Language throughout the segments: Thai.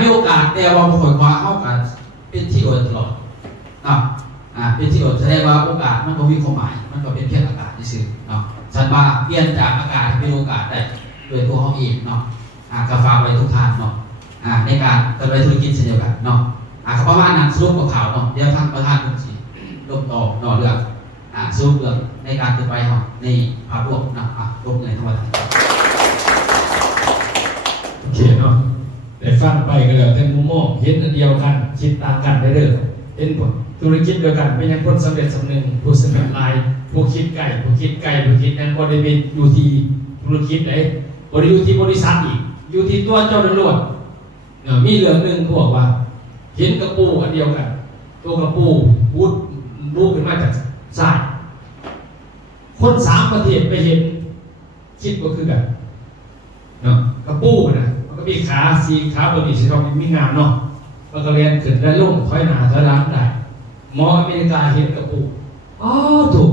มีโอกาสแต่ว่าบ่ค่อยคว้าเข้ากันเป็นที่โดยตลอดเนาะเป็นที่โดยแสดงว่าโอกาสมันก็มีความหมายมันก็เป็นเพียงอากาศซื่อเนาะฉันว่าเปลี่ยนจากอากาศเป็นโอกาสได้โดยตัวเขาเองเนาะก็ฝากไว้ทุกท่านเนาะในการดำเนินธุรกิจเช่นเดียวกันเนาะก็ประมาณนั้นสรุปข่าวเนาะเดี๋ยวทางประธานคุณสิลงต่อเนาะเรื่องสรุปเรื่องในการเติบโตของในภาพรวมนะลงในทั้งหมดโอเคเนาะแต่ฟังไปก็แล้วแต่มุมมองเห็นอันเดียวกันคิดตามกันได้เด้อเห็นผลธุรกิจเดียวกันเป็นยังคนสำเร็จสำนึงผู้สำเร็จลายผู้คิดไก่ผู้คิดนั้นก็ได้เป็นอยู่ที่ธุรกิจไหนบริอยู่ที่บริษัทอีกอยู่ที่ตัวเจ้าตำรวจมีเรื่องหนึ่งเขาบอกว่าเห็นกระปูอันเดียวกันตัวกระปูบูขึ้นมาจากทรายคน3 ประเทศไปเห็นคิดก็คือกันเนาะกระปูนะมันก็มีขา4 ขาบนนี้สิต้องมีงานเนาะมันก็เรียนขึ้นและลงถอยหน้าถอยหลังได้หมออเมริกาเห็นกระปูถูก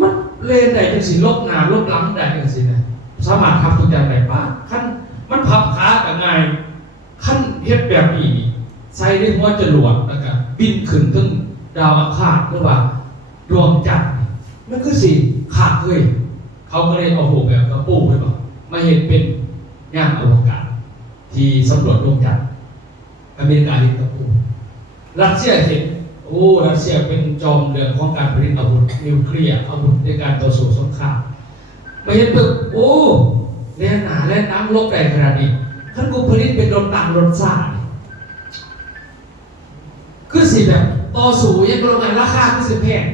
มันเรียนได้จังสิลบหน้าลบหลังได้จังสินะสามารถทำทุกอย่างได้ป่ะขั้นมันพับขากับง่ายขั้นเฮ็ดแบบนี้ใส่ได้หัวจรวดแล้วก็บินขึ้นถึงดาวอังคารหรือว่าดวงจันทร์มันคือสิขาดเลยเขาก็เลยเอาหัวแบบกระปูไปบอกมาเห็นเป็นยานอวกาศที่สำรวจดวงจันทร์อเมริกาเห็นกระปูรัสเซียเห็นรัสเซียเป็นจอมเรื่องของการผลิตอาวุธนิวเคลียร์อาวุธในการต่อสู้สงครามมาเห็นปึ๊บแรงหนาแรงน้ำลบแรงขนาดนี้ท่านกูผลิตเป็นรถต่างรถซ่าคือสิแบบต่อสู้ยังโรงงานราคาคือสิแพง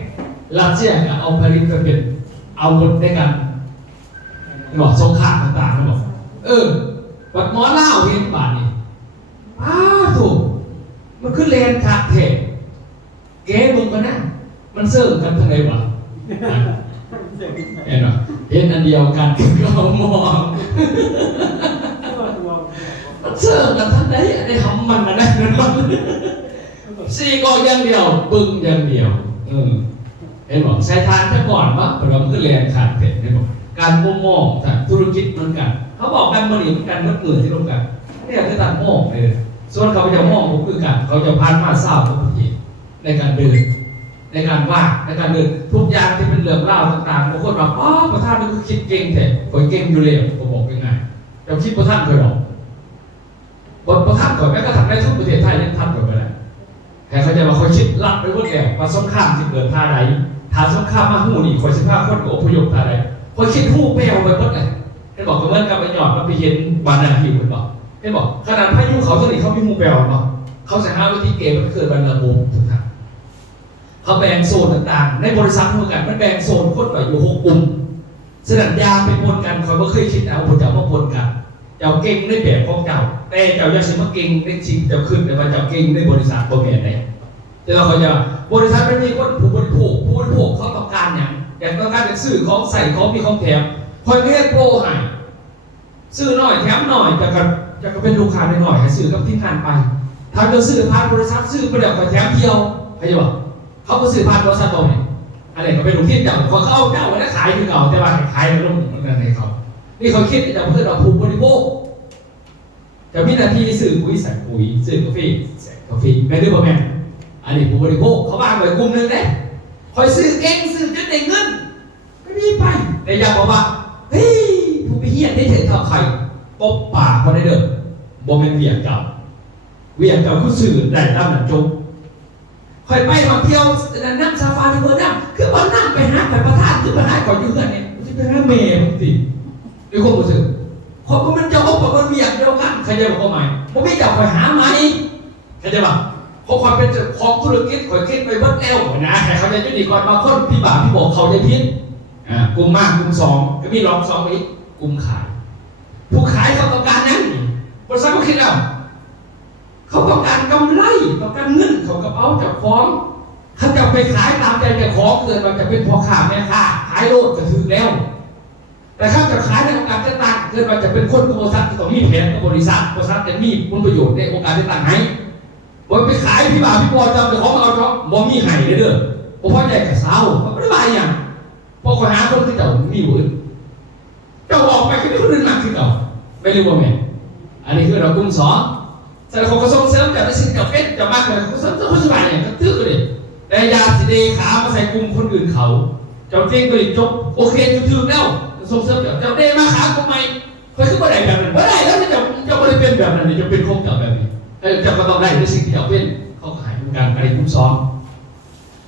รัสเซียก็เอาผลิตไปเป็นอาวุธในการสงครามต่างๆนะบอกบัดหมอเล่าเห็นบาดนี่ถูกมันคือแรงขาดเทศแกมึงก็นั่งมันเสริมกันทางไหนวะเห็นป่ะเห็นอันเดียวกันก็มองมันเสริมกันทางไหนอันนี้ทำมันนะ4 ก็อย่างเดียวปึ้งอย่างเดียวเห็นบอกใช้ทานแต่ก่อนว่าเราคือแรงขาดเทศเห็นบอกการมองธุรกิจเหมือนกันเขาบอกการบริหารการลดเงินที่ร่วมกันเนี่ยคือต่างมองเลยส่วนเขาจะมองก็คือกันเขาจะพันมาทราบทุกประเทศในการเดินในการว่าในการเดินทุกอย่างที่เป็นเรื่องเล่าต่างๆบางคนบอกประธานนี่คือคิดเก่งแต่คนเก่งอยู่แล้วผมบอกยังไงจะคิดประธานเคยหรอกประธานก่อนแม้กระทั่งในทุกประเทศไทยยังทำก่อนไปแล้วแต่เขาจะมาคอยคิดลับไปหมดแล้วว่าสงครามที่เกิดท่าใดถ้าสงครามมาหูนี่คอย15 คนกับอพยพท่าใดคอยคิดหูแปลวไปหมดเลยให้บอกกับเมื่อกลับไปหยอดมาไปเห็นวันนาทีคนบอกให้บอกขนาดพายุเขาสนิทเขามีหูแปลวเนาะเขาจะหาวิธีเก็บมันเกิดวันละมุมทุกท่านเขาแบ่งโซนต่างๆในบริษัทเหมือนกันมันแบ่งโซนคนไปอยู่6 กลุ่มสนับยาไปปนกันคอยไม่เคยคิดเอาคนจะมาปนกันเจ้าเก่งในแบบของเจ้าแต่เจ้าอยากสิมาเก่งในสิ่งเจ้าขึ้นแต่ว่าเจ้าเก่งในบริษัทโปรแกรมไหนแต่เราเขาจะบริษัทมันมีคนผู้บริโภคเขาต้องการอยากต้องการจะซื้อของใส่ของมีของแถมคอยไม่ให้โปรให้ซื้อหน่อยแถมหน่อยจะเป็นลูกค้าหน่อยให้ซื้อกับที่ทานไปถ้าจะซื้อผ่านบริษัทซื้อไปเดี๋ยวคอยแถมเที่ยวใครจะบอกเขาก็ซื้อผ่านบริษัทตรงนี้อะไรก็เป็นลูกที่เจ้าเขาเอาเจ้าแล้วขายคือเก่าแต่ว่าขายแล้วลงนั่นให้เขานี่เขาคิดจะเพื่อเราผู้บริโภคจะมีหน้าที่ซื้อปุ๋ยใส่ปุ๋ยซื้อกาแฟใส่กาแฟแม่ดื้อบ่แม่อันนี้ผู้บริโภคเขาวางไว้กลุ่มนึงเลยคอยซื้อเก่งซื้อจนได้เงินก็ดีไปแต่อยากบอกว่าเฮ้ยผู้ไปเฮี้ยนได้เห็นเท่าใครตบปากเขาได้เด้อบ่เป็นเวียงเก่าคือสื่อได้ตามนั้นจบคอยไปท่องเที่ยวนั่งซาฟารีเบอร์นั่งคือว่านั่งไปหาประธานคือประธานก่อนอยู่กันเนี่ยจะไปหาเมย์มึงสิด้วยความรู้สึกคนมันจะบอกว่ามันเวียงเดียวกันใครจะบอกว่าไหมผมไม่จับคอยหาไหมใครจะบอกเพราะความเป็นเจ้าของธุรกิจคอยคิดไปวัดแล้วนะแต่เขาจะจุดดีก่อนบางคนพี่บ่าวพี่บอกเขาจะพิษกลุ่มมากกลุ่ม2ก็มีรอง2อีกกลุ่มขายผู้ขายเขาต้องการนั้นบริษัทเขาคิดเอาเขาต้องการกำไรต้องการเงินเขากระเป๋าจากของเขาจะไปขายตามใจแต่ของเกิดมันจะเป็นพ่อค้าแม่ค้าขายโลดก็ถึงแล้วแต่เขาจะขายในโอกาสจะต่างเกิดมันจะเป็นคนกับบริษัทที่ต้องมีแผนกับบริษัทจะมีผลประโยชน์ในโอกาสจะต่างให้บ่ไปขายพี่บ่าวพี่บอจำแต่ของเอาเนาะบ่มีไห่เลยเด้อเพราะว่าใหญ่กับสาวมันไม่ได้บายอย่างพอคนหาคนที่เจ้ามีบุญเจ้าออกไปคือคนอื่นมากที่เก่าไม่รู้ว่าไง อันนี้คือเรากลุ่มสองแต่เขาก็ส่งเสริมจากในสิ่งกับเป็นจะมากเลยเขาส่งเสริมคนสบายอย่างก็ตื้อเลยแต่ยาสีเดขามาใส่กลุ่มคนอื่นเขาเจ้าเก่งก็เลยจบโอเคถือแล้วส่งเสริมเจ้าเดมาขาทำไมเขาคือบ่ได้แบบนั้นบ่ได้แล้วจะบ่ได้เป็นแบบนั้นจะเป็นคงแบบนี้จะก็ต้องได้ในสิ่งที่เจ้าเป็นเขาขายเหมือนกันอันนี้กลุ่มสอง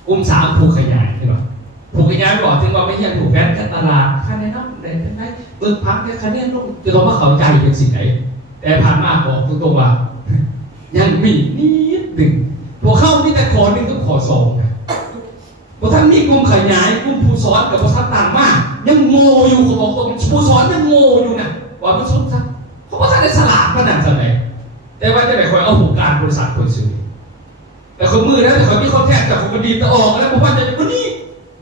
กลุ่มสามผูกขยายใช่ป่ะผูกขยายบอกถึงว่าไม่ใช่ผูกแฟนกันตลาดค่าแนะนำได้เป็นไงเบิ่งพักได้ค่าแนะนำจะต้องมาเข้าใจเป็นสิ่งไหนแต่ผ่านมาบอกตรงๆว่ายังมีนิดหนึ่งพวกเข้านี่แต่ขอหนึ่งก็ขอสองนะพวกท่านมีกลุ่มขยายกลุ่มผู้สอนกับพวกท่านต่างมากยังโง่อยู่เขาบอกตรงผู้สอนยังโง่อยู่นะว่ามันสมทักเขาบอกท่านได้สลาดขนาดไหนแต่ว่าจะไหนคอยเอาหูการบริษัทคนซื้อแต่คนมือนะแต่คนมีคนแทกแต่คนดีตะออกแล้วผมว่าจะเป็นคนนี้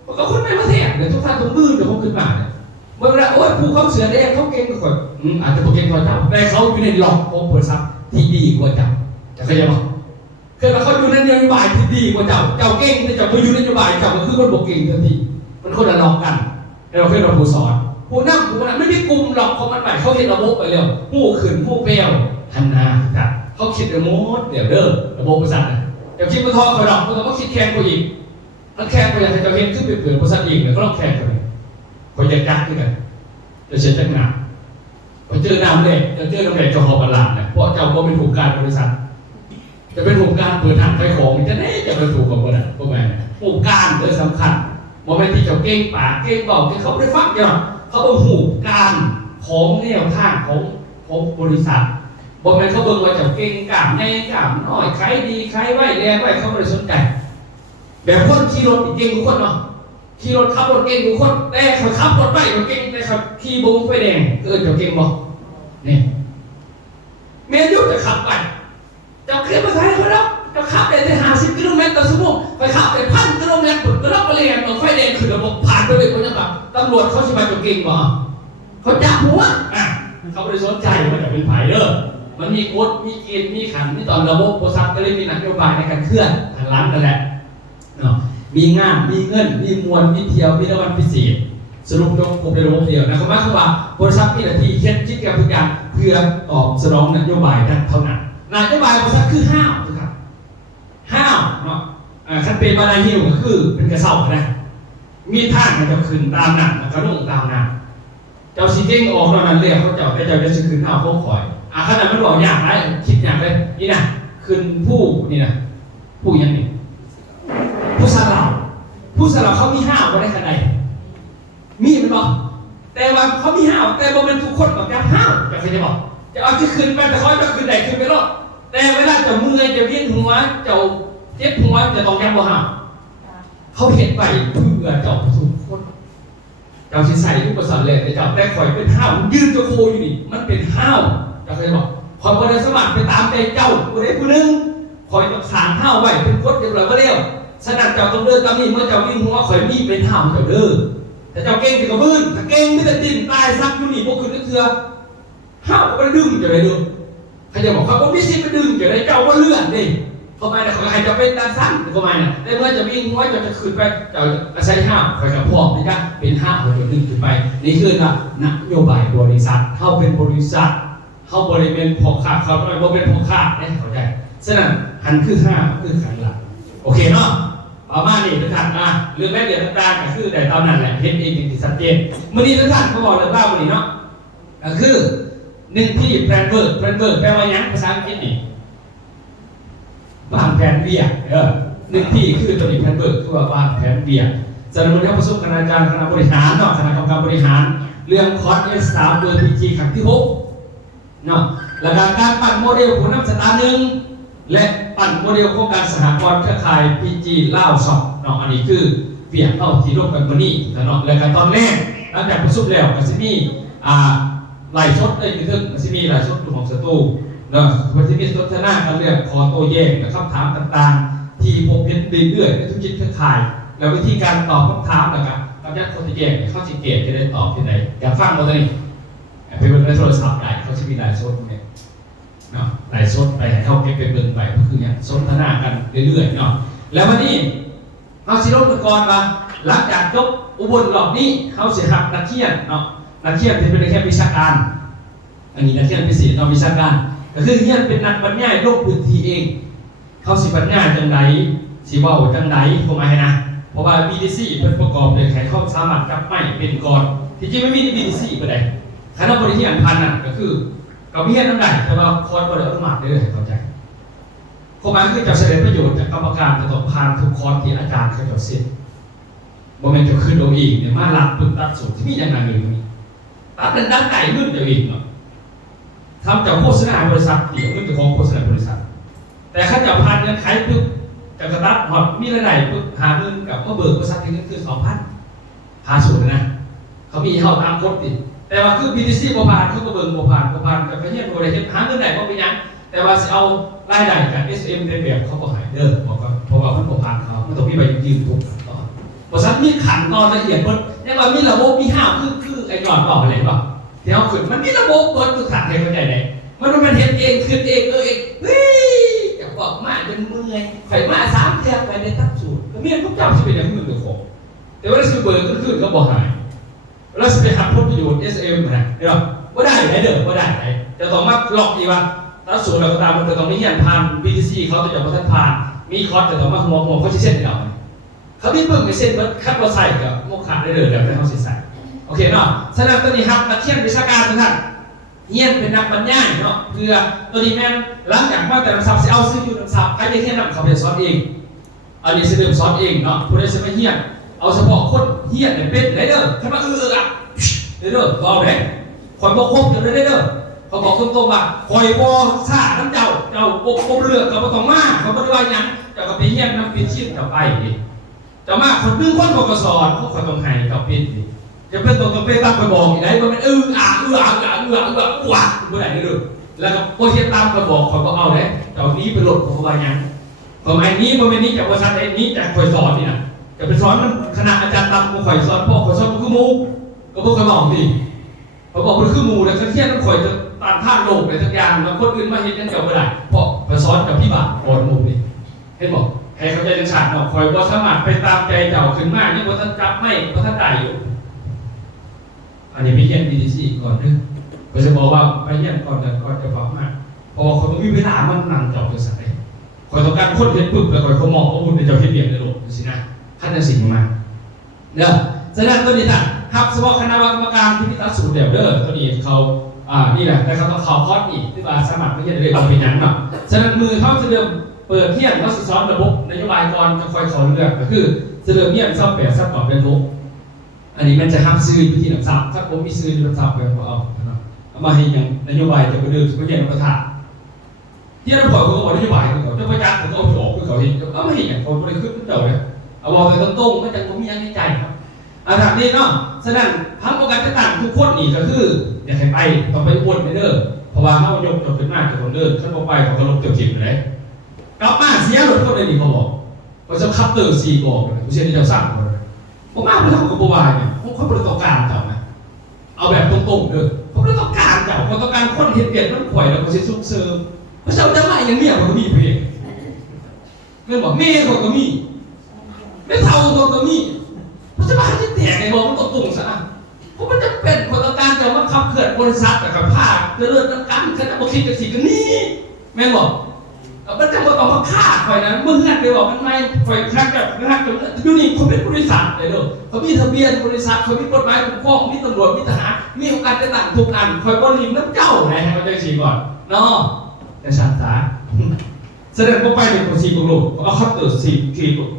มันก็คนไม่มาแทกเดี๋ยวทุกท่านตรงมือเดี๋ยวเขาขึ้นมาเนี่ยเมื่อไรโอ้ยผู้เขาเสือแดงเขาเก่งกว่าอาจจะเก่งกว่าเจ้าแต่เขาอยู่ในหลอกของบริษัทที่ดีกว่าเจ้าจะเคยบอกเคยมาเขาอยู่ในนโยบายที่ดีกว่าเจ้าเก่งแต่เจ้าไปอยู่ในนโยบายเจ้าก็คือคนบอกเก่งทันทีมันคนละลองกันเราเคยเราผู้สอนผู้นั่งไม่ได้กลุ่มหลอกของมันไปเขาเห็นระบบไปเร็วผู้ขืนผู้เปรี้ยวทันนาครับเขาคิดระโมดเดี๋ยวเด้อระบบบริษัทเดี๋ยวคิดมาทอคอยหลอกเขาก็คิดแข่งกูอีกแล้วแข่งกูอยากให้เจ้าเห็นขึ้นไปเปลี่ยนบริษัทอีกเนี่ยก็ต้องแข่งกันคอยจะจักขึ้นกันจะเสียจังหนาพอเจอน้ำเลยจะเจอน้ำแดงจะหอบบัลลังก์เนี่ยเพราะเจ้าก็เป็นถูกการบริษัทจะเป็นถูกการเปิดทางขายของจะได้จะเป็นถูกกับคนอ่ะพวกแม่ถูกการเลยสำคัญโมเมนต์ที่เจ้าเก่งปากเก่งบอกเขาไม่ได้ฟังกันหรอกเขาเป็นถูกการของแนวทางของบริษัทโมเมนต์เขาเบิ่งว่าเจ้าเก่งกล้ามแน่กล้ามน้อยใครดีใครไหวแรงไหวเขาไม่ได้สนใจแบบคนขี่รถเก่งทุกคนเนาะขี่รถขับรถเก่งทุกคนแต่เขาขับรถไปเขาเก่งแต่เขาขี่บงไฟแดงเกิดเจ้าเก่งบอกเนี่ยเมียยุจะขับไปเจ้าเคยมาใช้เขาแล้วเจ้าขับได้50 กิโลเมตรต่อชั่วโมงไปขับได้1,000 กิโลเมตรผลก็รับไปเลยไฟแดงคือระบบผ่านไปเลยคนนี้ครับตำรวจเขาใช่ไหมเจ้าเก่งบอกเขาจับหัวเขาไม่ได้สนใจว่าจะเป็นไผ่เด้อมันมีกฎมีเกณฑ์มีขันมีตอนระบบโปรซับก็เลยมีนโยบายในการเคลื่อนทางร้านนั่นแหละเนาะมีงานมีเงินมีมวลมีเที่ยวมีรางวัลพิเศษสรุปจบครบในระบบเดียวนะครับว่าคือว่าบริษัทมีหน้าที่คิดกับทุกอย่างเพื่อตอบสนองนโยบายนั้นเท่านั้นนโยบายบริษัทคือห้าวนะครับห้าวเนาะคันเป็นบาลายหิวก็คือเป็นกระเซ้านะมีท่านมันจะขึ้นตามนั้นมันก็ลงตามนั้นเจ้าซีเด้งออกตอนนั้นเรียกเขาเจ้าแต่เจ้าจะขึ้นห้าวโค้งคอยขนาดมันบอกอย่างไรคิดอย่างไรนี่นะขึ้นผู้นี่นะผู้ยังนี่ผู้สลับเขามีห้าวก็ได้ขนาดไหนมีมันบอกแต่ว่าเขามีห้าวแต่ว่ามันทุกคนแบบจะห้าวจะใครจะบอกจะเอาที่คืนไปแต่เขาจะคืนไหนคืนไปรอดแต่เวลาจะเมื่อยจะเวียนหัวจะเจ็บหัวจะต้องยังบ่ห้าวเขาเห็นไปเพื่อเจ้าทุกคนเจ้าสิใส่ทุกประสานเลยแต่เจ้าแต่คอยเป็นห้าวยืนจะโคอยู่นี่มันเป็นห้าวจะใครบอกคอยบริสมัครไปตามใจเจ้าผู้ใดผู้หนึ่งคอยต้องสารห้าวไว้เป็นกฎเรียบร้อยมาแล้วสนัดเจ้าต้องเดินตามนี้เมื่อเจ้าวิ่งหัวข่อยมีเป็นห้าวเจ้าเด้อแต่เจ้าเก่งจะกระบื้นถ้าเก่งไม่แต่ดินตายซักอยู่นี่พวกคุณก็เถื่อห้าวก็ไปดึงจะได้ดูใครจะบอกเขาบอกไม่ใช่ไปดึงจะได้เจ้าก็เลื่อนดิเข้าไปนะใครจะเป็นตาสั้นเข้าไปนะแต่เมื่อจะวิ่งหัวเจ้าจะขึ้นไปเจ้าอาศัยห้าวคอยกับพ่อนี่จ้ะเป็นห้าวคอยจะดึงขึ้นไปนี่คือนะนโยบายบริษัทเข้าเป็นบริษัทเข้าบริเวณพอขาดเขาไม่เป็นพอขาดเนี่ยเข้าใจฉะนั้นหันคือห้าคือขันหลักโอเคเนาะประมาณนี้ทุกท่านเรื่องแม่เดือดต่างๆก็คือแต่ตอนนั้นแหละเห็นเองที่ชัดเจนมื่อนี้ทุกท่านเขาบอกเลยว่าวันนี้เนาะก็คือ1ที่แพลนเวิร์กแปลว่าอย่างภาษาอังกฤษนี่วางแผนเบีย1ที่คือตัวนี้แพลนเวิร์กคือว่าวางแผนเบียจะดำเนินการประชุมคณาจารย์คณะบริหารเนาะคณะกรรมการบริหารเรื่องคอร์ส S3 โดย PG ครั้งที่6เนาะและการปั้นโมเดลผู้นำสถานหนึ่งและปั้นโมเดลโครงการสหกรณ์เครือข่าย PG ล่าวสองเนาะอันนี้คือเปียกเข้าที่ร่วมกันวันนี้เนาะและการตอนแรกหลังจากประชุมแล้วก็จะมีหลายชดได้ถึงก็จะมีหลายชดของศัตรูเนาะวันที่มีสนทนากันเรื่องขอโต้แย้งกับคำถามต่างๆที่พบเห็นเรื่อยๆในธุรกิจเครือข่ายแล้ววิธีการตอบคำถามนะครับกับญาติคนที่แย้งเข้าสิเกตจะได้ตอบที่ไหนอยากฟังมาตัวนี้เป็นในโทรศัพท์ใหญ่เขาจะมีหลายชดเนี่ยเนาะหลายชดไปให้เข้าเก็บเป็นเบิ่งไปก็คืออย่างสนทนากันเรื่อยๆเนาะแล้ววันนี้เขาสิลงก่อนว่าหลังจากจบอุบลรอบนี้เขาสิหักนักเขียนเนาะนักเขียนที่เป็นแค่วิชาการ อันนี้นักเรียนพิเศษนอกวิชาการก็คือเรียนเป็นนักบรรยายลงพื้นที่เองเขาสิบรรยายจังไดสิเว้าจังไดเข้ามาให้นะเพราะว่า BDC เพิ่นประกอบด้วยใครเขาสามารถจับไม้เป็นก่อนที่จริงไม่มี BDC บ่ได้คณะบริหารพันน่ะก็คือกับเรียนนำได้แต่ว่าคอร์สบ่ได้อนุมัติเลยเข้าใจเข้ามาคือจะแสดงประโยชน์จากกรรมการจะต้องผ่านทุกคอร์สที่อาจารย์เขาจะเซ็นบ่แม่นจะขึ้นเอาเองเนี่ยมาหลักปึกตัดสูตรที่มีอย่างนั้นเลยตัดเป็นด้านไก่มึงจะเองเนาะทำจากโฆษณาบริษัทเดี๋ยวมึงจะของโฆษณาบริษัทแต่ข้าจะผ่านเงินไขปึ๊บจากกระตัดหอดมีรายได้ปึ๊บหาเงินกับก็เบิกบริษัทที่เงินคือ2,000หาสูตรนะเขามีเข้าตามกฎติดแต่ว่าคือ BTC บ่ผ่านเขาก็เบิกบ่ผ่านกับเฮียนบ่ได้เฮ็ดหาเงินได้บ่เป็นหยังแต่ว่าสิเอารายได้จาก SM ในแบบเขาบ่ให้เด้อบอกว่าเพราะว่ามันบ่ผ่านเขามันต้องมีใบยืนถูกขั้นตอนบริษัทมีขั้นตอนละเอียดเบิดยังว่ามีระบบมีห้ามคือไอ้ก่อนบอกอะไรบ่ที่เอาขึ้นมันมีระบบเบิดทุกขั้นให้เข้าใจได้มันเฮ็ดเองขึ้นเองเองเฮ้ยจะบอกมาจนเมื่อยข่อยมา3เทื่อไปได้ตัดสูตรก็มีพวกเจ้าสิเป็นอย่างอื่นเด้อของแต่ว่าสิเบิกขึ้นก็บ่หายแล้วสิไปหาผลประโยชน์ SM นะเด้อบ่ได้เด้อบ่ได้จะต้องมาหลอกอีว่าตัดสูตรแล้วก็ตามมันจะต้องมีเฮียนผ่าน BTC เขาจะบ่ทันผ่านมีคอร์สจะต้องมาหัวเขาสิเซ็นให้เราเขามีปึ้งไปเซ็นเบิดคัดบ่ใส่กับโมฆะได้เด้อแล้วแต่เฮาสิใส่โอเคเนาะฉะนั้นตัวนี้ครับนักเรียนวิชาการทุกท่านเฮียนเป็นนักบรรยายเนาะเพื่อตัวนี้แม่นหลังจากมาแต่น้ำซับสิเอาซื้ออยู่น้ำซับใครจะเฮียนนำเขาไปสอนเองอันนี้สิเริ่มสอนเองเนาะผู้ใดสิมาเฮียนเอาเฉพาะคนเฮียนเนี่ยเป็นได้เด้อถ้ามาอ่ะได้เด้อก็เอาได้ข่อยบ่ครบอยู่ได้เด้อเขาบอกตรงๆว่าข่อยบ่ซ่าน้ำเจ้าบ่เลือกก็บ่ต้องมาเขาบ่ได้ว่าหยังเจ้าก็ไปเฮียนนำเป็นชีพเจ้าไปดิเจ้ามาคนนึงคนเขาก็สอนเขาข่อยต้องให้เจ้าเป็นดิจะเป็นตัวเป็นตามข่อยบอกอีกได้บ่แม่นว้าบ่ได้เด้อแล้วก็บ่เฮ็ดตามข่อยบอกข่อยบ่เอาเด้เจ้านี้ไปหลดเขาว่าหยังสมัยนี้บ่แม่นนี้จากบริษัทไอ้นี้จากข่อยสอนนี่น่ะจะไปสอนมันคณะอาจารย์ตามบ่ข่อยสอนพ่อข่อยสอนบ่คือหมู่ก็บ่เคยบอกดิเขาบอกมันคือหมู่แต่เทียนมันข่อยจะต้านทานโลกในทุกอย่างแล้วคนอื่นมาเฮ็ดจังเจ้าบ่ได้เพราะไปสอนกับพี่บาทอ่อนหมู่นี่เห็นบ่ให้เข้าใจจังซั่นเนาะข่อยบ่สามารถไปตามใจเจ้าขึ้นมายังบ่ทันจับไม่บ่ทันได้อยู่อันนี้ไปเรียน BTC ก่อนนึงก็จะบอกว่าไปเรียนก่อนจะฟังมากเพราะว่าคนมีเวลามันนั่งเจ้าจังซั่นได้ข่อยต้องการคนเฮ็ดปึ๊บแล้วข่อยเขามองข้อมูลในเจ้าเฮ็ดเรียนในโลกจังซี่นะคันจังซี่มาเด้อฉะนั้นตัวนี้น่ะครับเฉพาะคณะกรรมการที่พิจารณาสูตรเดียวเด้อตัวนี้เขานี่แหละแต่เขาต้องเข้าคอร์สอีกที่ว่าสมัครไม่ใช่เรื่องเป็นอย่างนั้นฉะนั้นมือเขาจะเริ่มเปิดเที่ยงเขาสอนระบบนโยบายก่อนจะคอยสอนเรื่องก็คือจะเริ่มเที่ยงซับแบบซับตอบเรียนรู้อันนี้มันจะห้ามซื้อวิธีหนักซับถ้าผมมีซื้อหนักซับแบบเอามาให้ยังนโยบายจะไปเดินจะไปเรียนประธานที่เราบอกเขาบอกนโยบายเขาจะประจักษ์เขาเอาออกเขาเห็นเอาไม่เห็นอย่างเขาไม่ได้ขึ้นเต่าเลยเอาบอกไปตรงๆมันจะผมมีอย่างในใจครับทางนี้เนาะฉะนั้นพังโอกาสจะต่างทุกคนนี่ก็คืออยากให้ไปต้องไปวนไปเด้อเพราะว่าเขายกจบเป็นมากจากคนเดินขึ้นไปเขาก็ลงเกี่ยวถิ่นเลยกลับมาเสียรถคนเลยนี่เขาบอกเขาจะขับเติร์4บอกเลยผู้เชี่ยวชาญสั่งเลยผมมาไม่ทำกับบัวายเนี่ยเขาไม่ได้ต้องการเจ้านะเอาแบบตรงๆเด้อเขาไม่ได้ต้องการเจ้าเขาต้องการคนเห็นเปลี่ยนมันข่อยแล้วเขาจะซุกเซิร์ฟเขาจะได้มาอย่างเมียเขาก็มีเพลงเงินบอกเมียเขาก็มีไม่เท่าเขาก็มีมันจะมาที่แตกในบอกมันตรงๆซะเพราะมันจะเป็นคนต้องการจะมาขับเคลื่อนบริษัทกับภาคจะเลื่อนกันแค่นั้นบอกคิดกับสิ่งนี้แม่บอกมันจะมาต้องมาฆ่าคอยนั้นเมื่อเงินไปบอกมันไม่คอยฆ่ากับดูนี่เขาเป็นบริษัทเลยเด้อเขามีทะเบียนบริษัทเขามีกฎหมายคุ้มครองมีตำรวจมีทหารมีโอกาสจะตั้งทุกอันคอยบริหารน้ำเจ้าไงเขาจะชี้ก่อนเนาะแต่ฉันสาแสดงว่าไปเป็นคนชี้กลุ่มเอาขับเติร์4 กลุ่ม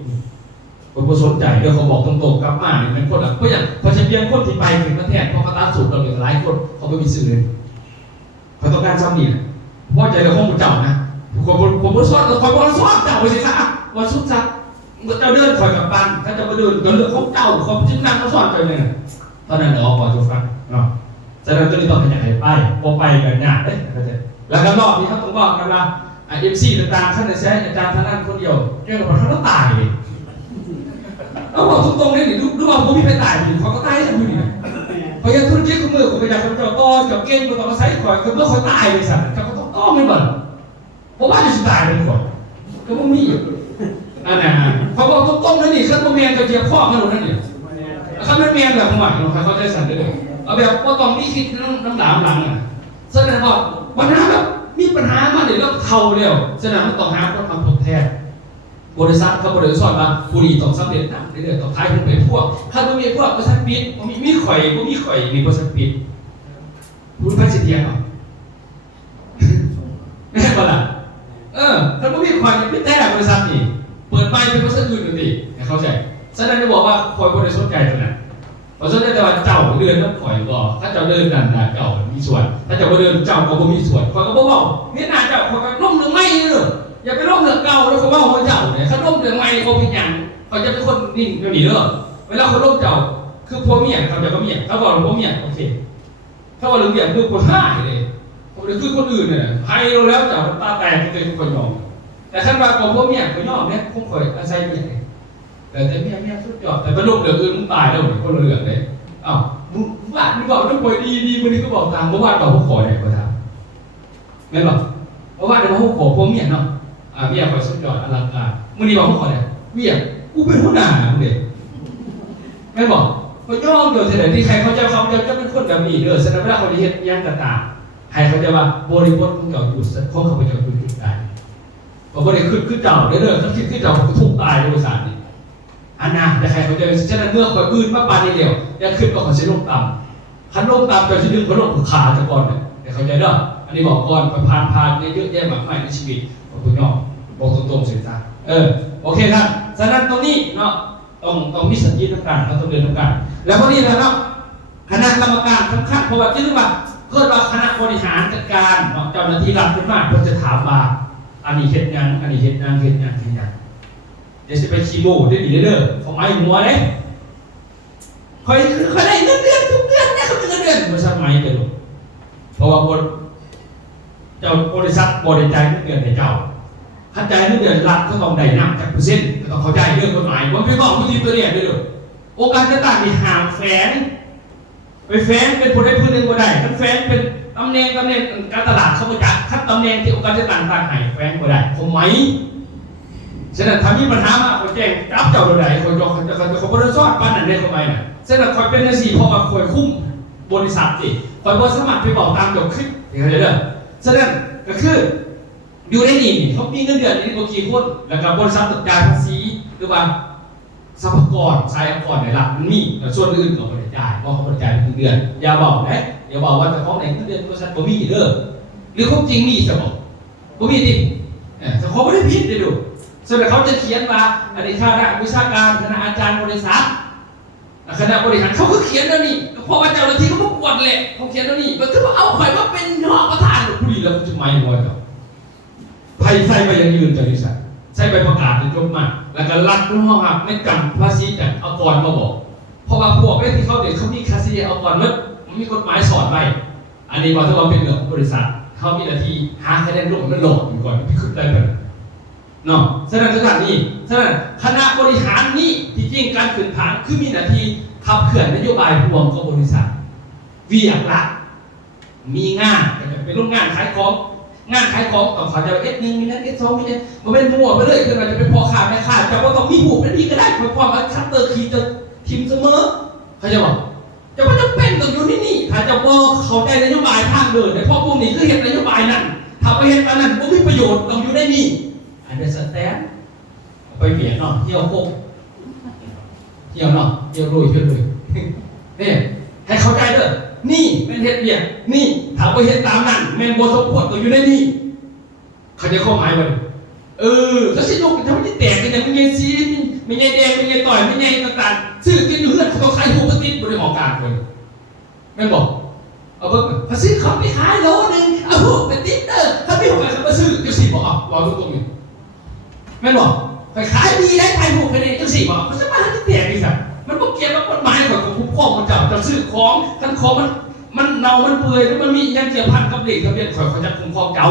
คนสนใจเดี๋ยวเขาบอกตรงๆกลับมาเนี่ยเป็นคนเพราะอย่างพอจะเปลี่ยนคนที่ไปถึงประเทศเพราะเขาตาสูตรเราเหลือหลายคนเขาไม่มีสื่อเลยเขาต้องการซ้ำนี่นะเพราะใจเราห้องเจ้านะผมก็สอนคอยบอกสอนเจ้าไปสิครับว่าสุดสักเมื่อเจ้าเดินคอยกับปันถ้าจะมาเดินก็เลือกของเจ้าเขาจึงนั่งเขาสอนไปเลยตอนนั้นเราพอจะฟังเนาะแสดงตัวนี้ต้องขยายไปพอไปกันยากแล้วก็รอบนี้เขาต้องบอกกันว่าMC ต่างๆท่านจะใช้อาจารย์ท่านนั้นคนเดียวเรื่องของเขาต้องตายเอาบอกตรงๆเลยนี่ดูว่าผมมีไปตายอยู่เขาก็ตายทั้งมือเนี่ยพอยังธุรกิจของมือผมไปจากคนเจ้าต้อกับเก่งคนต่อมาใช้คอยคนเมื่อเขาตายเลยสัตว์เขาก็ต้องต้อไม่เหมือนเพราะว่าจะตายเป็นคนก็ไม่มีอยู่อันนั้นเขาบอกตรงๆเลยนี่เครื่องมือเมียนกับเจียบข้อขนมนั่นเนี่ยเขาไม่เมียนแบบของหวานเขาใจสั่นเลยเอาแบบว่าตอนนี้คิดน้ำหลามหลังอ่ะ แสดงว่าปัญหาแบบมีปัญหามาเดี๋ยวเราเท่าแล้วแสดงว่าต้องหาคนทำทดแทนบริษัทเขาบริษัทมาผู้ดีต้องสำเร็จนะเรื่อยๆต้องท้ายเป็นไปพวกถ้าไม่มีพวกบริษัทปิดมีข่อยมีข่อยมีบริษัทปิดรู้พัฒน์เทียนเหรอแม่ก็ล่ะถ้าไม่มีข่อยปิดแท้บริษัทนี่เปิดไปเป็นบริษัทอื่นกันดิเข้าใจแสดงจะบอกว่าข่อยบริษัทใจตรงนั้นบริษัทแต่ว่าเจ้าเดินน้ำข่อยก็ถ้าเจ้าเดินดันเจ้ามีส่วนถ้าเจ้าเดินเจ้าก็มีส่วนข่อยก็บอกว่าเนี่ยนาเจ้าข่อยก็ล้มหรือไม่เลยอย่าไปล้มเรื่องเก่าแล้วเขาว่าเขาเจ้าเนี่ยเขาล้มเรื่องใหม่เขาเป็นอย่างเขาจะเป็นคนนิ่งไม่มีเรื่องเวลาเขาล้มเจ้าคือพวกเมียเขาจะก็เมียเขาบอกพวกเมียโอเคถ้าว่าเรื่องเมียคือคนห้าเลยเขาเลยคือคนอื่นเนี่ยให้เราแล้วเจ้าตาแตกเป็นคนยอมแต่ขั้นว่าของพวกเมียเขายอมเนี่ยคงเคยอาศัยเมียแต่เมียสุดยอดแต่ไปล้มเรื่องอื่นมึงตายแล้วคนละเรื่องเลยอ้าวมึงว่ามึงบอกต้องป่วยดีวันนี้ก็บอกตามเมื่อวานบอกเขาขอเนี่ยก็ทำไม่บอกเมื่อวานเขาขอพวกเมียเนาะเมียคอยสุดยอดอลังการมื่อนี้บอกเขาขอเนี่ยเมียกูเป็นหัวหน้าเด็กไม่บอกเขาย่อมเกิดเสด็จที่ใครเขาจะเป็นคนแบบนี้เด้อแสดงว่าเขาจะเห็นย่างต่างๆใครเขาจะว่าบริบทของเจ้าอยู่เขาเขาไปเจ้าอยู่จุดใดพอบริขึ้นเจ้าเด้อเขาคิดขึ้นเจ้าถูกตายโดยสารนี่อันน่ะแต่ใครเขาจะฉะนั้นเมื่อคนอื่นมาปานนี้เดียวยังขึ้นก็เขาใช้ลงต่ำคันลงต่ำเจ้าชิ้นหนึ่งเขาลงคือขาจะก่อนเนี่ยแต่เขาใจเด้ออันนี้บอกก่อนผ่านเยอะแยะมากมายในชีวิตของคุณน้องบอกตรงๆเสียใจโอเคครับฉะนั้นตรงนี้เนาะต้องมีสัญญาณต่างๆเราต้องเดินต่างๆแล้วพอดีแล้วเนาะคณะกรรมการสำคัญเพราะว่าที่นึกว่าเกิดว่าคณะบริหารจัดการเนาะเจ้าหน้าที่รัฐขึ้นมาเพื่อจะถามว่าอันนี้เห็นยังอันนี้เห็นยังเดี๋ยวจะไปคีโมได้ดีเด้อเขาไม่หัวเลยคอยได้เงินเดือนทุกเดือนเนี่ยเขาเป็นเงินเดือนบริษัทไม่เป็นหรอกเพราะว่าเจ้าบริษัทบริจาคเงินเดือนให้เจ้าเข้าใจเงินเดือนรัฐก็ต้องได้นำจากเปอร์เซ็นต์ก็ต้องเข้าใจเรื่องกฎหมายว่าไม่บอกผู้ที่ตัวเนี่ยด้วยโอกาสจะต่างมีห่างแฝงไปแฝงเป็นผู้ใดผู้หนึ่งก็ได้ถ้าแฝงเป็นตำแหน่งการตลาดเขาก็จะคัดตำแหน่งที่โอกาสจะต่างให้แฝงก็ได้คงไหมฉะนั้นถ้ามีปัญหามาเขาแจ้งจับเจ้าโดยใดเขาจะเขาบริสุทธิ์ปั้นนั่นได้เขาไหมน่ะฉะนั้นคอยเป็นหน้าที่เพราะว่าคอยคุ้มบริษัทดิคอยบริษัทสมัครไปบอกตามจบคลิปอย่างไรเด้อฉะนั้นก็คืออยู่ในนี่เขามีเงินเดือนนี่กี่คนแล้วก็บริษัทจ่ายภาษีหรือว่าทรัพยากรใช้องค์กรในรัฐมันมีแต่ส่วนอื่นก็ไม่ได้จ่ายเพราะเขาไม่ได้จ่ายเป็นเดือนอย่าบอกนะอย่าบอกว่าแต่ของไหนเงินเดือนบริษัทบ่มีเด้อหรือความจริงมีสมองบ่มีดิแต่เขาไม่ได้พิจารณาดูส่วนเขาจะเขียนมาอันนี้คณะวิชาการคณะอาจารย์บริษัทคณะบริหารเขาก็เขียนแล้วนี่พอมาเจ้าหน้าที่เขาก็กวดแหละเขาเขียนแล้วนี่มันก็เอาข่อยว่าเป็นรองประธานผู้ดีแล้วจะไม่หัวกับไพ่ใส่ไปยังยืนจากบริษัทใส่ไปประกาศจนจบมาแล้วก็รัดด้วยห้องหักไม่กันภาษีจากเอากรมาบอกเพราะว่าพวกไอ้ที่เขาเด็กเขามีภาษีเอากรมันมีกฎหมายสอนไว้อันนี้ว่าถ้าเราเป็นเรื่องบริษัทเขามีหน้าที่หาคะแนนร่วมมันหลอกอยู่ก่อนที่ขึ้นได้แบบเนาะฉะนั้นขนาดนี้ฉะนั้นคณะบริหารนี้ที่จริงการขึ้นฐานคือมีหน้าที่ขับเคลื่อนนโยบายรวมของบริษัทวิอยากละมีงานเป็นโรงงานขายของต้องเขาจะS1มีนั้นS2มีนั้นมันเป็นมั่วไปเลยคือมันจะเป็นพ่อค้าแม่ค้าจะว่าต้องมีหูเป็นดีก็ได้เพราะความว่าคัตเตอร์คีจะทิมเสมอเขาจะบอกจะว่าจะเป็นต้องอยู่นี่ถ้าจะบอกเขาได้นโยบายทางเดินแต่พอพวกนี้คือเห็นนโยบายนั้นถ้าไปเห็นอันนั้นก็มีประโยชน์ต้องอยู่ได้นี่อันเดอร์สแตนไปเปลี่ยนเนาะเที่ยวโคกเที่ยวเนาะเที่ยวรวยเนี่ยให้เข้าใจเด้อนี่เป็นเห็ดเบียดนี่ถ้าไปเห็ดตามนั้นแมนโบสมควรต้องอยู่ในนี่เขาจะเข้าหมายมันแล้วสิลูกทำไมที่แตกกันอย่างไม่ใช่ซีไม่ใช่แดงไม่ใช่ต่อยไม่ใช่ต่างๆซื้อกินอยู่เพื่อนเขาต้องขายหูกระติดบริหารการเลยแม่บอกเอาเพิ่มภาษีเขาไปขายโลนึงเอาหูกระติดถ้าไม่ของใครเขามาซื้อจะสิบอกรอตรงนี้แม่บอกขายดีได้ขายหูกระติดจะสิบอกเขาจะมาที่แตกนี่สักมันก็เกี่ยวกับกฎหมายของคุ้มครองมันจะซื้อของทั้งของมันเน่ามันเปื่อยแล้วมันมียังเกี่ยวพันกับเด็กกับเด็กเขาจะคุ้มครองเจ้า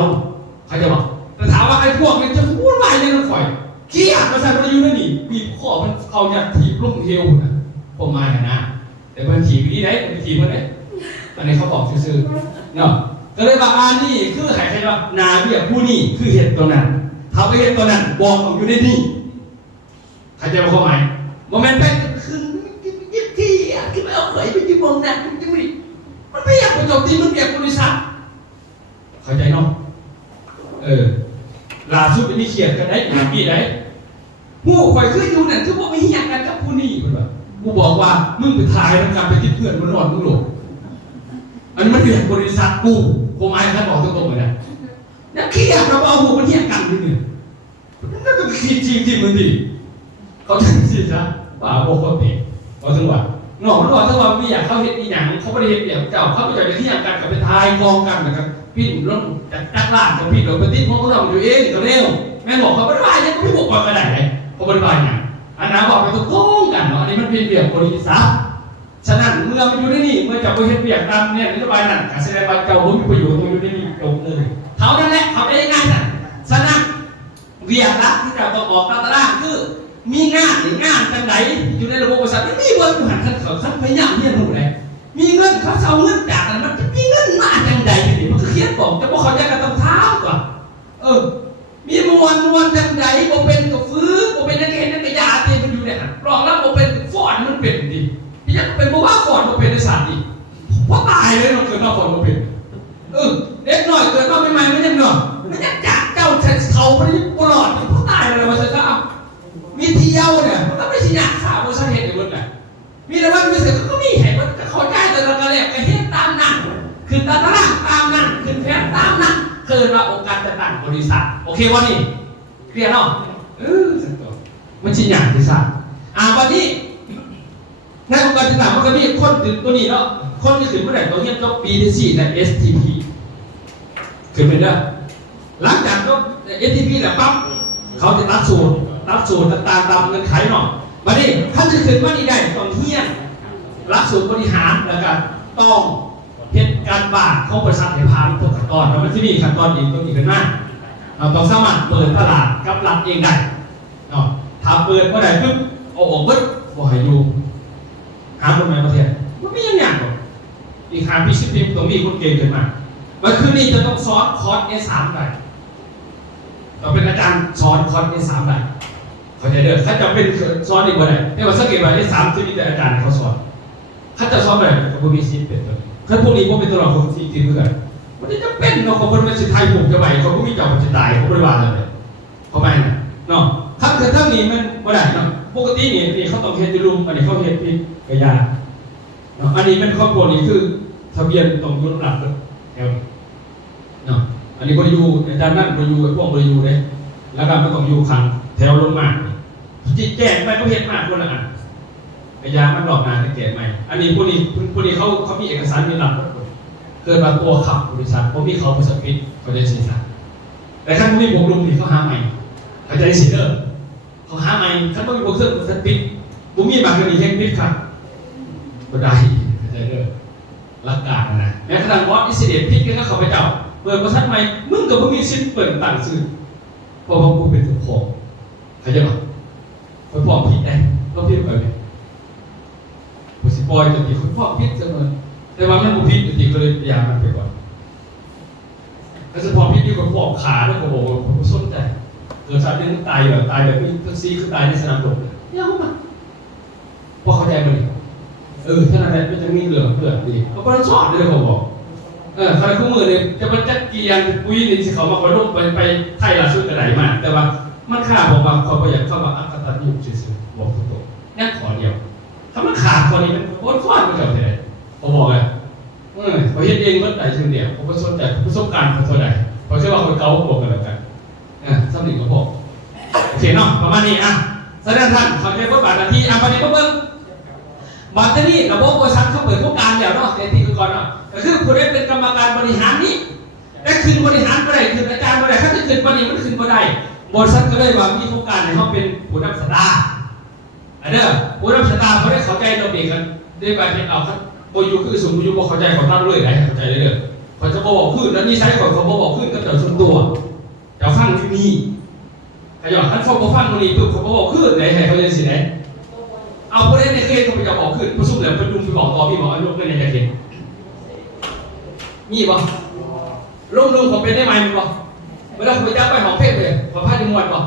เขาจะบอกแต่ถามว่าไอ้พวกนี้จะพูดอะไรเนี่ยมันข่อยเกี้ยมาใส่ประยุทธ์นั่นนี่บีบคอมันเขาจะถีบลุ่มเฮลนะผมมาอย่างนั้นแต่มันถีบที่ไหนมันถีบมันไหนอันนี้เขาบอกซื่อๆเนาะก็เลยว่าอันนี้คือใครว่านาเบี้ยผู้นี่คือเหตุตัวนั้นเขาไปเหตุตัวนั้นบอกอยู่ในนี่ใครจะมาเข้าหมายโมเมนต์แรกคือยึดที่คือไม่เอาเขยไปยืมมองนั่นมันไม่อยากประโยชน์ที่มันเก็บบริษัท เข้าใจเนาะล่าสุดมีเขียนกันได้ปีไหนผู้คอยคืออยู่นั่นคือบอกไม่เฮียกันกับผู้นี่มันแบบกูบอกว่ามึงไปถ่ายมันกลับไปที่เพื่อนมันนอนมึงหลบอันนี้มันเรียนบริษัทกูผมอายคันบอกตรงๆเลยนะนักเขียนเราเอาหูมันเฮียกันนี่เนี่ยนั่นก็คือจริงมันดีเขาจะสิซะป่าโบโคเตะเอาถึงว่าหนอกมันบอกถ้าว่าไม่อยากเข้าเห็นอีหยังเขาไม่ได้เห็นเดี่ยวเจ้าเขาไม่อยากไปเที่ยงกันกับไปทายกองกันนะครับพี่รถจักรลานกับพี่รถปฏิทินพวกเราอยู่เองก็เร็วแม่บอกเขาไม่ได้เนี่ยก็ไม่บอกกันได้เลยเขาไม่ได้อย่างอันนั้นบอกไปตรงกันเนาะอันนี้มันเป็นเบี่ยงบริษัทฉะนั้นเมื่อมันอยู่ในนี่เมื่อจะไปเห็นเบี่ยงตามเนี่ยนโยบายนั้นการแสดงว่าเจ้ารู้มีประโยชน์ตรงอยู่ในนี่จบเลยเท่านั้นแหละเขาได้ง่ายน่ะฉะนั้นเรียกละที่เจ้าต้องออกตามตารางคือมีงานหรืองานจังไหนอยู่ในระบบบริษัทไม่มีเงินหันเขาสักพยายามเนี่ยหนูเลยมีเงินเขาเอาเงินจากนั้นมันจะมีเงินมาจังใดทีนี้มันก็เขียนบอกแต่พวกเขาจะกันต้องเท้าก่อนมีมวลจังใดโมเป็นกับฟื้นโมเป็นนักเรียนนักยาเตมันอยู่เนี่ยรองรับโมเป็นฟอนมันเป็นดิพี่ยังเป็นโมว่าฟอนโมเป็นในศาสตร์ดิเพราะตายเลยเราเกิดมาฟอนโมเป็นเด็กหน่อยเกิดมาใหม่ๆมันยังหน่อยมันยังจากเจ้าเขาไปตลอดเพราะตายเลยมาเสร็จแล้วมีเที่ยวเนี่ยมันก็ไม่ใช่ยากข่าวบริษัทเห็นในบนไหนมีแต่ว่ามีเสร็จก็มีเห็นมันเขาได้แต่ละกระเลียกกระเฮ็ดตามนั้นคือตารางตามนั้นคือแผนตามนั้นเกิดว่าองค์การจะตั้งบริษัทโอเควะนี่เคลียร์เนาะสักตัวมันชิ้นอย่างที่ทราบวันนี้ในองค์การจะตั้งมันก็มีคนถึงตัวนี้เนาะคนที่ถึงเมื่อไหร่ตัวเงี้ยก็ BTC และ STP คือเป็นเรื่องหลังจากก็ STP เนี่ยปั๊บเขาจะรับสูตรต่างๆตามเงินไขเนาะวันนี้ถ้าจะขึ้นว่านี่ได้ต้องเฮี้ยนรับสูตรบริหารแล้วก็ต้องเหตุการณ์บาทของบริษัทให้ผ่านทุกขั้นตอนแล้วมันจะมีขั้นตอนอีกขึ้นมาเราต้องสามารถเปิดตลาดกับรัฐเองได้เนาะถ้าเปิดเมื่อไหร่ปุ๊บเอาออกปุ๊บบ่ให้อยู่หาคนใหม่ประเทศมันไม่ยังหรอกอีกหาพิชิตต้องมีคนเก่งขึ้นมาวันคืนนี้จะต้องสอนคอร์ส S3 ได้เราเป็นอาจารย์สอนคอร์ส S3 ได้เขาจะเดินถ้าจะเป็นสอนอีกวันไหนไม่ว่าสักกี่วัน S3 จะมีแต่อาจารย์เขาสอนถ้าจะสอนอะไรก็บ่มีสิทธิ์เป็นตัวถ้าพวกนี้พวกเป็นตัวเราคนที่กินเพื่อนมันจะเป็นเนาะคนเป็นสิทธิ์ไทยผมจะไหวเขาก็มีเจ้ามันจะตายเขาบริวารเลยเขาไปนะเนาะถ้าเกิดถ้านี้มันบ่ได้เนาะปกตินี่เขาต้องเฮ็ดรุมอันนี้เขาเฮ็ดพิกยาเนาะอันนี้เป็นครอบครัวนี้คือทะเบียนต้องยกระดับแถวเนาะอันนี้บริยูอาจารย์นั่นบริยูพวกบริยูเลยแล้วก็ไม่ต้องอยู่ขังแถวลงมาจิตแจ้งไปก็เฮ็ดมากคนละอันยามันหลอกงานให้แก่ใหม่อันนี้พวกนี้เขามีเอกสารมีหลักเกิดมาตัวขับบริษัทพวกนี้เขาบริษัทพิษเขาจะสื่อสารแต่ขั้นพวกนี้ผมลงนี่เขาหาใหม่เขาจะได้สิเดอร์เขาหาใหม่ขั้นพวกนี้ผมเสื่อมบริษัทพิษผมมีบางกรณีแห่งพิษครับก็ได้เขาจะเดอร์หลักการนะแม้กระทั่งวอตอิสเดตพิษก็เขาไปเจ้าเปิดบริษัทใหม่มึงกับมึงมีสิทธิ์เปิดต่างซื้อเพราะว่ากูเป็นเจ้าของเขาจะบอกไปฟ้องผิดได้ก็ผิดไปผู้สิบอยจะตีคนฟ้องผิดเสมอแต่ว่ามันบุพิษจริงๆก็เลยพยายามมันไปก่อนถ้าจะพอพิษที่คนบอกขาแล้วก็บอกว่าผมสนใจเกิดชาตินึงตายแบบนี้ทั้งซีคือตายในสนามรบเนี่ยเอามาพอเข้าใจมันท่านอะไรมันจะมีเหลือดีเขาก็ชอบเลยเขาบอกใครคู่มือเนี่ยจะมันจัดเกียร์ปุ้ยนี่สิเขามาคอยลงไปไทยล่าสุดกระไดมาแต่ว่ามันขาดบอกว่าเขาอยากเข้ามาอักตันยูซื่อๆบอกตรงๆนั่นขอเดียวถ้ามันขาดคนนี้มันโคตรฟาดไปเลยผมบอกเลยเขาเห็นเองว่าไหนเช่นเดียวผมก็สนใจประสบการณ์เขาเท่าไหร่เขาเชื่อว่าคนเก่าบอกกันแล้วกันสำนึกเขาบอกโอเคเนาะประมาณนี้แสดงท่านเขาใจบทบาทหน้าที่ประเด็นเพิ่มบัตรนี้ระบบบริษัทเขาเปิดพวกการแล้วเนาะในที่ก่อนเนาะก็คือผู้ได้เป็นกรรมการบริหารนี้ได้คืนบริหารก็ได้คืนอาจารย์ก็ได้ถ้าจะคืนวันนี้มันคืนก็ได้บริษัทก็ได้ว่ามีโครงการในเขาเป็นผู้นำสตาร์ผู้นำสตาร์เขาได้เข้าใจเราเด็กกันได้ไปเป็นเอาครับโบยูคือสูงโบยูบอกเข้าใจเขาตั้งเลยได้เข้าใจเลยเขาจะบอกขึ้นแล้วนี่ใช้เขาบอกขึ้นก็จะส่วนตัวจะฟังที่นี่ขยันขั้นฟองฟังตรงนี้ปุ๊บเขาบอกขึ้นไหนเขาจะสิไหนเอาผู้เล่นในเคสเขาไปจะบอกขึ้นผู้สุ่มแล้วประชุมไปบอกต่อพี่บอกไอ้ลูกเล่นในจะเห็นนี่ป่ะลุงเขาเป็นได้ไหมมั้งป่ะเวลาเขาไปจับไปหอเพศเลยขอพาดมวยป่ะ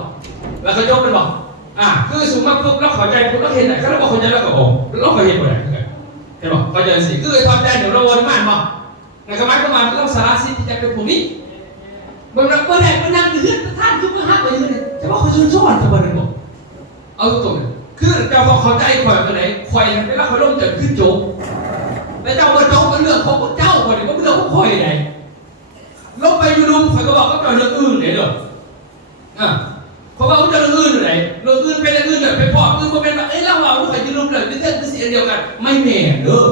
แล้วเขายกเป็นป่ะคือสูงมากปุ๊บแล้วเข้าใจปุ๊บแล้วเห็นไหนเขาแล้วบอกเข้าใจแล้วก็บอกแล้วเขาเห็นหมดเลยเห็นป่ะเข้าใจสิคือความใจเดี๋ยวเราวนมากป่ะในกรรมการมันต้องสารสิทธิ์ที่จะเป็นพวกนี้ ว่าเขาชื่นชอบทำไมเลยบอกเอาตรงๆคือเจ้าเข้าใจข่อยกันไหนข่อยเวลาข่อยลงจะขึ้นโจกแต่เจ้ามาโจกเป็นเรื่องของเจ้าข่อยก็เป็นเรื่องของข่อยไหนลงไปอยู่ลุมข่อยก็บอกก็เป็นเรื่องอื่นเลยเด้อเพราะว่าเขาจะเรื่องอื่นไหนเรื่องอื่นเป็นเรื่องอื่นเลยไปพออื่นมาเป็นแบบเราข่อยอยู่ลุมเลยเป็นเส้นเป็นสีเดียวกันไม่แม่เด้อ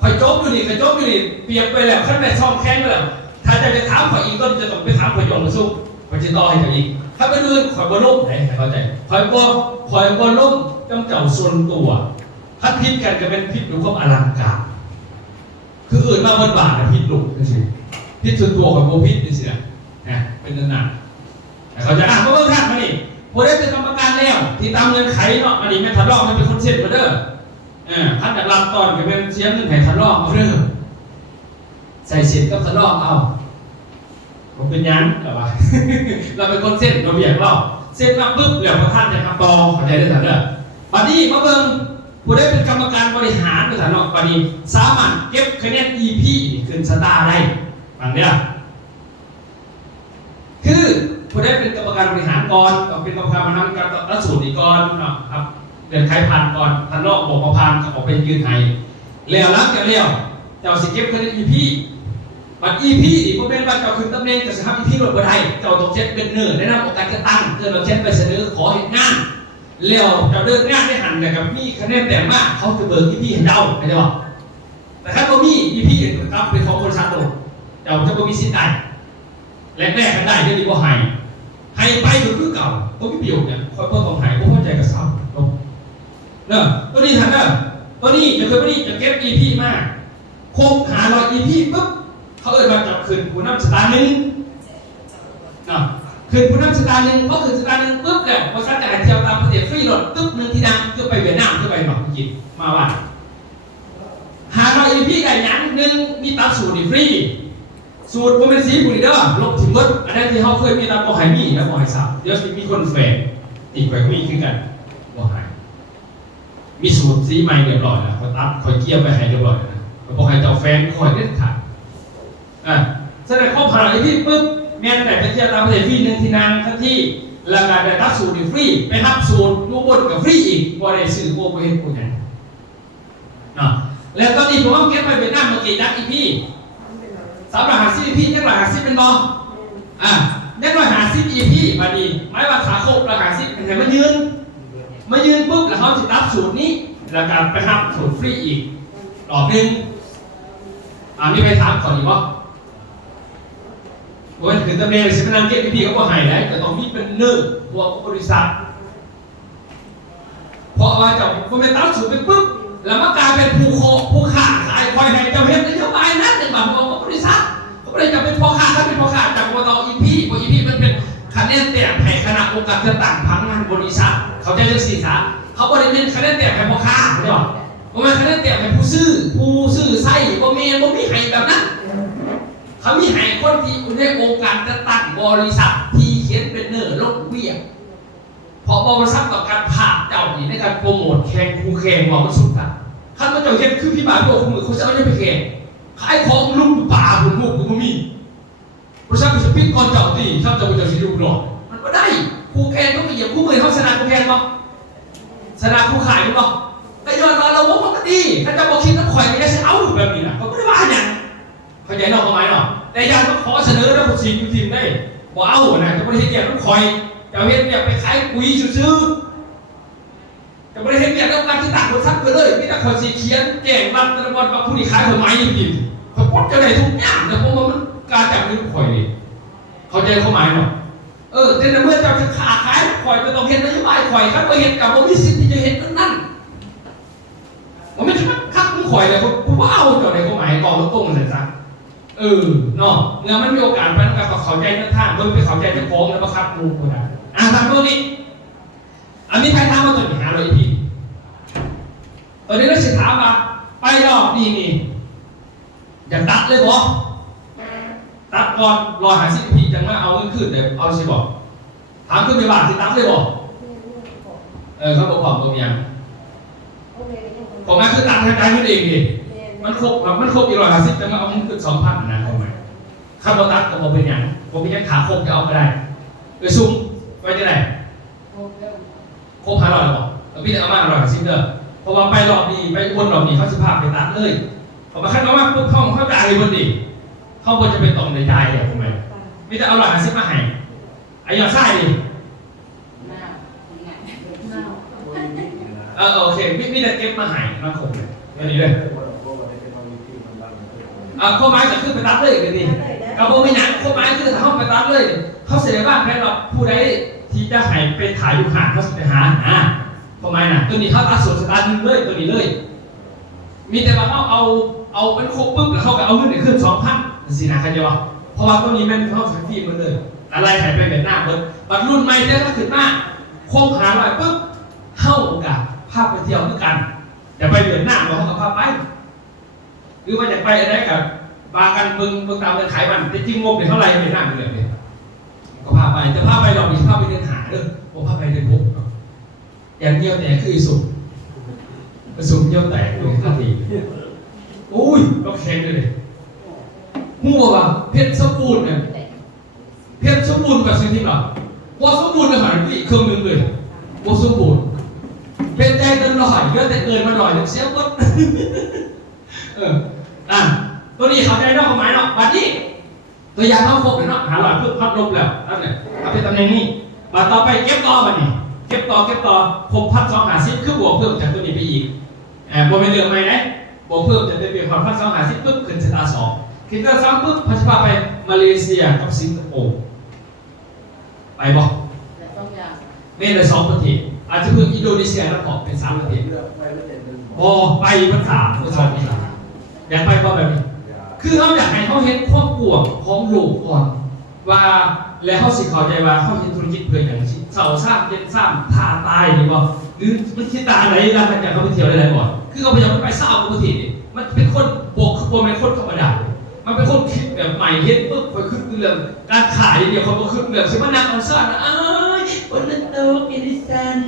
ข่อยโจกอยู่นี่ข่อยโจกอยู่นี่เปรียบไปแล้วขั้นแต่ช่องแข้งไปแล้วถ้าจะไปถามข่อยอีกก็จะต้องไปถามข่อยยงมาสู้ข่อยจะต่อให้เจ้าอีกถ้าไปดูข่อยบอลลุ่มไหนเข้าใจข่อยบอลลุ่มจ้าเจ้าส่วนตัวถ้าพิษกันจะเป็นพิษดูความอลังการคืออื่นมาบนบาทนะพิษดุนี่สิพิษส่วนตัวของโมพิษนี่สินะเป็นนานๆเขาจะอ่านเมื่อท่านมานี่พอได้เป็นกรรมการแล้วที่ตามเงินไขเนาะมาดิแม่ทันรองมันเป็นคนเช็ดมาเด้อท่านจากรับตอนก็เป็นเสียเงินไขทันรองเอาเด้อใส่เสียกับทันรองเอาผมเป็นยันเหรอวะ เราเป็นคนเส้นเราเบียดเราเส้นมาปุ๊บเหลือพระท่านจะทำตอเข้าใจได้ทันเด้อบัดนี้มาเบิ่งผู้ได้เป็นกรรมการบริหารภาษาเนาะบัดนี้สามารถเก็บคะแนน EP ขึ้นสตาร์ได้บางเด้อคือผู้ได้เป็นกรรมการบริหารก่อนก็เป็นกรรมการมาทำการตัดสูตรอีกก่อนเนาะครับเดินไขผ่านก่อนทันรองบอกประพันธ์ก็ออกไปยืนให้แล้วหลังจากแล้วเจ้าสิเก็บคะแนน EPบัด EP นี่บ่แม่นว่าเจ้าขึ้นตำแหน่งจะสิทำ EP รถบ่ได้เจ้าต้องเช็คเป็นเนื้อแนะนำโอกาสจะตั้งเพื่อเราเช็คไปเสนอขอเฮ็ดงานแล้วเจ้าเดินงานได้หันแต่กับมีคะแนนแต่มากเขาจะเบิก EP ให้เจ้าเข้าใจบ่แต่ถ้าบ่มี EP เห็นกลับเป็นของบริษัทโตเจ้าจะบ่มีสิทธิ์ได้แรกๆกันได้เดี๋ยวนี้บ่ให้ไปก็คือเก่าบ่มีประโยชน์เนี่ยค่อยบ่ต้องให้บ่เข้าใจกับซ้ำเนาะตัวนี้ทันเด้อตัวนี้จะคือบ่นี้จะเก็บ EP มาครบ500 EP ปึ๊บเขามาจับคืนผู้นำสตาร์หนึ่งคืนผู้นำสตาร์หนึ่งเพราะคืนสตาร์หนึ่งปุ๊บแล้วพอสักการเที่ยวตามประเทศฟรีรถตึ๊บหนึ่งที่ดังก็ไปเวียดนามก็ไปหนองกินมาว่า500 EP ได้ยังหนึ่งมีตัดสูตรฟรีสูตรผมเป็นสีบุรีเด้อลบถึงรถอันนั้นที่เขาเคยมีตามบ่อหายมีแล้วบ่อหายสับเดี๋ยวมีคนแฝงอีกไปก็มีขึ้นกันบ่อหายมีสูตรสีใหม่เรียบร้อยแล้วเขาตัดเขาเกี่ยวไปให้เรียบร้อยนะบ่อหายเจ้าแฟนคอยเด็ดขาดแสดงข้อผ่านที่ปุ๊บแม่แต่ไปเที่ยวตามประเทศฟรีหนึ่งที่นางทั้งที่แล้วการได้รับสูตรฟรีไปรับสูตรรูบนกับฟรีอีกบ่ได้ซื้อโบไปเห็นคนนั้นแล้วตอนนี้ผมว่าเก็บไปเวียดนามเมื่อกี้จักอีพี่350 EP จัก150เป็นบ่จัก150 EP มาดีหมายว่าขาโคก150เป็นไงมายืนปุ๊บแล้วเขาจะรับสูตรนี้แล้วการไปรับสูตรฟรีอีกรอบนึงมีไปถามก่อนอีกว่าวันถึงตำแหน่งสิบนำเก็บพี่เขาบอกให้ได้แต่ต้องมีเป็นเนื้อหัวบริษัทเพราะว่าเจ้าคนเป็นตั้งสูตรไปปุ๊บแล้วมันกลายเป็นผู้ค้าขายคอยให้เจ้าเห็นนโยบายนั้นในบางบริษัทเขาเลยจะเป็นพ่อค้าถ้าเป็นพ่อค้าจากวตอีพีมันเป็นคะแนนแต่งให้คณะองค์การต่างๆพังงานบริษัทเขาจะเลือกสื่อสารเขาบริเวณคะแนนแต่งให้พ่อค้าใช่ไหมบ่แม่นคะแนนแต่งให้ผู้ซื้อไส้บ่มีให้แบบนั้นเขามีให้คนที่อยู่ในองค์การต่างๆบริษัทที่เขียนเป็นเนื้อลงเบี้ยพอบริษัทต่อการผ่าเจ้าในการโปรโมทแข่งคู่แข่งว่ามันสุดกันท่านพระเจ้าเห็นคือพี่บ่าวพวกคุณมือเขาจะเอาไปแข่งขายของลุกป่าผมมุกผมมีบริษัทจะปิดก่อนเจ้าตีถ้าเจ้าจะสิลูกหลอกมันก็ได้คู่แข่งก็ไปเหยียบคู่มือเขาชนะคู่แข่งป่ะชนะคู่ขายป่ะแต่ย้อนมาเราบอกว่าก็ดีถ้าจะบอกคิดน้ำข่อยไม่ได้เอาแบบนี้นะเขาไม่ได้ว่าอย่างเข้าใจนอกเข้าไหมเนาะแต่ยังต้องขอเสนอแล้วผมสิทีมได้บอกเอานะจะไม่ได้เห็นแก่น้ำข่อยจะเห็นเนี่ยไปขายปุ๋ยซื้อจะไม่ได้เห็นเนี่ยต้องการที่ต่างบริษัทไปเลยไม่ได้คนสีเขียนแก่งมันตะวันว่าผู้นี้ขายผลไม้จริงๆเขาพูดจะได้ทุกอย่างแต่ผมว่ามันการจับมือข่อยเขาใจเข้าหมายเนาะแต่เมื่อเจ้าจะขาขายข่อยจะต้องเห็นนโยบายข่อยครับว่าเห็นกับว่ามีสิทธิ์ที่จะเห็นนั่นผมไม่ใช่ว่าคักมึงข่อยเลยผมว่าเอาเจ้าในเข้าหมายก่อนแล้วตรงเลยจ้ะเนาะเมื่อมันมีโอกาสมันกับเขาใจนั่นท่าเมื่อไปเขาใจจะโค้งแล้วก็คัดมูกูได้ทำตัวนี้อันนี้ใครทำมาตัวนี้500 EP ตอนนี้เราสิถามมาไปรอบนี่อยากตัดเลยบอกตัดก่อน150 EP จังว่าเอาเงินขึ้นแต่เอาสิบอกถามขึ้นไปบาทสิตัดเลยบอกเขาบอกตัวอย่างผมมาคือตัดให้ใจขึ้นเองดิมันครบอีก150จังว่าเอาเงินขึ้น 2,000 นะทำไมข้าวตัดก็บอกเป็นอย่างผมมีแค่ขาครบจะเอาก็ได้ซุ่มไป ไปที่ไหนโคพาลอยหรอพี่จะเอามาอร่อยซิเดอร์เพราะว่าไปรอบนี้ไปวนรอบนี้เขาสิพาไปตัดเลยพอมาขั้นว่าปุ๊บห้องเข้าใจบนดิเขาบนจะไปตรงในใจเนี่ยทำไมมีแต่อร่อยซิมาให้ไอ้ยอดไส้ดิโอเคมีแต่เก็บมาให้มาคงเลยอย่างนี้เลยข้อไม้จะขึ้นไปตัดเลยกันดิกระโปรงไม่หนักข้อไม้คือถ้าเขาไปตัดเลยเขาเสียบ้างแค่เราผู้ใดที่จะให้ไปถ่ายอยู่ห่างเขาไปหาข้อไม้น่ะตัวนี้เขาตัดส่วนสตาร์ทนึงเลยตัวนี้เลยมีแต่ว่าเขาเอาเป็นครบปุ๊บแล้วเขาก็เอาเงินไปขึ้น2,000สินะใครจะบอกเพราะว่าตัวนี้มันเขาใช้ฟรีมันเลยอะไรหายไปแบบหน้าเบิร์ดบัตรรุ่นใหม่เนี่ยก็ขึ้นมาคงหาหน่อยปุ๊บเข้าโอกาสพาไปเที่ยวด้วยกันอย่าไปเดือดหน้าเราเขากับพาไปหรือว่าอยากไปอะไรกับบากันมึงตามเงินขายมันแต่จริงงบเนี่ยเท่าไรไม่น่าเดือดเลยก็พาไปแต่พาไปเรามีพาไปเดินหาเด้อผมพาไปเดินพบอย่างเดียวแต่คืออีสุดเดียวแตกเลยทันทีอุ้ยก็แข็งเลยหัวว่ะเพชรสมบูรณ์เนี่ยเพชรสมบูรณ์แบบสิ่งที่เราว่าสมบูรณ์เลยหายพี่เครื่องนึงเลยว่าสมบูรณ์เป็นใจเกินร้อยเยอะแต่เกินมาหน่อยเสียวัดตัวนี้เขาใจนอกหมายเนาะบัดนี้ตัวอย่างเขาครบเลยเนาะหาหลอดเพิ่มพัดลมแล้วนั่นแหละเอาไปตำแหน่งนี้บัดต่อไปเก็บต่อบัดนี้เก็บต่อครบพัด250คือบวกเพิ่มจากตัวนี้ไปอีกบวกเป็นเรื่องใหม่นะบวกเพิ่มจะได้เป็นพัด250ปุ๊บขึ้นสตาร์2ขึ้นสตาร์2ปุ๊บพัชพาไปมาเลเซียกับสิงคโปร์ไปบอกไม่ได้2ประเทศอาจจะเพิ่มอินโดนีเซียแล้วพอเป็น3ประเทศไปมัน3เป็น2ประเทศอยากไปเพราะแบบนี้คือเขาอยากให้เขาเห็นครอบครัวของลูกก่อนว่าแล้วเขาสิเข้าใจว่าเขาเห็นธุรกิจเพื่ออย่างชิ้นเสาสร้างเย็นสร้างท่าตายนี่บ่หรือมันคิดตาไหนล่ะมันอยากเขาไปเที่ยวได้ก่อนคือเขาพยายามไปสร้างประเทศนี่มันเป็นคนบวกคือเป็นคนธรรมดามันเป็นคนคิดแบบใหม่เห็นปุ๊บไปขึ้นเรื่องการขายเดียวเขาก็ขึ้นเรื่องสิมันนักเอาซ่านะวันนั้นโตกินซัน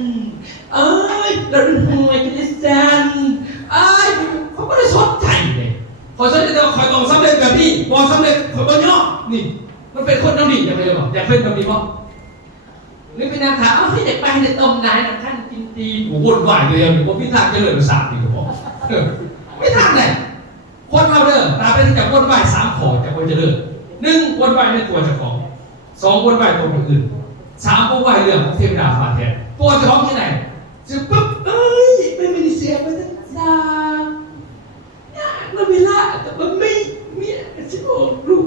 เราดูหวยกินซันเขาไม่ได้สนใจเลยพอสนใจแต่คอยต้องสำเร็จแบบนี้พอสำเร็จคอยต้องย่อนี่มันเป็นคนน้ำดีอย่างไรบอกอยากเป็นแบบนี้ป่ะนี่เป็นนาถาให้เด็กไปในต้มนายนะท่านกินตีโอ้โหวุ่นวายเลยผมพิธาเจริญประสาทนี่ก็บอกไม่ทำเลยคนเราเด้อตาเป็นจากวุ่นวาย3ขอจากคนเจริญ1วุ่นวายในตัวเจ้าของ2วุ่นวายตัวคนอื่น3วุ่นวายเรื่องของเทวดาฟ้าแทนตัวเจ้าของที่ไหนจะปุ๊บไม่ได้เสียไปทั้งสามเราเวลาแต่ว่าไม่เมียฉันบอกลูก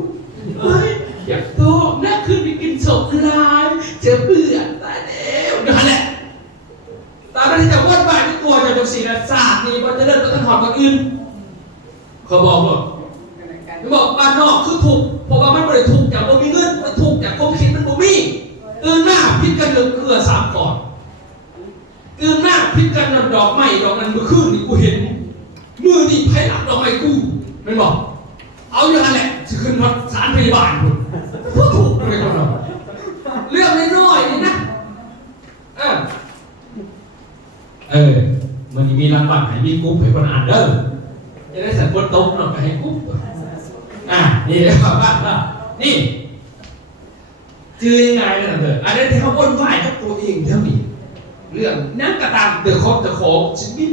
อยากโตน่าคืนไปกินศพลายจะเบื่อตายแล้วนั่นแหละตาที่จะวาดวาดที่ตัวจะเป็นศีลศาสตร์นี่มันจะเลิกก็ต้องถอดคนอื่นเขาบอกว่าบอกบ้านนอกคือถูกเพราะว่ามันไม่ได้ถูกจากบ่มีเงินมันถูกจากความคิดมันบ่มีหน้าพิษกันเดือดเกลือ3ก่อนหน้าพิษกันดอกไม้ดอกนั้นเมื่อคืนนี่กูเห็นมือนี่ไพ่หลับดอกไม้กูไม่บอกเอาอย่างนั้นแหละจะขึ้นรถสารพยาบาลคุณพูดถูกเลยคนเราเรื่องน้อยๆนี่นะมันมีรางวัลให้มีกุ๊บให้คนอ่านเด้อจะได้สังคนตรงหน่อยให้กุ๊บนี่เลยครับว่านี่คือยังไงนะเด้ออันนี้ที่เขาวนวายกับตัวเองเท่านี้เรื่องนั่งกระตามเดือดคบจะโค้งชีวิต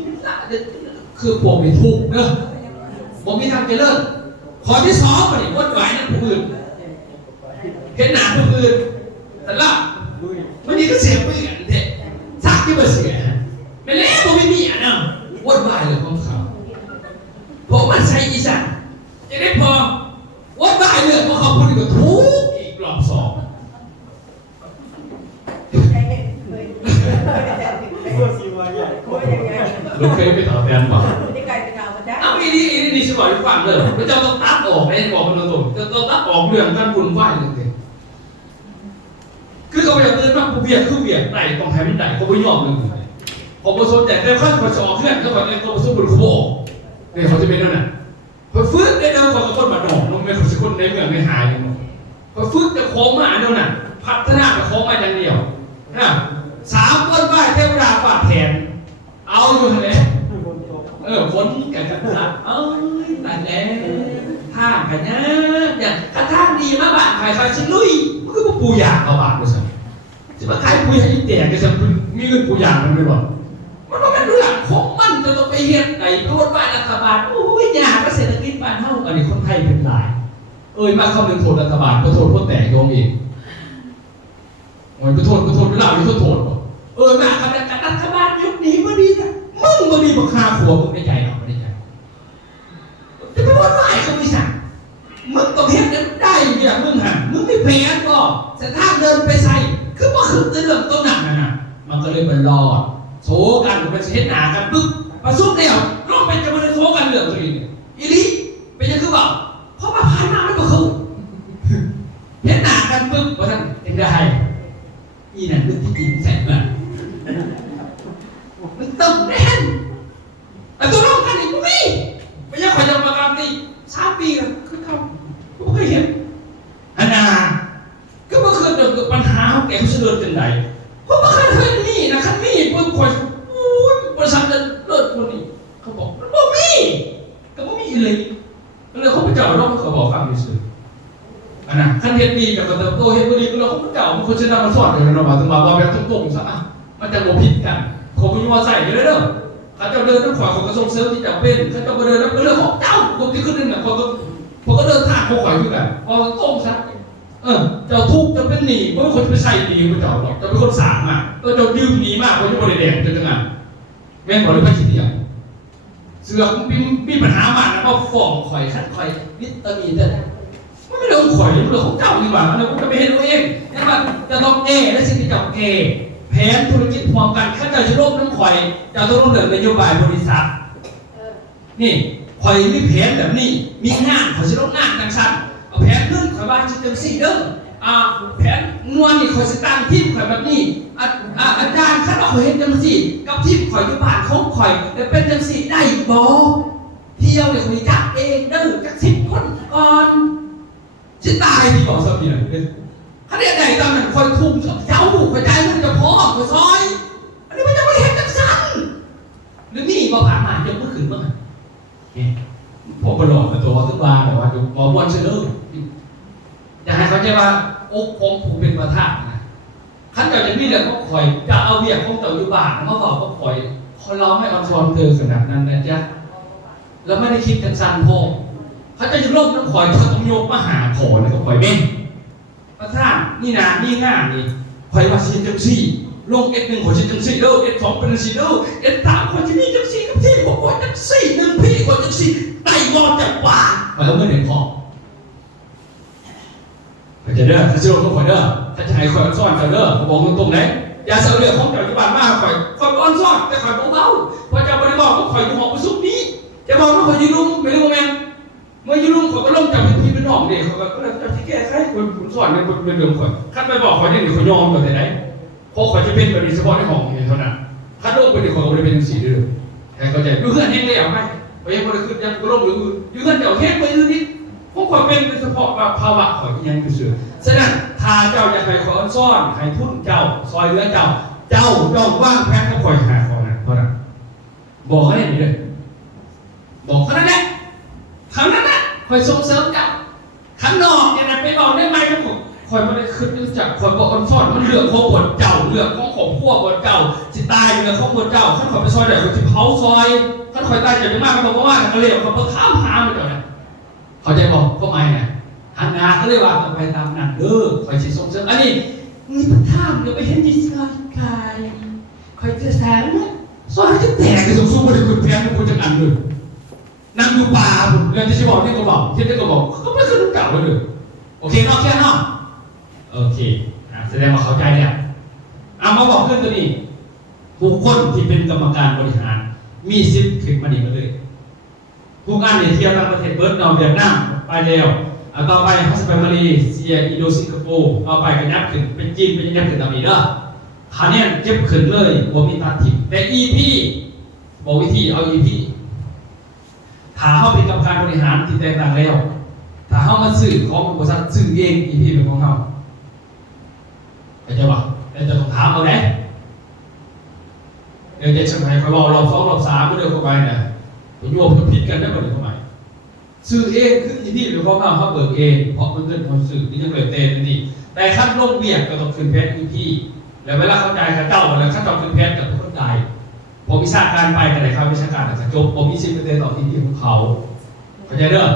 คือผมไม่ถูกเนอะผมมีทางจะเลิกข้อที่2มันวนวายนั่นผู้อื่นเห็นหนาผู้อื่นแต่ละวันนี้ก็เสียไปกันเด็กซักที่มาเสียไม่เล่ผมไม่มีเนาะวนวายเลยของเขาผมมันใช้อีสานจะได้พอวนวายเลยเพราะเขาพูดกับทุกอีกรอบ2ลูกเคยไปต่อแทนบอกเอาอีนี่ฉันบอกให้ฟังเลยพระเจ้าต้องตัดออกไอ้บอกมันตรงๆจะต้องตัดออกเรื่องการบุญไหว้เลยคือเขาไปเตือนว่าผู้เบียดคือเบียดไหนต้องให้มันไหนเขาไม่ยอมเลยผมผสมแต่ในขั้นผสมเพื่อนเขาบอกในตัวผสมบุญเขาบอกเนี่ยเขาจะเป็นนั่นน่ะพอฟื้นได้เดินกับคนมาดองน้องไม่คนสักคนในเมืองไม่หายเลยพอฟื้นจะโค้งมาเดินน่ะพัฒนาจะโค้งมาอย่างเดียวนะ3วันไหว้เทวดาฝาดแทนเอาอยู่เลยฝนกันกันตายแล้วท่ากันนะอย่างกระทั่งดีมาบ้านใครชิลุยมันก็ปูอยากเอาบาทด้วยซ้ำ จะมาขายปุ๋ยให้แตกก็จะมีเงินกูอย่างมันไม่บอกมันต้องเป็นเรื่องของมันจะต้องไปเฮ็ดไหนโทษว่ารัฐบาลโอ้ยยากเกษตรกิจบ้านเฮาอันนี้คนไทยเป็นหลายมาคำนึงโทษรัฐบาลก็โทษคนแตกโยมเองมันไปโทษเวลาไปโทษมาคำนึงรัฐบาลยุคนี้บ่ดีนะมึงบ่ดีบ่ฆ่าผัวมึงในใจหรอไม่ได้ใจจะไปว่าฝ่ายเขาไม่สั่งมึงต้องเฮ็ดได้เนี่ยมึงหันมึงไม่แพ้ก็แต่ถ้าเดินไปใส่คือว่าคือเรื่องต้นหนักนะมันก็เลยเป็นรอดโซกันมันจะเห็นหนากันปึ๊บประสุดเดียวลงไปจะมาโซกันเรื่องตัวนี้อีลิเป็นยังคือบอกเพราะว่าผ่านมาแล้วก็คือเห็นหนากันปึ๊บว่าท่านยังได้อีนั่นเรื่องที่จริงแสบมันตึงแน่นแต่ตัวน้องกันอีกไม่ไม่ยังคอยจะประกันตี3 ปีกันคือเขาไม่เคยเห็นอันนาก็ไม่เคยเกิดปัญหาของแกเขาจะเดินจังไดเพราะว่าเคยมีนะคันมีเพิ่งคอยบริษัทจะเลิศคนนี้เขาบอกมันบ่มีก็บ่มีเลยก็เลยเขาไปเจ้าเราเขาบอกฟังซื่ออันน่ะคันเฮ็ดมีกับเติบโตเฮ็ดบ่ดีก็เราเขาไปเจ้ามันควรจะนำมาสอนกันเราถึงมาว่าแบบตรงๆซะมันจะบ่ผิดกันเขาบ่อยู่ว่าใส่กันเด้อเขาเจ้าเดินน้ำขวาเขาก็ส่งเสริมที่จะเป็นเขาเจ้าบ่เดินน้ำเรื่องของเจ้าคนที่ขึ้นนึงน่ะเขาก็เดินทางเขาข่อยคือกันพอตรงซะเจ้าทุกข์จะเป็นหนี้เพราะคนจะไปใส่หนี้มันเจ้าหรอกจะเป็นคนสามก็จะยืมหนี้มากคนที่บริเดงจะจังไงแม่บอกเลยไม่คิดอย่างเสือกมีปัญหามากนะก็ฟ้องข่อยขัดข่อยวิตามินแต่ไม่เรื่องข่อยเรื่องของเจ้าดีกว่าเราจะไปเห็นตัวเองนี่มันจะต้องและสิ่งที่เจ้าแผนธุรกิจพร้อมกันข้าเจ้าจะร่วมน้ำข่อยจะต้องร่วมเดินนโยบายบริษัทนี่ข่อยมีแผนแบบนี้มีงานข่อยจะร่วมงานกันสั้นแผนขึ้นข่อยว่าจะจังสี่เด้อแผนนวลนี่ข่อยสตางทีมข่อยแบบนี้อาจารย์คัดเอาข่อยเห็นจังสี่กับทีมข่อยอยู่บ้านของข่อยแต่เป็นจังสี่ได้บ่เที่ยวเดี๋ยวข่อยจักเองเด้อจัก10 คนก่อนจะตายที่บอกสักทีหนึ่งถ้าเรียกใดตอนนั้นข่อยทุ่มเจ้าข่อยใจมันจะพอข่อยซอยอันนี้มันจะไม่เห็นจังสั้นหรือนี่บ่ผ่านมาจะเมื่อคืนเมื่อผมไปหลอกตัวทุกวันแต่ว่าดูบอลวันเชื่อจะให้เขาใจว่าอกของผมเป็นประธานนะขั้นเจ้าจะมีเรื่องก็คอยจะเอาเวียกของเจ้าอยู่บ้านเขาบอกก็คอยคนเราไม่เอาชอนเธอขนาดนั้นนะจ๊ะแล้วไม่ได้คิดกันสั้นพอเขาจะอยู่ร่มน้ำคอยเขาต้องยกมาหาขอแล้วก็คอยเบ้งประธานนี่นานี่ง่ายนี่คอยว่าสิจังสี่ลงS1ขอสิจังสี่เด้อS2เป็นจังสี่เด้อS3ขอจะมีจังสี่กับที่ผมขอจังสี่1พี่ขอจังสี่ไต่บอลจากป่าไปแล้วเมื่อไหร่พอจะเด้อถ้าจะลงก็คอยเด้อถ้าจะให้คอยซ่อนเจ้าเด้อผมบอกตรงๆไหนอย่าเสียเรื่องของเจ้าอยู่บ้านมากคอยอ้อนซ่อนแต่คอยเบาๆพอเจ้าบริบอกก็คอยอยู่ห้องประชุมนี้จะบอกว่าคอยยืนลุ่มไม่รู้โมเมนต์เมื่อยืนลุ่มเขาก็ล่มจากพี่เป็นน้องเด็กเขาก็เลยจะที่แก้ไขคนซ่อนเป็นเรื่องคอยขั้นไปบอกคอยนี่คอยยอมกับแต่ไหนเพราะคอยจะเป็นแบบนี้เฉพาะในห้องเท่านั้นขั้นลงไปนี่คอยก็เลยเป็นสีเด้อแต่เข้าใจดูเพื่อนแห้งเลยเอาไหมไปยังคนขึ้นยังก็ล่มอยู่เพื่อนเจ้าแห้งไปนิดพวกความเป็นเฉพาะภาวะของยังคือเสือฉะนั้นถ้าเจ้าอยากให้ขอซ่อนให้ทุนเจ้าซอยเหลือเจ้าต้องว่างแพ้ก็คอยหาของนะเพราะนั้นบอกเขาอย่างนี้เลยบอกเขานั่นแหละคำนั้นนะคอยส่งเสริมเจ้าข้างนอกอย่างนั้นไปบอกได้ไหมครับผมคอยไม่ได้ขึ้นจากคอยบอกซ่อนมันเรื่องของบทเจ้าเรื่องของของพวกบทเจ้าจิตตายเรื่องของบทเจ้าขั้นคอยไปซอยเดี๋ยวคอยจะเผาซอยขั้นคอยตายจะไม่มากก็บอกว่าเขาเรียกเขาข้ามหาไปเจ้าเนี่ยเขาใจบอกเขาไม่เนี่ยหันหน้าก็เลยว่าไปตามนั้นคอยสิส่งเสริมอันนี้มีปัญหาเดี๋ยวไปเห็นดีสกายคอยจะแสงเนี่ยซอยจะแตกไปสู้ไปคุยแพ้ไปคุยจังอันเลยนั่งดูป่าเรื่องที่ชิบอกที่ก็บอกที่ก็บอกเขาไม่เคยรู้จักเลยโอเคนอกแค่นอกโอเคแสดงว่าเข้าใจเนี่ยเอามาบอกเรื่องตัวนี้บุคคลที่เป็นกรรมการบริหารมีสิทธิ์ขึ้นมาดีมาเลยผู้งานเนี่ยเที่ยวต่างประเทศเบิร์ดนอร์เวียดนามไปแล้วต่อไปเขาจะไปมาเลเซียอินโดสิงคโปร์ต่อไปก็ยับขึ้นเป็นจีนเป็นยับขึ้นตามนี้เด้อขาเนี่ยเจ็บขึ้นเลยบ่มีตัดถิ่นแต่ EP บอกวิธีเอา EP ถ้าเขาเป็นกรรมการบริหารที่แตกต่างแล้วถ้าเขามาซื้อของบริษัทซื้อเอง EP เป็นของเขาเข้าใจป่ะแต่จะต้องถามเอาไหนเดี๋ยวจะสมัยเขาบอกรอบ2รอบ3ก็เดินเข้าไปนะโยมมันผิดกันได้หมดเลยทำไมซื้อเองคือที่เป็นของเขาเบิกเองเพราะมันเกิดความซื้อนี่ยังเกิดเต็มนี่แต่ขั้นลงเวียกก็ต้องขึ้นแพทย์ EP แล้วเวลาเข้าใจข้าเจ้าแล้วข้าเจ้าคือแพทย์กับทุกคนใดผมวิชาการไปกันไหนครับวิชาการแต่จบผมมีสิทธิ์ไปเรียนต่อที่ของเขาเข้าใจเด้อ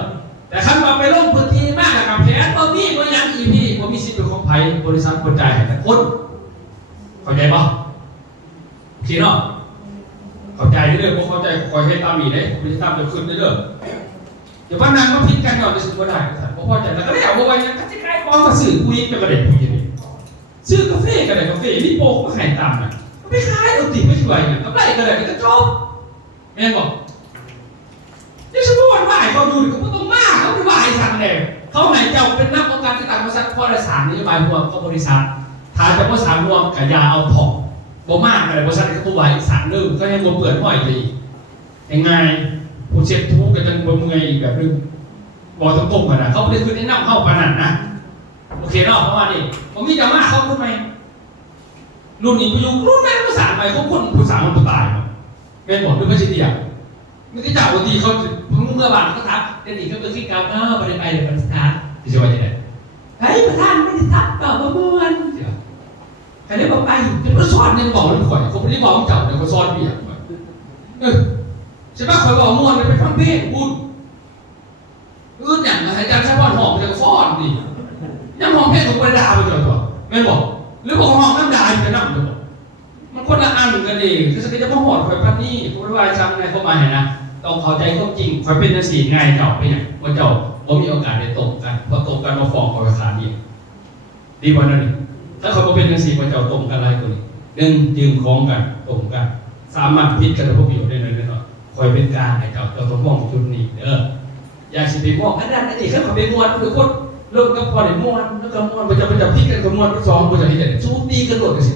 แต่ขั้นมาไปลงพื้นที่มากกับแพทย์บ่มีบ่ยังอีพี่ผมมีสิทธิ์เป็นของไผ่บริษัทคนใจให้แต่คนเข้าใจป่ะโอเคเนาะเข้าใจเรื่อยๆผมเข้าใจคอยให้ตามอีกเลยผมจะตามจะขึ้นเรื่อยๆอย่าว่านางมาพิจกันก่อนจะซื้อบ่ได้ผมพอใจแล้วก็ได้เอาไว้ยังก็จะใกล้ความมาสื่อคุยเป็นประเด็นคุยนี่ซื้อกาแฟกันเลยกาแฟนี่โปก็ขายตามนะไม่ขายเอาติไม่ช่วยเนี่ยกำไรกันเลยก็จบแม่บอกนี่ฉันพูดว่าเขาดูเขาต้องมากเขาไม่ว่าไอ้สัตว์เลยเขาไหนเจ้าเป็นนักองค์การต่างบริษัทพอได้สารนโยบายรวมเขาบริษัทถ้าจะพอสารรวมกับยาเอาผ่องบ่มากอะไรบริษัทเขาตัวใบสารเริ่มก็ยังบ่เปิดห้อยดียังไงผู้เช็ดทุกข์กันจนบ่เมื่อยอีกแบบนึงบอกตรงๆกันนะเขาไม่ได้คือแนะนำเข้าปนันนะโอเคเนาะเพราะว่านี่ผมมีจะมาเขาพูดไหมรุ่นนี้ประยุกต์รุ่นแม่ภาษาใหม่เขาคนภาษามันตายเป็นบอกด้วยไม่ใช่เดียวไม่ได้จ่าวันดีเขาเมื่อวานเขาทักเด็กนี่ก็เป็นที่การประเด็นไปเดี๋ยวประธานที่จะว่าอย่างไรเฮ้ยประธานไม่ได้ทักต่อประมวลใครได้บอกไปจะมาสอนยังบอกเลยข่อยเขาไม่ได้บอกเจ้าเดี๋ยวเขาสอนเปียกใช่ปะข่อยบอกมวลไปฟังเพลงพูดอย่างอาจารย์ชาบอนหอมจะฟ้อนดิยังหอมเพลงของประดาไปจ่อๆไม่บอกหรือบอกหอมน้ำดาจะนั่งเลยมันคนละอันกันเองคือสกิจะมาหอดคอยพันนี่คุณวายจำในเข้ามาเห็นนะต้องเข้าใจความจริงคอยเป็นสีง่ายเจ้าไปเนี่ยว่าเจ้าผมมีโอกาสได้ตรงกันพอตรงกันมาฟ้องคอยขาดีดีกว่านั้นถ้าเขาเป็นสีว่าเจ้าตรงกันอะไรกันเรื่องยืมของกันตรงกันสามารถพิจารณาพวกอยู่ได้เลยนะคอยเป็นกลางให้เจ้าต้องมองจุดนี้อยากสิไปมองอันนั้นอันนี้แค่ขอไปมวนหรือคนเริ่มกับพอได้มวนแล้วก็มวนมันจะพิจกันกับมวนสองมันจะที่ไหนสู้ตีกันหมดกันสิ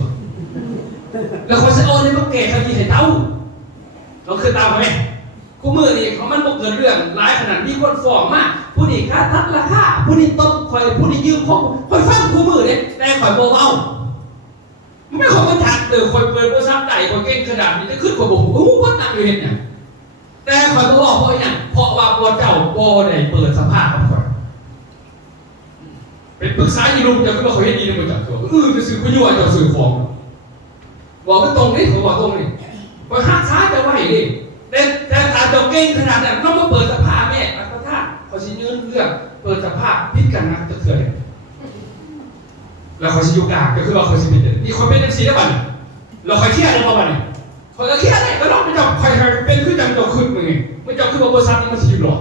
แล้วคนเซโอเนี่ยมันแก่ขยี้ให้เต้าเราเคยตามไหมคู่มือนี่เขามันบอกเกิดเรื่องร้ายขนาดมีคนฟ้องมากผู้นี้ค่าทัดราคาผู้นี้ต้มคอยผู้นี้ยืมของคอยฟังคู่มือเนี่ยแต่คอยโบเอาไม่ขอมาถักคอยเปิดโทรศัพท์ใหญ่คอยเก่งขนาดนี้จะขึ้นกว่าผมโอ้โหวัดหนักอยู่เห็นเนี่ยแต่คอยบอกเพราะอย่างเพราะว่าตัวเจ้าโบได้เปิดสภาพคอยเป็นปรึกษาอีลุงจะขึ้นมาคอยให้ดีในมือจับตัวจะซื้อประโยชน์จะซื้อของบอกไม่ตรงนี่เขาบอกตรงนี่พอหักซ้ายจะไหวดิแต่ถ้าจะเก่งขนาดนั้นต้องมาเปิดสภาแม่ประธานเขาชี้ยืนเรื่องเปิดสภาพิจกันนะจะเถื่อนแล้วเขาชี้อยู่กลางก็คือว่าเขาชี้เป็นนี่คนเป็นจังสีได้ป่ะเราคอยเครียดได้ป่ะเนี่ยคอยเครียดได้ก็ลองไปจับคอยเป็นขึ้นจังตัวขึ้นมึงไงไม่จับขึ้นมาบริษัทนี่มันชี้อยู่หลอก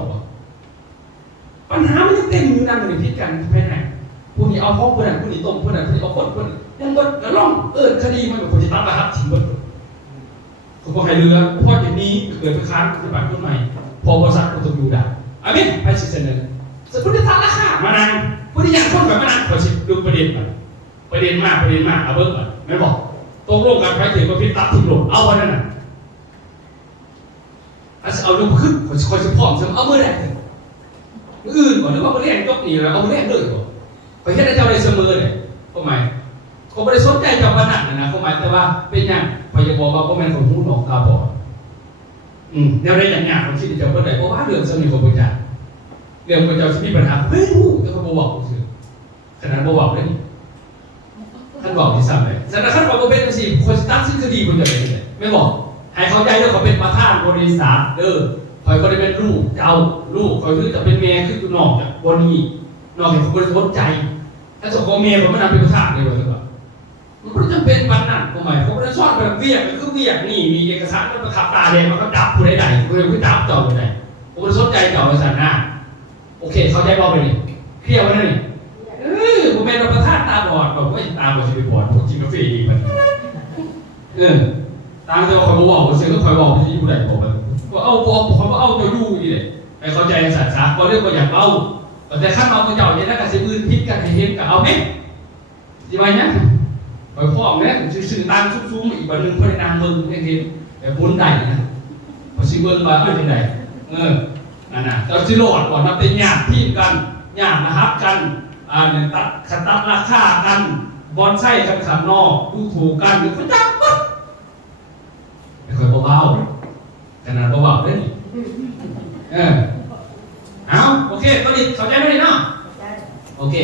ปัญหามันยังเต็มอยู่นั่นเลยพิจกันภายในผู้นี้เอาข้อผู้นั้นผู้นี้ตรงผู้นั้นผู้นี้เอาคนผู้นั้นยังบดแล้วล่องคดีมันแบบคนที่ตั้งรหัสทิ้งหมดเขาบอกให้เรือพ่ออย่างนี้เกิดไปค้านปฏิบัติต้นใหม่พอบริษัทก็ต้องอยู่ได้อามิไปสิเซนเลยสกุลที่ทันราคามานานผู้ที่อยากคนแบบมานานขอชิดูประเด็นก่อนประเด็นมากเอาเบิร์กก่อนไม่บอกตรงโลกการไปถึงประพิตัดทิ้งลงเอาวันนั้นน่ะเอาลงขึ้นคอยสปอร์ตเอาเมื่อไหร่อื่นก่อนหรือว่าเรื่องยกหนีแล้วเอาเรื่องเลยก่อนไปเห็นเจ้าได้เสมอเลยทำไมเขาไม่ได้สนใจกับวันนั้นนะเขาหมายแต่ว่าเป็นอย่างพยาบอกว่าพ่อแม่ของหูหนองตาบอดแนวใดอย่างเงี้ยเขาคิดจะเมื่อไหร่เพราะว่าเรื่องสนิทของพระเจ้าเรื่องพระเจ้าที่มีปัญหาไม่รู้แต่เขาบอกคือขนาดบอกเลยท่านบอกที่ซ้ำเลยแต่ท่านบอกว่าเป็นสิคนตั้งซึ่งคดีคนจะเป็นยังไงไม่บอกให้เขาใจว่าเขาเป็นประธานบริษัทคอยก็ได้เป็นลูกเจ้าลูกคอยคือจะเป็นเมียคือนอกจากวันนี้นอกจากคนสนใจถ้าจะขอเมียผมไม่นำเป็นประธานเลยหรือเปล่ามันไม่จำเป็นปันนั่นทำไมเขาไม่ได้ซ่อนแบบเวียกคือเวียกนี่มีเอกสารมันประทับตาแดงมันก็จับผู้ใดๆผู้ใดผู้จับเจ้าผู้ใดผมไม่สนใจเจ้าบริษัทนะโอเคเขาใจบอกไปเลยเคลียร์ไว้นั่นนี่ผมเป็นประธานตาบอดบอกว่าตาบอดจะไปบอดผมกินกาแฟดีมันตามเจ้าคอยบอกว่าเสียงก็คอยบอกที่ผู้ใดบอกว่าเอาบอกเขาว่าเอาเจ้ายู่นี่เลยไปเข้าใจศาสนาเขาเรียกว่าอย่างเอาแต่ขั้นเราเจ้าเนี่ยนะกับสิ่งอื่นพิจกันให้เห็นกับเอาไหมจีบายเนี่ยไปพ่อเนี่ยสื่อตามซุ้มอีกวันนึงพอได้นางมึงให้เห็นแบบบุญใดนะพอสิเบิ้ลมาเป็นยังไงนั่นน่ะเจ้าสิโรดก่อนมาเป็นญาติพี่กันญาตินะครับกันตัดขัดตัดราคากันบอลไส้กันขันนอกดูถูกกันหรือพระจับปั๊บไม่ค่อยเบาๆขนาดเบาๆได้ดิเอาโอเคตอนนี้เข้าใจไหมเนาะโอเค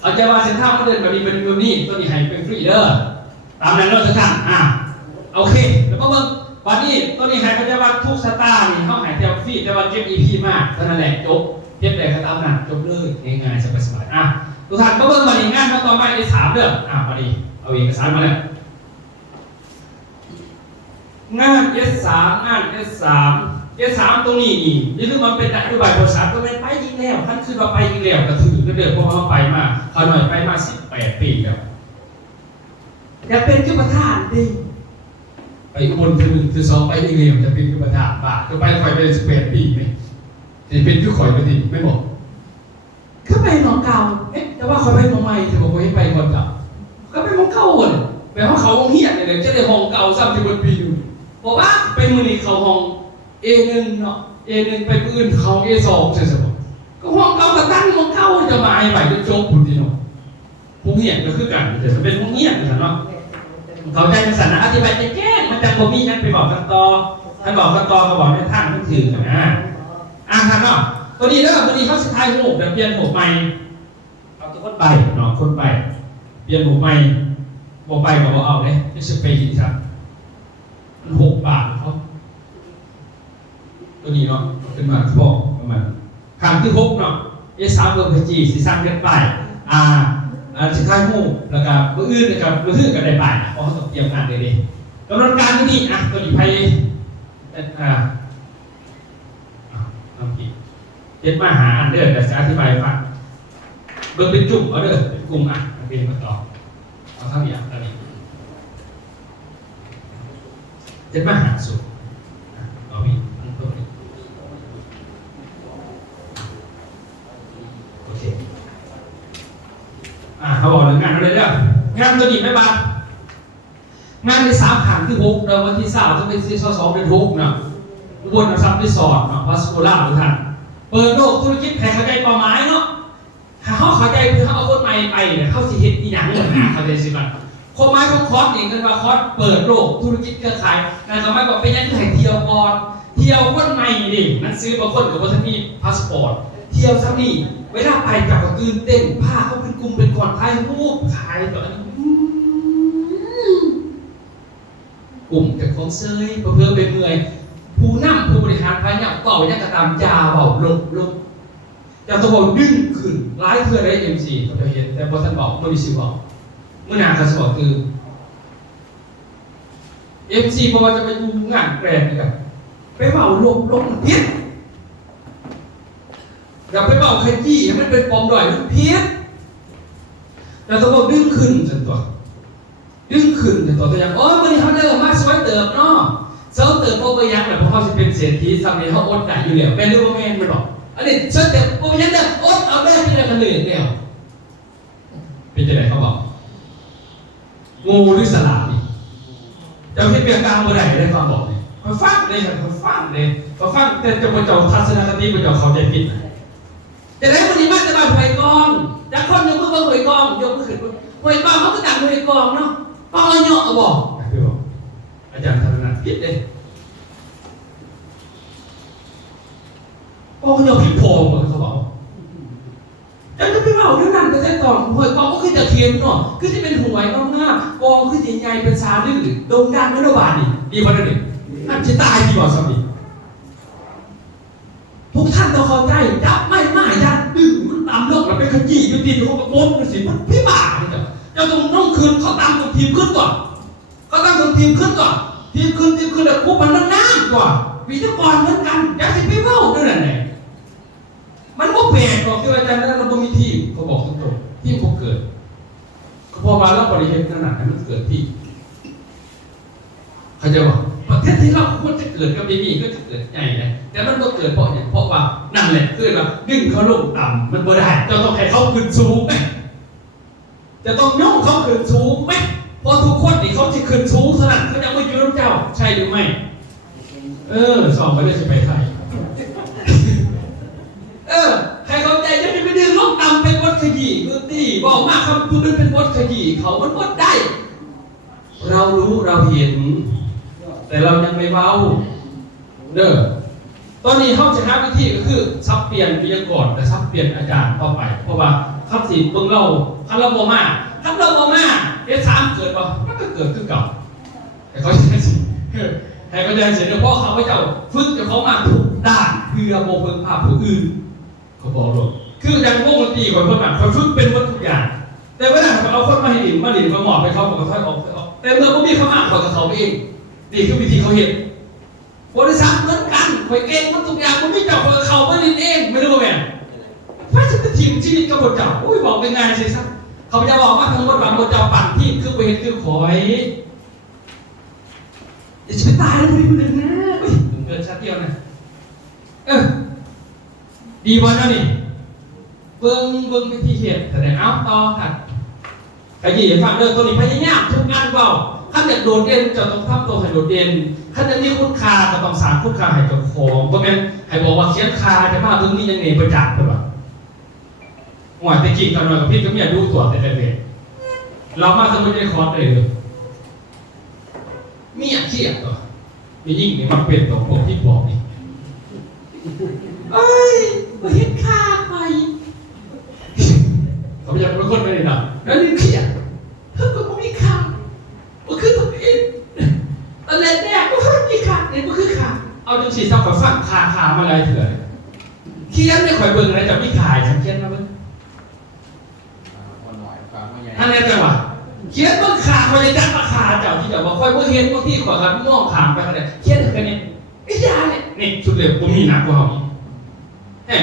เอาใจว่าเส้นทางมันเดินแบบนี้เป็นแบบนี้ตอนนี้ให้เป็นฟรีเด้อ ตามนั้นเราจะทำโอเคแล้วก็เมื่อวันนี้ตัวนี้ใครก็จะว่าทุกสตาร์นี่เขาหายเทลฟี่แต่ว่าเก็บ EP มากเท่านั้นแหละจบเก็บแต่กระตามนั้นจบเลยง่ายๆสบายๆทุกท่านก็เมื่อวันนี้งานมาต่อไปใน3เรื่องวันนี้เอาเอกสารมาแล้วงาน S3 งาน S3 ตรงนี้นี่นี่คือมันเป็นนโยบายบริษัทก็ไม่ไปยิงแล้วท่านคือเราไปยิงแล้วก็ถือก็เดือดเพราะเขาไปมาเขาหน่อยไปมา18 ปีแล้วอยากเป็นเจ้าประธานดิไปอุบลที่1ที่2ไปยิงแล้วจะเป็นเจ้าประธานบ้าจะไปคอยไป18 ปีไหมจะเป็นคือคอยไปดิไม่บอกก็ไปหนองเก่าแต่ว่าคอยไปหนองใหม่จะบอกว่าให้ไปก่อนเก่าก็ไปหนองเก่าเลยไปห้องเขาห้องเฮียเนี่ยจะได้ห้องเก่าซ้ำที่บนปีอยู่บอกว่าไปมือนี่เขาห้องA1 เนาะ A1 ไปปืนเขา A2 ใช่ไหมก็ห้องเก่าก็ตั้งห้องเก่าจะมาไอ้ใบจะจบปุ่นที่เนาะห้องเฮียก็คือกันแต่จะเป็นห้องเฮียนะเนาะเขาใจมันสั่นนะอธิบายจะแก้มันจะบ่มีนั่นไปบอกกันต่อท่านบอกกันต่อก็บอกให้ท่านมันถือกันนะท่านเนาะตัวนี้แล้วตัวนี้เขาสุดท้ายหูแบบเปลี่ยนหูใหม่เอาตัวคนไปเนาะคนไปเปลี่ยนหูใหม่บอกไปบอกเอาเลยไม่ใช่ไปหินครับมัน6 บาทเขาตัวนี้เนาะเป็นมาที่บอกประมาณครั้งที่6เนาะS3 เบอร์จีสีสร้างกันไปสุดท้ายหูแล้วก็เบอร์อื่นนะครับเบอร์อื่นก็ได้ไปเพราะเขาต้องเตรียมงานเลยดิกำหนดการที่นี่ตัวนี้ไปน้องพี่เจ็ดมาหาอันเดอร์แต่จะอธิบายฟังเบอร์เป็นจุ่มเอาเด้อเป็นกลุ่มเป็นมาต่อเอาเท่าอย่างตอนนี้เจ็ดมาหาสุดเอาพี่ตัวนี้โอเคเขาบอกเรื่องงานอะไรเรื่องงานตัวนี้ไม่บ้างานใน3 ครั้งที่6เราวันที่3จะเป็นที่2เป็น6นะอุบลซับรีสอร์ทวัสโกล่าทุกท่านเปิดโลกธุรกิจแผ่เข้าใจเป้าหมายเนาะเขาเข้าใจคือเขาเอาคนใหม่ไปเนี่ยเขาสิเห็นอีหยังเหมือนกันเข้าใจสิครับความหมายของคอร์สนี่คือว่าคอร์สเปิดโลกธุรกิจเครือข่ายนั่นหมายบอกเป็นยังไงเที่ยวก่อนเที่ยวคนใหม่ดินั่นซื้อบางคนกับว่าท่านมีพาสปอร์ตเที่ยวซ้ำนี่เวลาไปกับก็ตื่นเต้นผ้าเขาเป็นกลุ่มเป็นก่อนถ่ายรูปขายต่ออันนี้กลุ่มกับของเซยเพื่อไปเมื่อยผู้นำผู้บริหารพายักเป่ายักกระตามยาเบาลงจะต้องบอกดึงขึ้นร้ายเพื่อได้MCเขาจะเห็นแต่พอท่านบอกไม่มีชื่อบอกเมื่อนานเขาจะบอกคือ MC เพราะว่าจะไปดูงานแกรนด์กันไปเบาลงเพี้ยนอย่าไปเบาขยี้ให้มันเป็นปอมด่อยมันเพี้ยนแต่ต้องบอกดึงขึ้นจนตัวดึงขึ้นจนตัวอย่างมื่อนี้เขาเริ่มมาสวยเติบเนาะเสริมเติบโตไปยังแบบเพราะเขาจะเป็นเศรษฐีสมัยเขาอดได้อยู่แล้วเป็นรูปแมนมันหรอกอันนี้เสริมเติบโตไปยังเดิมอดเอาได้ที่ไหนกันเลยเนี่ยเป็นจะไหนเขาบอกงูหรือสลานี่จะให้เปลี่ยนกลางเมื่อไหร่ได้ฟังบอกเลยเขาฟังเลยเขาฟังแต่จะมาเจ้าทัศนคติมาเจ้าเขาใจผิดจะได้วันนี้มาจะมาหวยกองจากคนยกมือมาหวยกองยกมือขึ้นหวยกองเขาก็ดังหวยกองเนาะปองละเนาะบอกอาจารย์ธนนันท์ผิดเลยปองละเนาะผิดโพงเหมือนเขาบอกจะไปเมาเรื่องนั้นแต่ก่อนหวยกองก็คือจะเทียนเนาะคือจะเป็นหวยกองหน้ากองคือจะใหญ่เป็นซาดื้อโด่งดังไม่ระบาดนี่ดีกว่านั้นนี่นั่นจะตายดีกว่าสมัยทุกท่านต้องเข้าใจจับไม่ยัดดึงมันตามโลกแล้วไปขยี้ยุติเขากระโปงมันสิมันพิบ่าเนี่ยจะต้องคืนเขาตามกับทีมขึ้นก่อนเขาตามกับทีมขึ้นก่อนทีมขึ้นแล้วคุบมันน้ำก่อนวิทยากรเหมือนกันอยากจะไปเว้าด้วยนั่นแหละมันก็แปลกหรอกที่อาจารย์นั้นเราต้องมีทีมเขาบอกตรงๆทีมเขาเกิดพอมาแล้วบริเหตุขนาดนั้นมันเกิดที่เขาจะบอกประเทศที่เราควรจะเกิดกับมีก็จะเกิดใหญ่เลยแต่มันก็เกิดเพราะว่านั่นแหละคือว่าดึงเขาลงต่ำมันบ่ได้จะต้องให้เขาขึ้นสูงไหมจะต้องย่องเขาขึ้นสูงไหมเพราะทุกคนนี่เขาจะขึ้นสูงขนาดเขาจะไม่ยืนเจ้าใช่หรือไม่สองไปเลยจะไปไทยใครเข้าใจจะไปดึงลงต่ำเป็นบทขยี้คือตีบอกมากคำพูดนั้นเป็นบทขยี้เขามันบทได้เรารู้เราเห็นแต่เรายังไม่เบาตอนนี้เขาจะหาวิธีก็คือซับเปลี่ยนวิทยากรแต่ซับเปลี่ยนอาจารย์ต่อไปเพราะว่าคับสิเบิ่งเราคันเราโมมา S3เกิดป่ะมันก็เกิดขึ้นเก่าให้เขาใจสิให้เขาใจสิเดี๋ยวพ่อเขาเจ้าฝึกจะเขามาถูกด้านเพื่อโมเพิ่งภาพผู้อื่นเขาบอกหรอกคืออย่างวงดนตรีของคนแบบเขาฝึกเป็นวัตถุกอย่างแต่เวลาเอาคนมาให้ดินมาหมอบไปเขาบอกเขาออกแต่เมื่อเขามีคำอ่านเขากับเขาเองนี่คือวิธีเขาเห็นบริษัทเหมือนกันคอยเก่งมันทุกอย่างมันไม่จับเขาไม่ดินเองไม่รู้แม่พระฉันจะทีมชีวิตกับหมดเจ้าอุ้ยบอกเป็นไงสิซักเขาจะบอกว่าทั้งหมดบางหมดเจ้าปั่นที่คือเวรคือขอยอย่าจะไปตายแล้วคนอื่นนะถึงเกินชาติเดียวนะดีวันนั้นนี่เบิ้งวิธีเห็นแต่เอาต่อถัดขยี้ฟังเรื่องตัวนี้พยายามทุกงานเบาขั้นอยากโดดเด่นจะต้องทำตัวให้โดดเด่นขั้นจะมีคุณค่าก็ต้องสร้างคุณค่าให้เจ้าของเพราะงั้นให้บอกว่าเขียนคาจะมาเบิ้งนี่ยังไงประจักษ์เลยว่ะหัวตะกี้กันมากับพี่ก็ไม่อยากดูตัวแต่เด็กเรามาสมุนไพรคอร์สเลยมีอยากเขียนตัวมียิ่งนี่มันเป็นตัวพวกที่บอกนี่เอ้ยมาเห็นคาไปเขาอยากเป็นคนไม่ได้หรอกแล้วนี่เขียนเพิ่งก็ไม่มีคามันคือตัวเองตอนแรกก็ไม่มีคาเนี่ยมันคือคาเอาจนสีสับกับฟังคามาเลยเถื่อนเขียนไม่ค่อยเบิ่งอะไรจะไม่ขายฉันเขียนมาเบิ่งอันนี้จังหวะเขียนเบิ่งขาเขาจะจัดราคาเจ้าที่จะบอกค่อยเบิ่งเห็นบางที่ขอกันมองขามไปกันเลยเขียนแค่นี้ไอ้ยาเนี่ยนี่ชุดเล็บผมมีหนักกว่าเขาอีกเนี่ย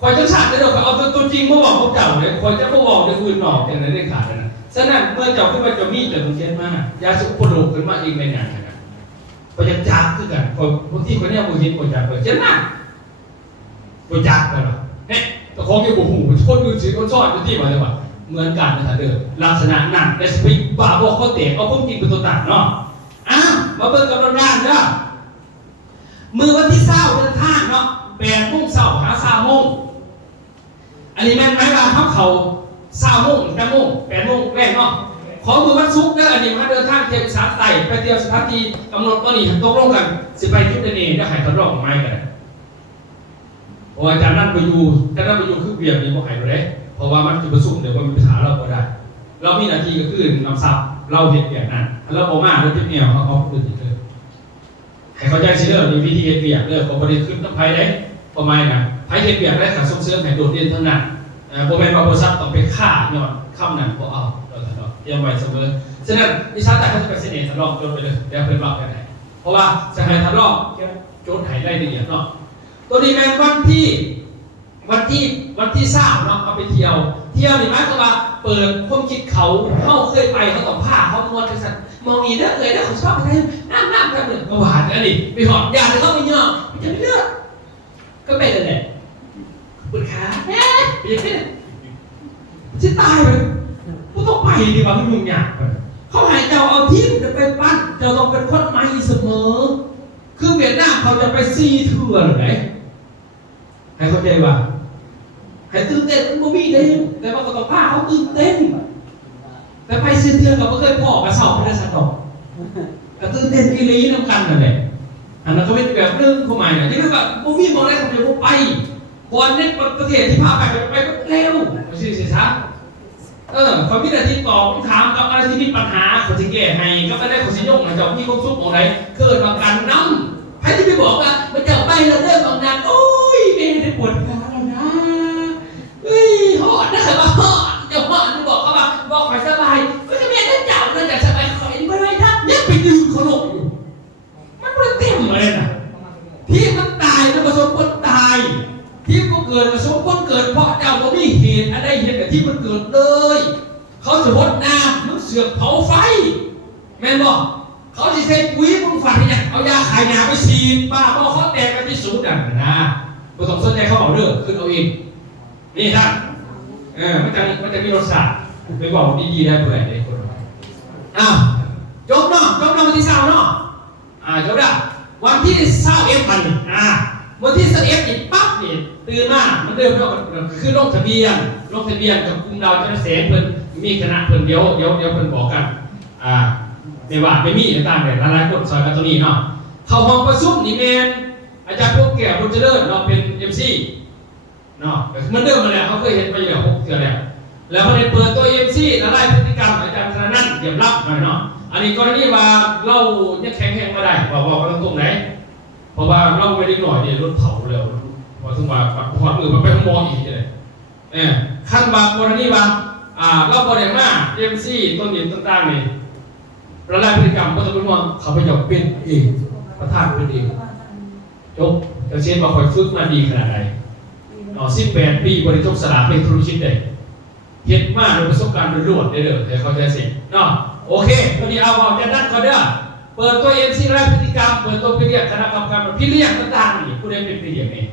คอยจะฉาดได้หรอกเอาตัวจริงมาบอกเขาเจ้าเลยคอยจะมาบอกในอื่นหนอกอย่างนั้นได้ขาดนะฉะนั้นเมื่อเจ้าขึ้นมาจะมีแต่ต้องเขียนมากยาสุขโลกขึ้นมาเองในงานกันคอยจะจับขึ้นกันคนบางที่คนนี้บางทีคอยจะเขียนมากคอยจับกันหรอเนี่ยแต่ของที่ผมหูคนอื่นสิคนชอบอยู่ที่มาเลยว่าเหมือนกันนะครับเดิมลักษณะนั่นแต่สปิบ่าบอกเขาเตะเอาพุ่งกินเป็นตัวตัดเนาะมาเบิ่งกับเราด้านเนาะมือวันที่เศร้าเดินทางเนาะ8 โมงเช้าหา3 โมงอันนี้แม่นไหมว่าเขา3 โมง8 โมง8 โมงแรกเนาะขอมือวันศุกร์เด้ออันนี้มาเดินทางเที่ยวอีสานใต้ไปเที่ยวสถานที่กำหนดตอนนี้ตกลงกันสิไปจุดนี้จะหายทดลองไม้กันเพราะอาจารย์นั่นไปอยู่คือเบียร์นี่บ่หายเลยเพราะว่ามันจะประสุมเดี๋ยวมันมีปัญหาเราก็ได้เรามีหน้าที่ก็คือนำซับเราเห็นแบบนั้นเราออกมาแล้วที่แนวเขาพูดถึงเลยให้เข้าใจสิเรื่องมีวิธีเห็นเบียร์เรื่องของประเด็นขึ้นต้องไพ่ได้ประมาณนะไพ่เห็นเบียร์ได้ขาส่งเสริมให้โดดเด่นทั้งนั้นโบแมนบาโบซับต้องไปฆ่าเนี่ยข้ามนั้นก็เอาเราเตรียมไว้เสมอฉะนั้นวิชาแต่เขาจะไปเสน่ห์ทดลองจนไปเลยเดี๋ยวเพิ่มรอบกันไหนเพราะว่าจะให้ทดลองโจทย์ไถ่ได้ละเอียดเนาะตัวนี้แมนวันที่เศร้าเนาะเอาไปเที่ยวนี่หมายความว่าเปิดความคิดเขาเคยไปเขาต้องผ้าเขามวนกันสั่นมองอีเด้อเลยนะเขาชอบอะไรน้ำกันเนี่ยหวานอันนี้ไปหอมยาจะเข้าไปเนาะมันจะไม่เลือกก็เป็นอะไรปวดขาไปยังไงจะตายเลยกูต้องไปดีกว่าพี่ลุงอยากเขาหายเจ้าเอาที่จะไปปั้นเจ้าต้องเป็นคนใหม่เสมอคือเวียดนามเขาจะไปซีเถื่อนไหนให้เข้าใจว่าให้ตื่นเต้นมันบ่มีเด้แต่ว่าก็ต้องพาเขาตื่นเต้นแต่ไปซีเถื่อนเราก็เคยพ่อกระสอบไม่ได้สักดอกแต่ตื่นเต้นกีรีน้ำกันนั่นแหละอันนั้นก็เป็นแบบนึงเข้ามาเนี่ยที่เรียกว่าบ่มีมองได้ทำไมบ่ไปวันนี้ประเทศที่พาไปก็เร็วไม่ใช่สิครับความคิดอะไรที่ตอบถามกับอะไรที่มีปัญหาเขาจะแก้ให้ก็ไม่ได้เขาจะยกนะจ๊ะมีความสุขอะไรเกิดมาการน้ำใครที่ไปบอกว่ามันจะไปแล้วเดินบางนานโอ้ยเมย์ได้ปวดขาแล้วนะหอดนะครับหอดเดี๋ยวหอดจะบอกเขาว่าบอกไปสบายก็จะเมย์ได้จับเลยแต่สบายคอยไม่ได้นะยังไปดึงเขาลงอยู่มันไม่เต็มเลยนะที่มันตายมันประสบคนตายที่มันเกิดประสบคนเกิดเพราะเจ้าก็มีเหตุอะไรเหตุแต่ที่มันเกิดเลยเขาจะรดน้ำมันเสือกเผาไฟแม่นบอกเขาจะใช้ปุ๋ยมึงฝันเนี่ยเอายาขายยาไปฉีดป้าบอกเขาแตกกันที่สูงดันนะไม่ต้องสนใจเขาเอาเรื่องขึ้นเอาเองนี่ท่านมันจะมีรสชาติไปบอกดีๆได้เผื่อได้คนจบเนาะวันที่เศร้าเนาะจบละวันที่เศร้ามันวันที่11อีกปั๊บนี่ตื่นมามันเริ่มคือลงทะเบียนกับกลุ่มดาวจันทร์เสนเพิ่นมีคณะเพิ่นเดี๋ยวเพิ่นบอกกันในว่าไม่มีต่างๆแต่หลายๆคนซอยกันตรงนี้เนาะเข้าห้องประชุมนี่แม่นอาจารย์พวกแก่บุญเจริญเนาะเป็น MC เนาะเหมือนเดิมมาแล้วเขาเคยเห็นมาอยู่แล้ว6 เทื่อแล้วพอได้เปิดตัว MC ละลายพฤติกรรมอาจารย์ธนานันท์ เหยียบรับหน่อยเนาะอันนี้กรณีว่าเราเนี่ยแข็งแรงไม่ได้บอกกันตรงไหนเพราะว่าเราไม่ได้หน่อยเนี่ยรถเผาแล้วพอถึงว่าพอดมือมันไปขโมยอีกเลยขั้นบางกรณีว่าเราบริมาเอ็มซีต้นเดียนต่างๆนี่ละลายพฤติกรรมก็จะเป็นว่าเขาไปจับเป็นเองประธานเป็นเองจบจะเช่นว่าคอยฝึกมาดีขนาดไหน18 ปีบริโภคสลากเป็นธุรกิจได้เห็นมากโดยประสบการณ์ล้วนๆได้เลยแต่เขาใจสิเนาะโอเควันนี้เอาจะนั่นก็ได้เปิดตัวเอ็มซีไล่พฤติกรรมเปิดตัวพี่เลี้ยงคณะกรรมการพี่เลี้ยงต่างๆนี่ผู้ใดเป็นพี่เลี้ยงเอง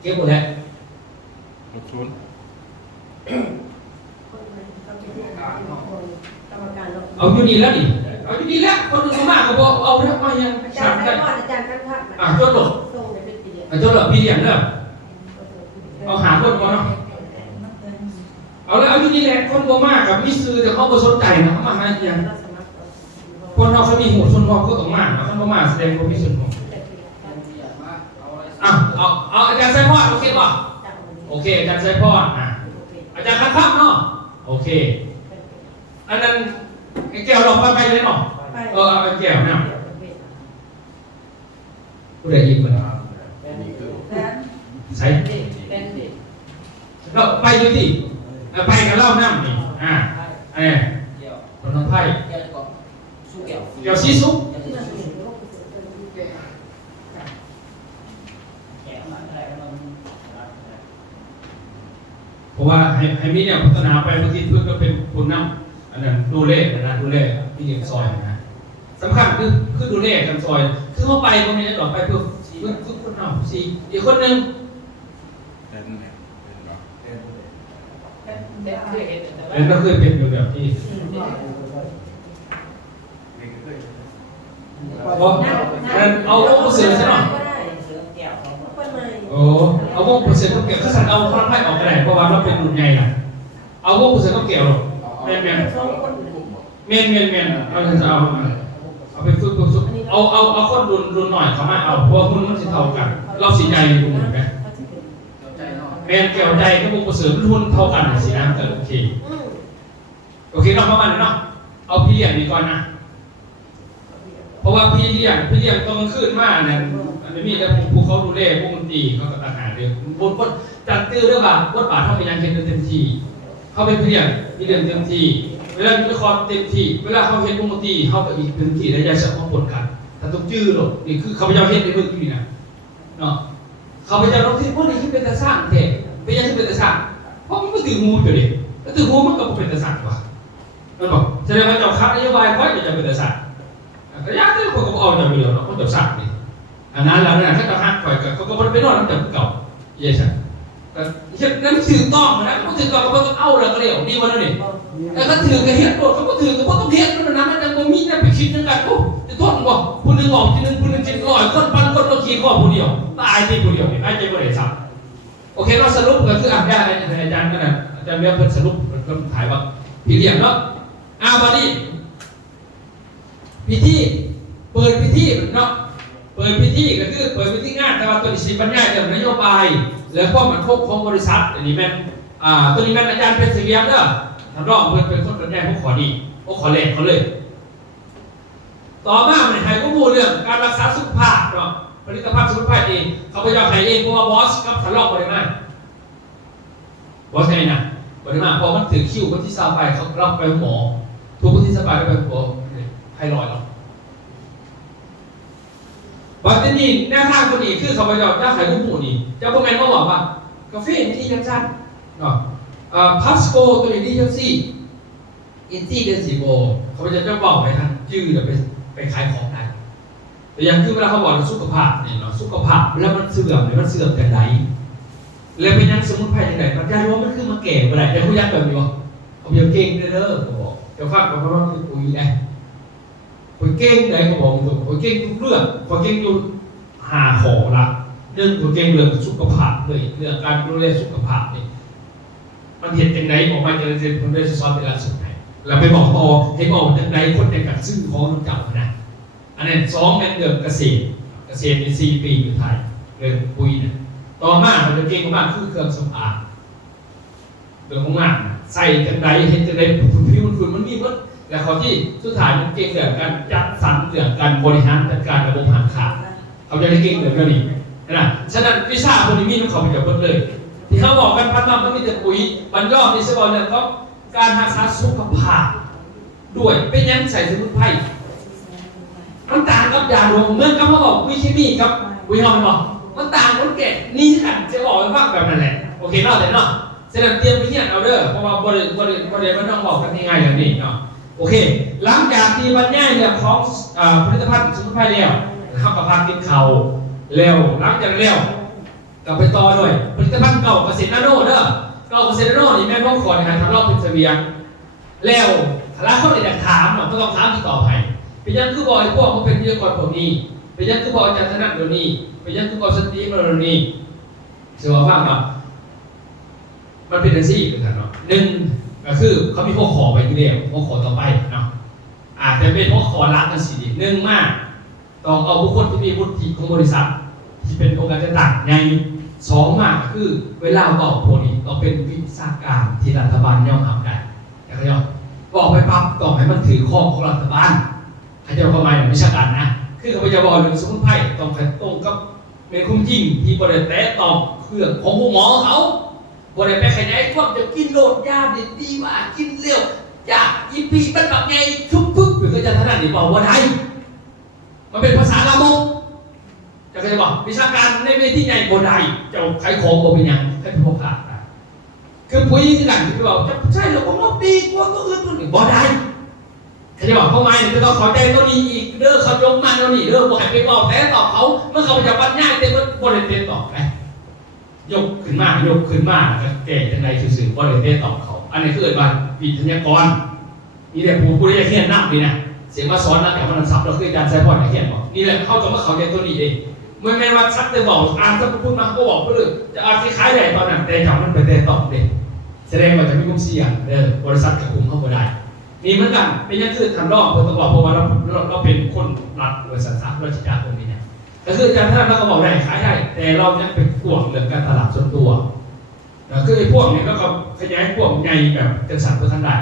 เก็บหมดแล้วเอาอยู่นี่แล้วนี่เอาอยู่นี่แล้วคนอื่นมากก็บอกเอาเรื่องมายัง อาจารย์ท่านทัก จดหลบจดหลบพี่เลี้ยงเด้อเอาหาคนก่อนเนาะเอาแล้วเอาอยู่นี่แหละคนบ่มากกับมิซื้อแต่เขาบ่สนใจนะเขามาหาอย่างคนเราเขามีหัวชนความก็ต้องมากนะเขาบ่มากแสดงความมีส่วนของเอาอาจารย์ไซพอดโอเคป่ะโอเคอาจารย์ไซพอดอาจารย์คัดข้ามเนาะโอเคอันนั้นไอ้แก้วเราไปเลยเนาะเอาไอ้แก้วเนี่ยผู้ใดยิงมันใช่เราไปดูที่ไปกับเล่าน้ำนี่คนน้องไพ่เกี่ยวซีซุปเพราะว่าให้มีเนี่ยพัฒนาไปบางทีเพื่อนก็เป็นคนนำอันนั้นดูเลขนะดูเลขที่เลี้ยงซอยนะสำคัญคือดูเลขกันซอยคือเข้าไปตรงนี้หรอไปเพื่อคนนำสี่อีกคนนึงแล้วก็เคยเป็นอยู่แบบที่เพราะนั้นเอาวงเสือใช่ไหมโอ้เอาวงเสือต้องเกี่ยวก็สั่งเอาพลังไพ่ออกกระไรเพราะว่าเราเป็นรุ่นใหญ่นะเอาวงเสือต้องเกี่ยวหรอกเมียนเราจะเอาไปฝึกเอาคนรุ่นหน่อยเขามาเอาเพราะคุณมันสิเท่ากันเราสีใจอยู่เหมือนกันแมนเกี่ยวใจก็วงเสือรุ่นเท่ากันสินะแต่โอเคเนาะประมาณนั้นเนาะเอาพี่เลี้ยงนี่ก่อนนะเพราะว่าพี่เลี้ยงต้องขึ้นมากเนี่ยอันนี้มีแต่ผู้เขาดูแลพวกมันตีเขากับอาหารเดียวบนจัดตื้อเรื่องว่าวัดป่าเท่าไปยังเห็นเต็มที่เขาเป็นพี่เลี้ยงเต็มที่เวลามีละครเต็มที่เวลาเขาเห็นพวกมันตีเขากับอีกเต็มที่และยาสมองปนกันแต่ต้องจื้อหรอกนี่คือเขาพยายามเห็นในเรื่องนี้นะเนาะเขาพยายามลงที่พวกนี้ที่เป็นแต่สร้างเทพพยายามที่เป็นแต่สร้างเพราะมันไม่ตื่นหูอยู่ดิแล้วตื่นหูมันก็เป็นแต่สร้างว่ะมันบอกแสดงว่าเจ้าคัดนโยบายเขาจะเป็นแต่สร้างระยะที่คนก็เอาจากเรือเนาะเขาจะสร้างนี่อันนั้นแล้วเนี่ยถ้าเขาหักไปเขาก็ไม่ไปนอนน้ำจับเก่าเยอะแต่นั่นถือต้องนะเขาถือต้องเขาต้องเอาแล้วก็เรียวดีวันนั้นนี่แต่เขาถือกระเฮ็ดโดดเขาก็ถือเขาต้องเฮ็ดมันนะมันจะมีนั่นไปคิดนั่นกันโอ้จะโทษบอกผู้หนึ่งออกทีนึงผู้หนึ่งจิตลอยคนพันคนเราขี่ข้อผู้เดียวตายที่ผู้เดียวนี่ไม่ใจบริสุทธิ์โอเคเราสรุปก็คืออาจารย์นั่นน่ะอาจารย์เรียกเพิ่นสรุปเพิ่นถ่ายว่าพี่เลี้ยงเนาะบาดีพิธีเปิดพิธีเนาะเปิดพิธีก็คือเปิดพิธีงานแต่ว่าตัวนี้สิบรรยายเรื่องนโยบายแล้วก็มันควบคุมบริษัทอันนี้แม่นตัวนี้แม่นอาจารย์เป็นเสียงเด้อท่านรองเพิ่นเป็นคนบรรยายพวกขอดีพวกขอแรงเขาเลยต่อมาในไทยก็พูดเรื่องการรักษาสุขภาพเนาะผลิตภัณฑ์สุขภาพเองเขาพยายามให้เองเพราะว่าบอสกับท่านรองบ่ได้มาบอสไงนะบ่ได้มาพอมันถึงคิววันที่20ไปเขาเราไปหมอทุกวันที่20ไปไปหมอไทรอยด์เนาะวันนี้แนวทางคนนี้คือเขาไปเจ้าขายลูกหมูนี่เจ้าพวกแมนก็บอกว่ากาแฟนี่ที่สั้นๆเนาะพัสโกตัวนี้ที่ซี่อินตี้เดซิโบเขาจะเจ้าบอกไปทางชื่อเดี๋ยวไปขายของได้แต่อย่างคือเวลาเขาบอกสุขภาพเนี่ยเนาะสุขภาพแล้วมันเสื่อมหรือมันเสื่อมแต่ไหนแล้วเป็นยังสมุนไพรอย่างไรมันจะรู้ว่ามันคือมาแก่เมื่อไหร่แต่เขายักแบบนี้วะเขาเบียเก่งเด้อเขาบอกเจ้าฟังเขาว่าคือปุ๋ยไงปุ๋ยเก่งไหนเขาบอกตรงปุ๋ยเก่งทุกเรื่องปุ๋ยเก่งอยู่หาของละเรื่องปุ๋ยเก่งเรื่องสุขภาพเลยเรื่องการดูแลสุขภาพนี่มันเห็นอย่างไรบอกมาจะเรียนผมได้สอนเป็นหลักสูตรไหนเราไปบอกต่อให้บอกอย่างไรคนในการซื้อของน้ำจับนะอันนั้น2เป็นเรื่องเกษตรมี4 ปีอยู่ไทยเรื่องปุ๋ยนะต่อมาเราจะเก่งมากคือเครื่องสำอางเรื่องของงานใส่จังไรเห็นจังไรฝุ่นมันมีว่า และข้อที่สุดท้ายมันเก่งเรื่องการจัดสรรเรื่องการบริหารจัดการระบบอาหารขาดเขาจะได้เก่งเรื่องนี้นะฉะนั้นวิชาพวกนี้มีมันเขาไปกับเบิดเลยที่เขาบอกกันพันธุ์มันมีแต่ปุ๋ยบรรยอบในสมองเนี่ยก็การรักษาสุขภาพด้วยเป็นยังใส่สมุนไพรมันต่างกับยาดมเหมือนกับเขาบอกวิเคมีกับวิฮอร์โมนมันต่างกันแก่นี่กันจะบอกกันว่าแบบนั้นแหละโอเคเนาะแต่เนาะฉะนั้นเตรียมไปเฮียนเอาเด้อเพราะว่าบริมันต้องบอกกันง่ายๆอย่างนี้เนาะโอเคหลังจากที่บรรยายเรื่องของผลิตภัณฑ์สมุนไพรแล้วเข้ากับพักกินเขาแล้วหลังจากแล้วกลับไปต่อด้วยผลิตภัณฑ์เก่าเกษตรนาโนเด้อเก่าเกษตรนาโนนี่แม่พ่อขอในการทำรอบเป็นเสบียงแล้วถ้าเขาอยากถามเนาะก็ต้องถามที่ต่อไปเป็นยังคือบอกไอ้พวกมันเป็นวิทยากรพวกนี้เป็นยังคือบอกอาจารย์ธนัทเดี๋ยวนี้เป็นยังคือบอกสตีฟเดี๋ยวนี้เชื่อว่าเนาะมันเป็นอย่างนี้กันเนาะหนึ่งก็คือเขามีพวกขอไปอยู่แล้วพวกขอต่อไปเนาะอาจจะเป็นพวกขอรักกันสิหนึ่งมากต้องเอาบุคคลที่มีวุฒิของบริษัทที่เป็นองค์การต่างๆในสองมากคือเวลาบอกพวกนี้ต้องเป็นวิชาการที่รัฐบาลย่อมทำได้นะครับย่อมบอกไปปั๊บต้องให้มันถือข้อของรัฐบาลให้เจ้าเข้ามาอย่างวิชาการนะคือเขาจะบอกเรื่องสมุนไพรต้องตรงกับเมนคุ้มยิ่งที่บริษัทแต่ตอบเครื่องของผู้หมอเขาบริษัทไปขยายความจะกินโลดยาดีว่ากินเร็วยาอีปีมันแบบไงทุบหรือก็จะถนัดหรือบอกว่าได้มันเป็นภาษาลามกจะเคยบอกวิชาการในเวทีใหญ่บนใดจะขายของบนเป็นยังให้พวกขาดคือปุ๋ยที่หลังที่บอกจะใช่หรือผมว่าปีกว่าตัวอื่นตัวหนึ่งบนใดเขาจะบอกเขาไม่เนี่ยจะต้องขอใจตัวนี้อีกเด้อเขายกมาตัวนี้เด้อบอกให้ไปบอกแต่ตอบเขาเมื่อเขาจะบรรยายเต็มบริเวณตอบไปยกขึ้นมาแก่ยังไงสื่อบริเวณตอบเขาอันนี้คือว่าวิทยากรนี่แหละผู้ได้เขียนน้ำนี่นะเสียงมาสอนนะแต่มันซับเราคือการใช้พอดเขียนบอกนี่แหละเขาจะมาเขาใจตัวนี้เองไม่แม้ว่าซักจะบอกอ่านถ้าพูดมาก็บอกไปเลยจะอ่านคล้ายๆใหญ่ตอนนั้นแต่จับมันเป็นแต่ตอบเด็กแสดงว่าจะมีความเสี่ยงบริษัทกับกลุ่มเข้าไปได้นี่เหมือนกันเป็นยังคือทำรอบเพื่อต้องบอกเพราะว่าเราเป็นคนรัฐบริษัทราชการตรงนี้เนี่ยก็คือการท่านเราก็บอกได้ขายได้แต่เรายังเป็นกลุ่มเรื่องการตลาดส่วนตัวคือไอ้พวกนี้แล้วก็ขยายพวกใหญ่แบบจะสั่งเพื่อทันได้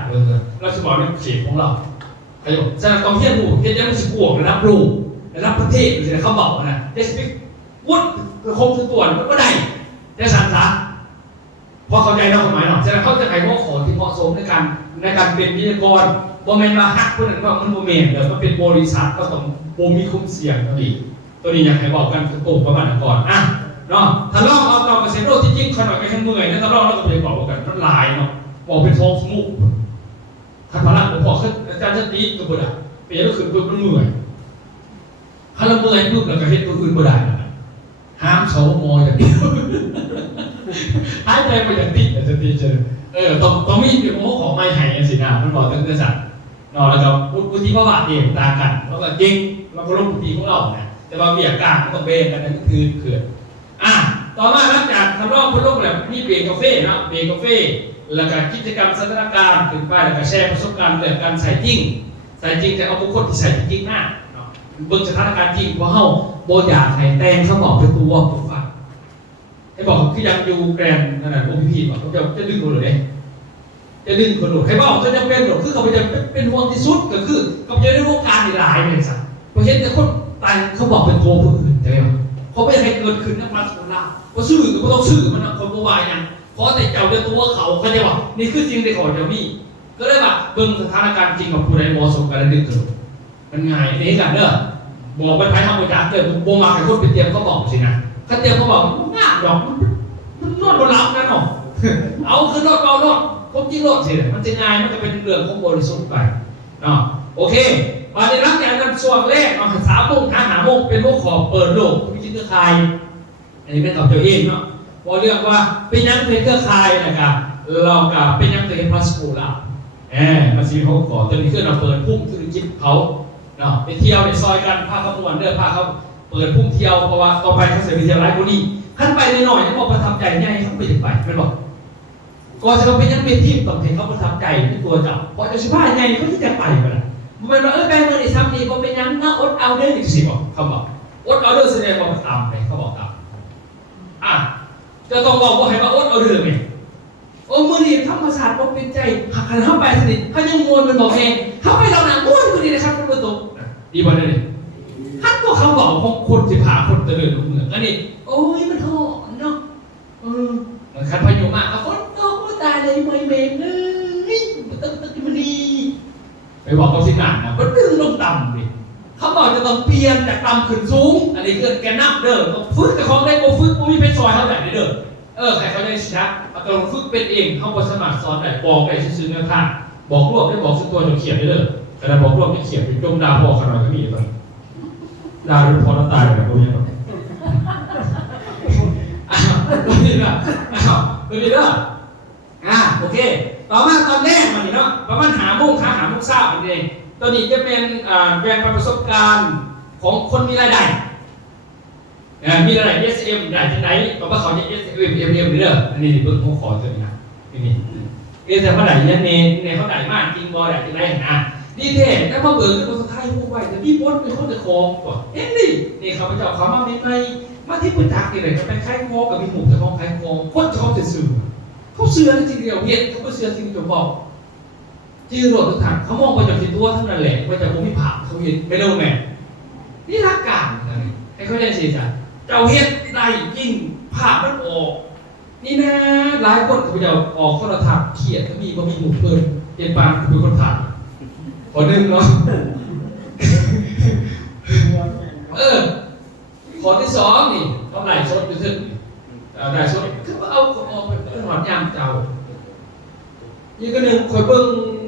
เราจะบอกในเขตของเราขยายฉะนั้นต้องเทียบรูเทียบยังไม่ใช่กลุ่มระดับรูระดับประเทศมันจะเขาบอกนะจะสปิกวุฒิคงคือตัวมันก็ได้จะสั่งซะพอเข้าใจเราหมายหรอกฉะนั้นเขาจะให้พวกขอที่เหมาะสมในการเป็นวิทยากรโมเมนต์ว่าฮักคนนั้นว่ามันโมเมนต์เดี๋ยวมันเป็นบริษัทก็ต้องโมมีคุ้มเสี่ยงตัวนี้อยากให้บอกกันตรงประมาณก่อนอ่ะเนาะถ้าลองเอาต่อเกษตรโลกที่จริงขนาดไปข้างเมื่อยนะถ้าลองแล้วก็ไปบอกกันมันลายเนาะบอกเป็นทองสมุกขันพลังผมบอกขึ้นอาจารย์จะตีตัวบุตรเปลี่ยนก็คือตัวมันเมื่อยถ้าเราเมื่อยปุ๊บเราก็เห็นตัวอื่นบ่ได้ห้ามเขามออย่างเดียวหายใจไปอย่างติดจะตีเจอต้องมีเดี๋ยวโมขอไม่หายสินะมันบอกตั้งแต่สัตว์เนาะแล้วก็พุทธิภาวะเองต่างกันแล้วก็จริงเราก็ลงพุทธิของเราเนี่ยแต่ว่าเบียร์กลางมันต้องเบนกันนั่นก็คือเขื่อนต่อมาหลังจากทำรอบพุทธโลกแบบมีเบรกกาแฟเนาะเบรกกาแฟแล้วก็กิจกรรมสถานการณ์ขึ้นไปแล้วก็แชร์ประสบการณ์เรื่องการใส่จริงแต่เอาบุคคลที่ใส่จริงหน้าเนาะเบิ่งสถานการณ์จริงเพราะเฮาโบอยากให้แต่งเขาบอกเป็นตัวผมฟังให้บอกคือยังอยู่แกรนนั่นแหละโอพีบอกเขาจะดึงคนหรือไงจะดึงคนหรือใครบอกก็จะเป็นหรือคือเขาจะเป็นห่วงที่สุดก็คือเขาจะได้วงการหลายเลยสักเพราะเห็นแต่คนตายเขาบอกเป็นตัวผู้อื่นใช่ไหมเขาไม่ให้เกิดขึ้นนะพระสุราเพราะซื่อก็ต้องซื่อมันคนโบวายยังเพราะแต่เจ้าจะตัวเขาจะบอกนี่คือจริงในขอเจ้ามีก็เลยว่าเบิ่งสถานการณ์จริงกับผู้ใดเหมาะสมกันดึงถึงมันง่ายนี่กันเด้อบอกไปไพ่ทำประจักษ์เกิดโบมาใครคนไปเตรียมเขาบอกสินะเขาเตรียมเขาบอกง่ายดอกมันนวดบนหลังนั่นหรอเอาคือนวดเบานวดคมจริงนวดสิมันจะง่ายมันจะเป็นเรื่องของบริสุทธิ์ไปเนาะโอเคมาในรักอย่างนั้นส่วนแรกมา3 โมง5 โมงเป็นพวกขอเปิดโลกวิจิตรคายอันนี้เป็นตอบตัวเองเนาะพอเรื่องว่าเป็นยังเป็นเครือข่ายนะครับเรากับเป็นยังเป็นพาสปอร์ตละมาซีเขาขอตอนนี้ขึ้นเราเปิดพุ่งธุรกิจเขาเนาะไปเที่ยวในซอยกันพาเขาม่วนเด้อพาเขาเปิดพุ่งเที่ยวเพราะว่าต่อไปเขาเสียวิทยาลัยคนนี้ขั้นไปหน่อยเขาบอกประทับใจง่ายเขาไปถึงไปไม่บอกก่อนจะเขาเป็นยังเป็นทีมต้องเห็นเขาประทับใจที่ตัวจับพอจะชิบ้าไงเขาที่จะไปกันมันเป็นว่าแบงค์มันไอ้ทำดีพอเป็นยังน่าอดเอาเด้ออีกสิบอกเขาบอกอดเอาเด้อแสดงว่าตามไปเขาบอกตามจะต้องบอกว่าให้มาอดเอาเด้อไงอ โอ้มือนี่ธรรมศาสตร์บ่เป็นใจหักขันเข้าไปสนิทเขายังมวนมันบอกเองเข้าไปเราหนังม้วนคนนี้นะครับคุณประตูดีบ่ได้ท่านก็เขาบอกของคนสิพาคนเตลิดเหมือนกันนี่โอ้ยมันหอมเนาะเหมือนคันพายุมากฝนตกตายเลยไม่เมงเลยมันตึ๊มันดีไปบอกเขาสิหนักนะมันดึงลงต่ำดิเขาบอกจะต้องเปลี่ยนจากต่ำขึ้นสูงอันนี้คือแกนับเด้อฝึกแต่ของได้โกฝึกมีเพชรซอยเท่าไหร่เด้อใครเขาได้ชักเอาตัวฝึกเป็นเองเขาบริสมัครสอนได้บอกได้ซื้อเนื้อผ้าบอกรวบได้บอกซื้อตัวจะเขียนได้เด้อแต่เราบอกรวบไม่เขียนเป็นจมดาวพอขนาดนี้ตอนดาวเป็นพอแล้วตายแบบนี้แบบตัวนี้นะตัวนี้นะโอเคต่อมาตอนแรกมันนี่เนาะประมาณหาโมงเช้าเองตัวนี้จะเป็นแบ่งประสบการณ์ของคนมีรายได้มีรายได้ SM ได้ที่ไหนก็ว่าเขาจะ SM เด้ออันนี้เพิ่งเขาขอตัวนี้นะนี่แต่เขาได้เนี่ยในเขาได้มากจริงบ่ได้ที่ไหนนะดีเท่แต่พอเบิกขึ้นมาสุดท้ายผู้ไหวแต่พี่พจน์เป็นคนจะคองก่อนนี่เขาไปเจ้าเขามาไม่มาที่พื้นฐานอะไรก็ไปคล้ายคอกับมีหมู่จะคล้องคล้ายคอคนจะเขาจะสื่อเขาเสือจริงเดียวเห็นเขาก็เสือจริงจะบอกที่โรดทุกทางเขามองไปจากที่ตัวทั้งนั้นแหละไปจากภูมิภาคเขาเห็นไม่รู้แม่นี่รักการให้เขาได้สิจ้ะเจ้าเห็นได้ยิ่งภาพมันออกนี่นะหลายคนเขาจะออกโทรทัศน์เขียนก็มีหมู่เพื่อนเป็นปานเป็นคนถ่ายขอหนึ่งเนาะขอที่สองนี่เขาไหลชดอยู่ทึ่งไหลชดคือว่าเอาเป็นหอนยามเจ้าอีกหนึ่งคอยเบิ่ง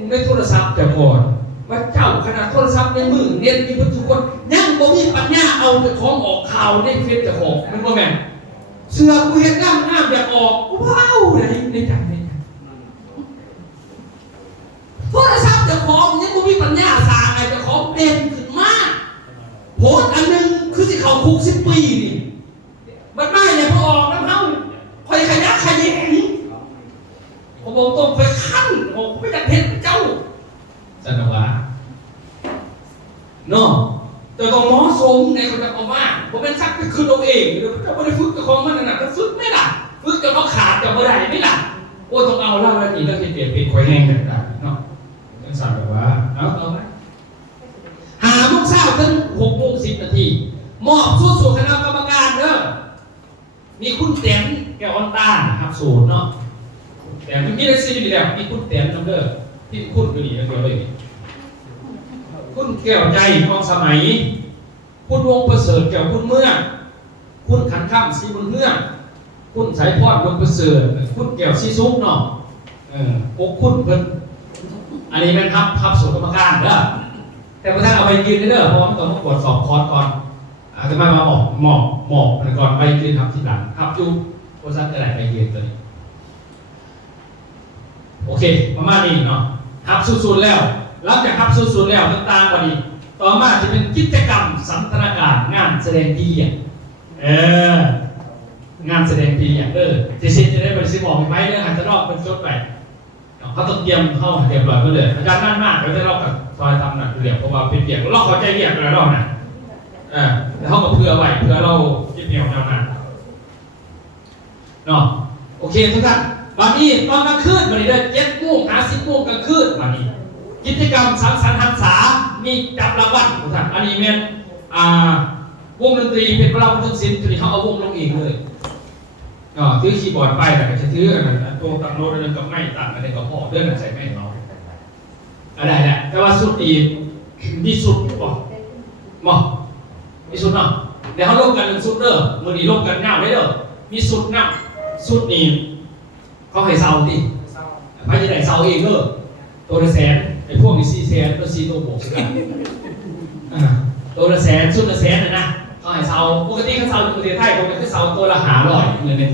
ในโทรศัพท์จะพอว่าเจ้าขนาดโทรศัพท์ในมือเรียนมีทุกคนยังบ่มีปัญญาเอาแต่ของออกข่าวในเฟซจะของมันบ่แม่นเสือกูเห็นน้ำอยากออกว้าวในใจโทรศัพท์จะของยังบ่มีปัญญาสร้างไอ้จะของเด่นขึ้นมากโพสอันนึงคือสิเขาคุก10 ปีนี่มันไม่เนี่ยพอออกน้ำเฮาคอยขยักขยงผมบอกตรงไปขั้นผมไม่อยากเห็นเจ้าจันทวาเนาะแต่ต้องเหมาะสมในคนจะออกมาผมเป็นซักก็คือเราเองเราไม่ได้ฝึกกับของมันนะก็ฝึกไม่ล่ะฝึกจนเขาขาดจะไม่ได้ไม่ล่ะโอ้ต้องเอาเล่าแล้วนี่แล้วเปลี่ยนเป็นคอยแห้งกันได้เนาะจังสั่งแบบว่าเอาไหมหาโมงเช้าถึง6:10 มอบสู่คณะกรรมการเด้อมีคุณแต้มแก้วออนตาครับสูตรเนาะแต่เมื่อกี้ได้ซีดีแล้วมีคุณแต้มนำเด้อที่คุณก็ดีนะเดี๋ยวเลยคุณแก้วใจมองสมัยคุณวงประเสริฐแก้วคุณเมื่อคุณขันข้ามสีบนเมื่อคุณสายพอดวงประเสริฐคุณแก้วสีซุกเนาะพวกคุณเพิ่นอันนี้เป็นทับสูตรกรรมการเด้อแต่พอท่านเอาไปยืนเด้อเพราะมันต้องตรวจสอบคอร์สก่อนอาจจะมาหมอกก่อนไปยืนทับทีหลังทับจุ๊บโพสต์กระดาษไปยืนเลยโอเคประมาณนี้เนาะทับสูตรแล้วหลังจากทับสูตรแล้วต่างๆกว่านี้ต่อมาจะเป็นกิจกรรมสันทนาการงานแสดงพีเรียดงานแสดงพีเรียดจะได้บริษัทบอกไปเรื่องอาจจะรอบเป็นจดไปเขาต้องเตรียมเข้าเตรียมรอยไว้เลยอาจารย์นั่นมากเราจะรอบกับซอยทำหนักเรียบเพราะว่าเป็นเรียบเราเข้าใจเรียบแล้วรอบน่ะแต่เขาก็เพื่อไว้เพื่อเรายึดเหนี่ยวแนวนั้นเนาะโอเคทุกท่านวันนี้ตอนกลางคืนวันนี้ได้7:00 กลางคืนวันนี้กิจกรรมสังสรรค์หันษามีจับรางวัลทุกท่านอันนี้เป็นวงดนตรีเป็นพลังทุกศิลป์ที่เขาเอาวงลงเองเลยถือคีย์บอร์ดไปแต่ก็จะถือตัวตั้งโน้ตอะไรก็ไม่ต่างอะไรก็พอเดินใส่ไม่เนาะอะไรแหละแต่ว่าสุดดีสุดบอกมีสุดเนาะเดี๋ยวเขาลบกันสุดเด้อมือนี้ลบกันเงาได้เด้อมีสุดเงาสุดนี้เขาให้เซาดิไปจะได้เซาเองเด้อตัวละ100,000ไอ้พวกนี้400,000ตัว4ตัวบวกกันตัวละ100,000สุดละ100,000นะเขาให้เซาปกติเขาเซาอยู่ประเทศไทยเขาเป็นเซาตัวละ500เงินนึง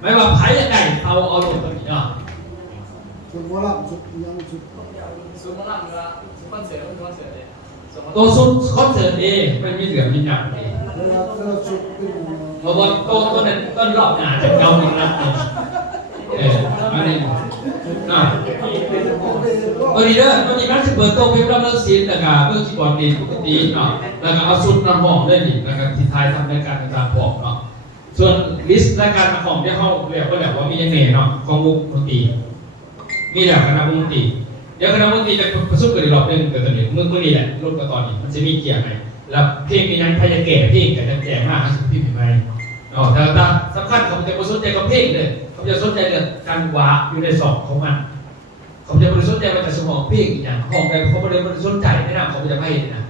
ไม่ว่าไผ่ยังไงเอาลงตัวนี้เนาะชุดโบราณชุดยังชุดโบราณก็ชุดคอนเสิร์ตเลยตัวชุดคอนเสิร์ตเองไม่มีเหลือมีหนักเองชุดเป็นเพราะว่าตัวนั้นต้นรอบหนาจะเกาหนึ่งนะอันนี้ตัวนี้เด้อตัวนี้มันจะเปิดโต๊ะเว็บรับเรื่องศิลป์นะครับเรื่องคีย์บอร์ดดีปกติเนาะแล้วก็เอาชุดนำห้องได้ดิแล้วก็ที่ท้ายทำในการต่างๆบอกเนาะ ส่วนลิสต์รายการของที่เขาเรียกว่ามีอย่างไงเนาะของวงดนตรีมีแบบคณะวงดนตรีเดี๋ยวคณะวงดนตรีจะประชุมกันอีกรอบนึงแต่ตอนนี้เมื่อนี้แหละรุ่นกับตอนนี้มันจะมีเกี่ยวไหมแล้วเพลงมีนั้นใครจะแก่เพลงแต่จะแก่มากที่พี่ใหม่แต่สำคัญเขาจะสนใจกับเพลงเลยเขาจะสนใจเรื่องการวาอยู่ในสอบของมันเขาจะไม่สนใจว่าจะสมองเพลงอย่างของใดเขาไม่ได้สนใจแน่นอนเขาจะไม่นะ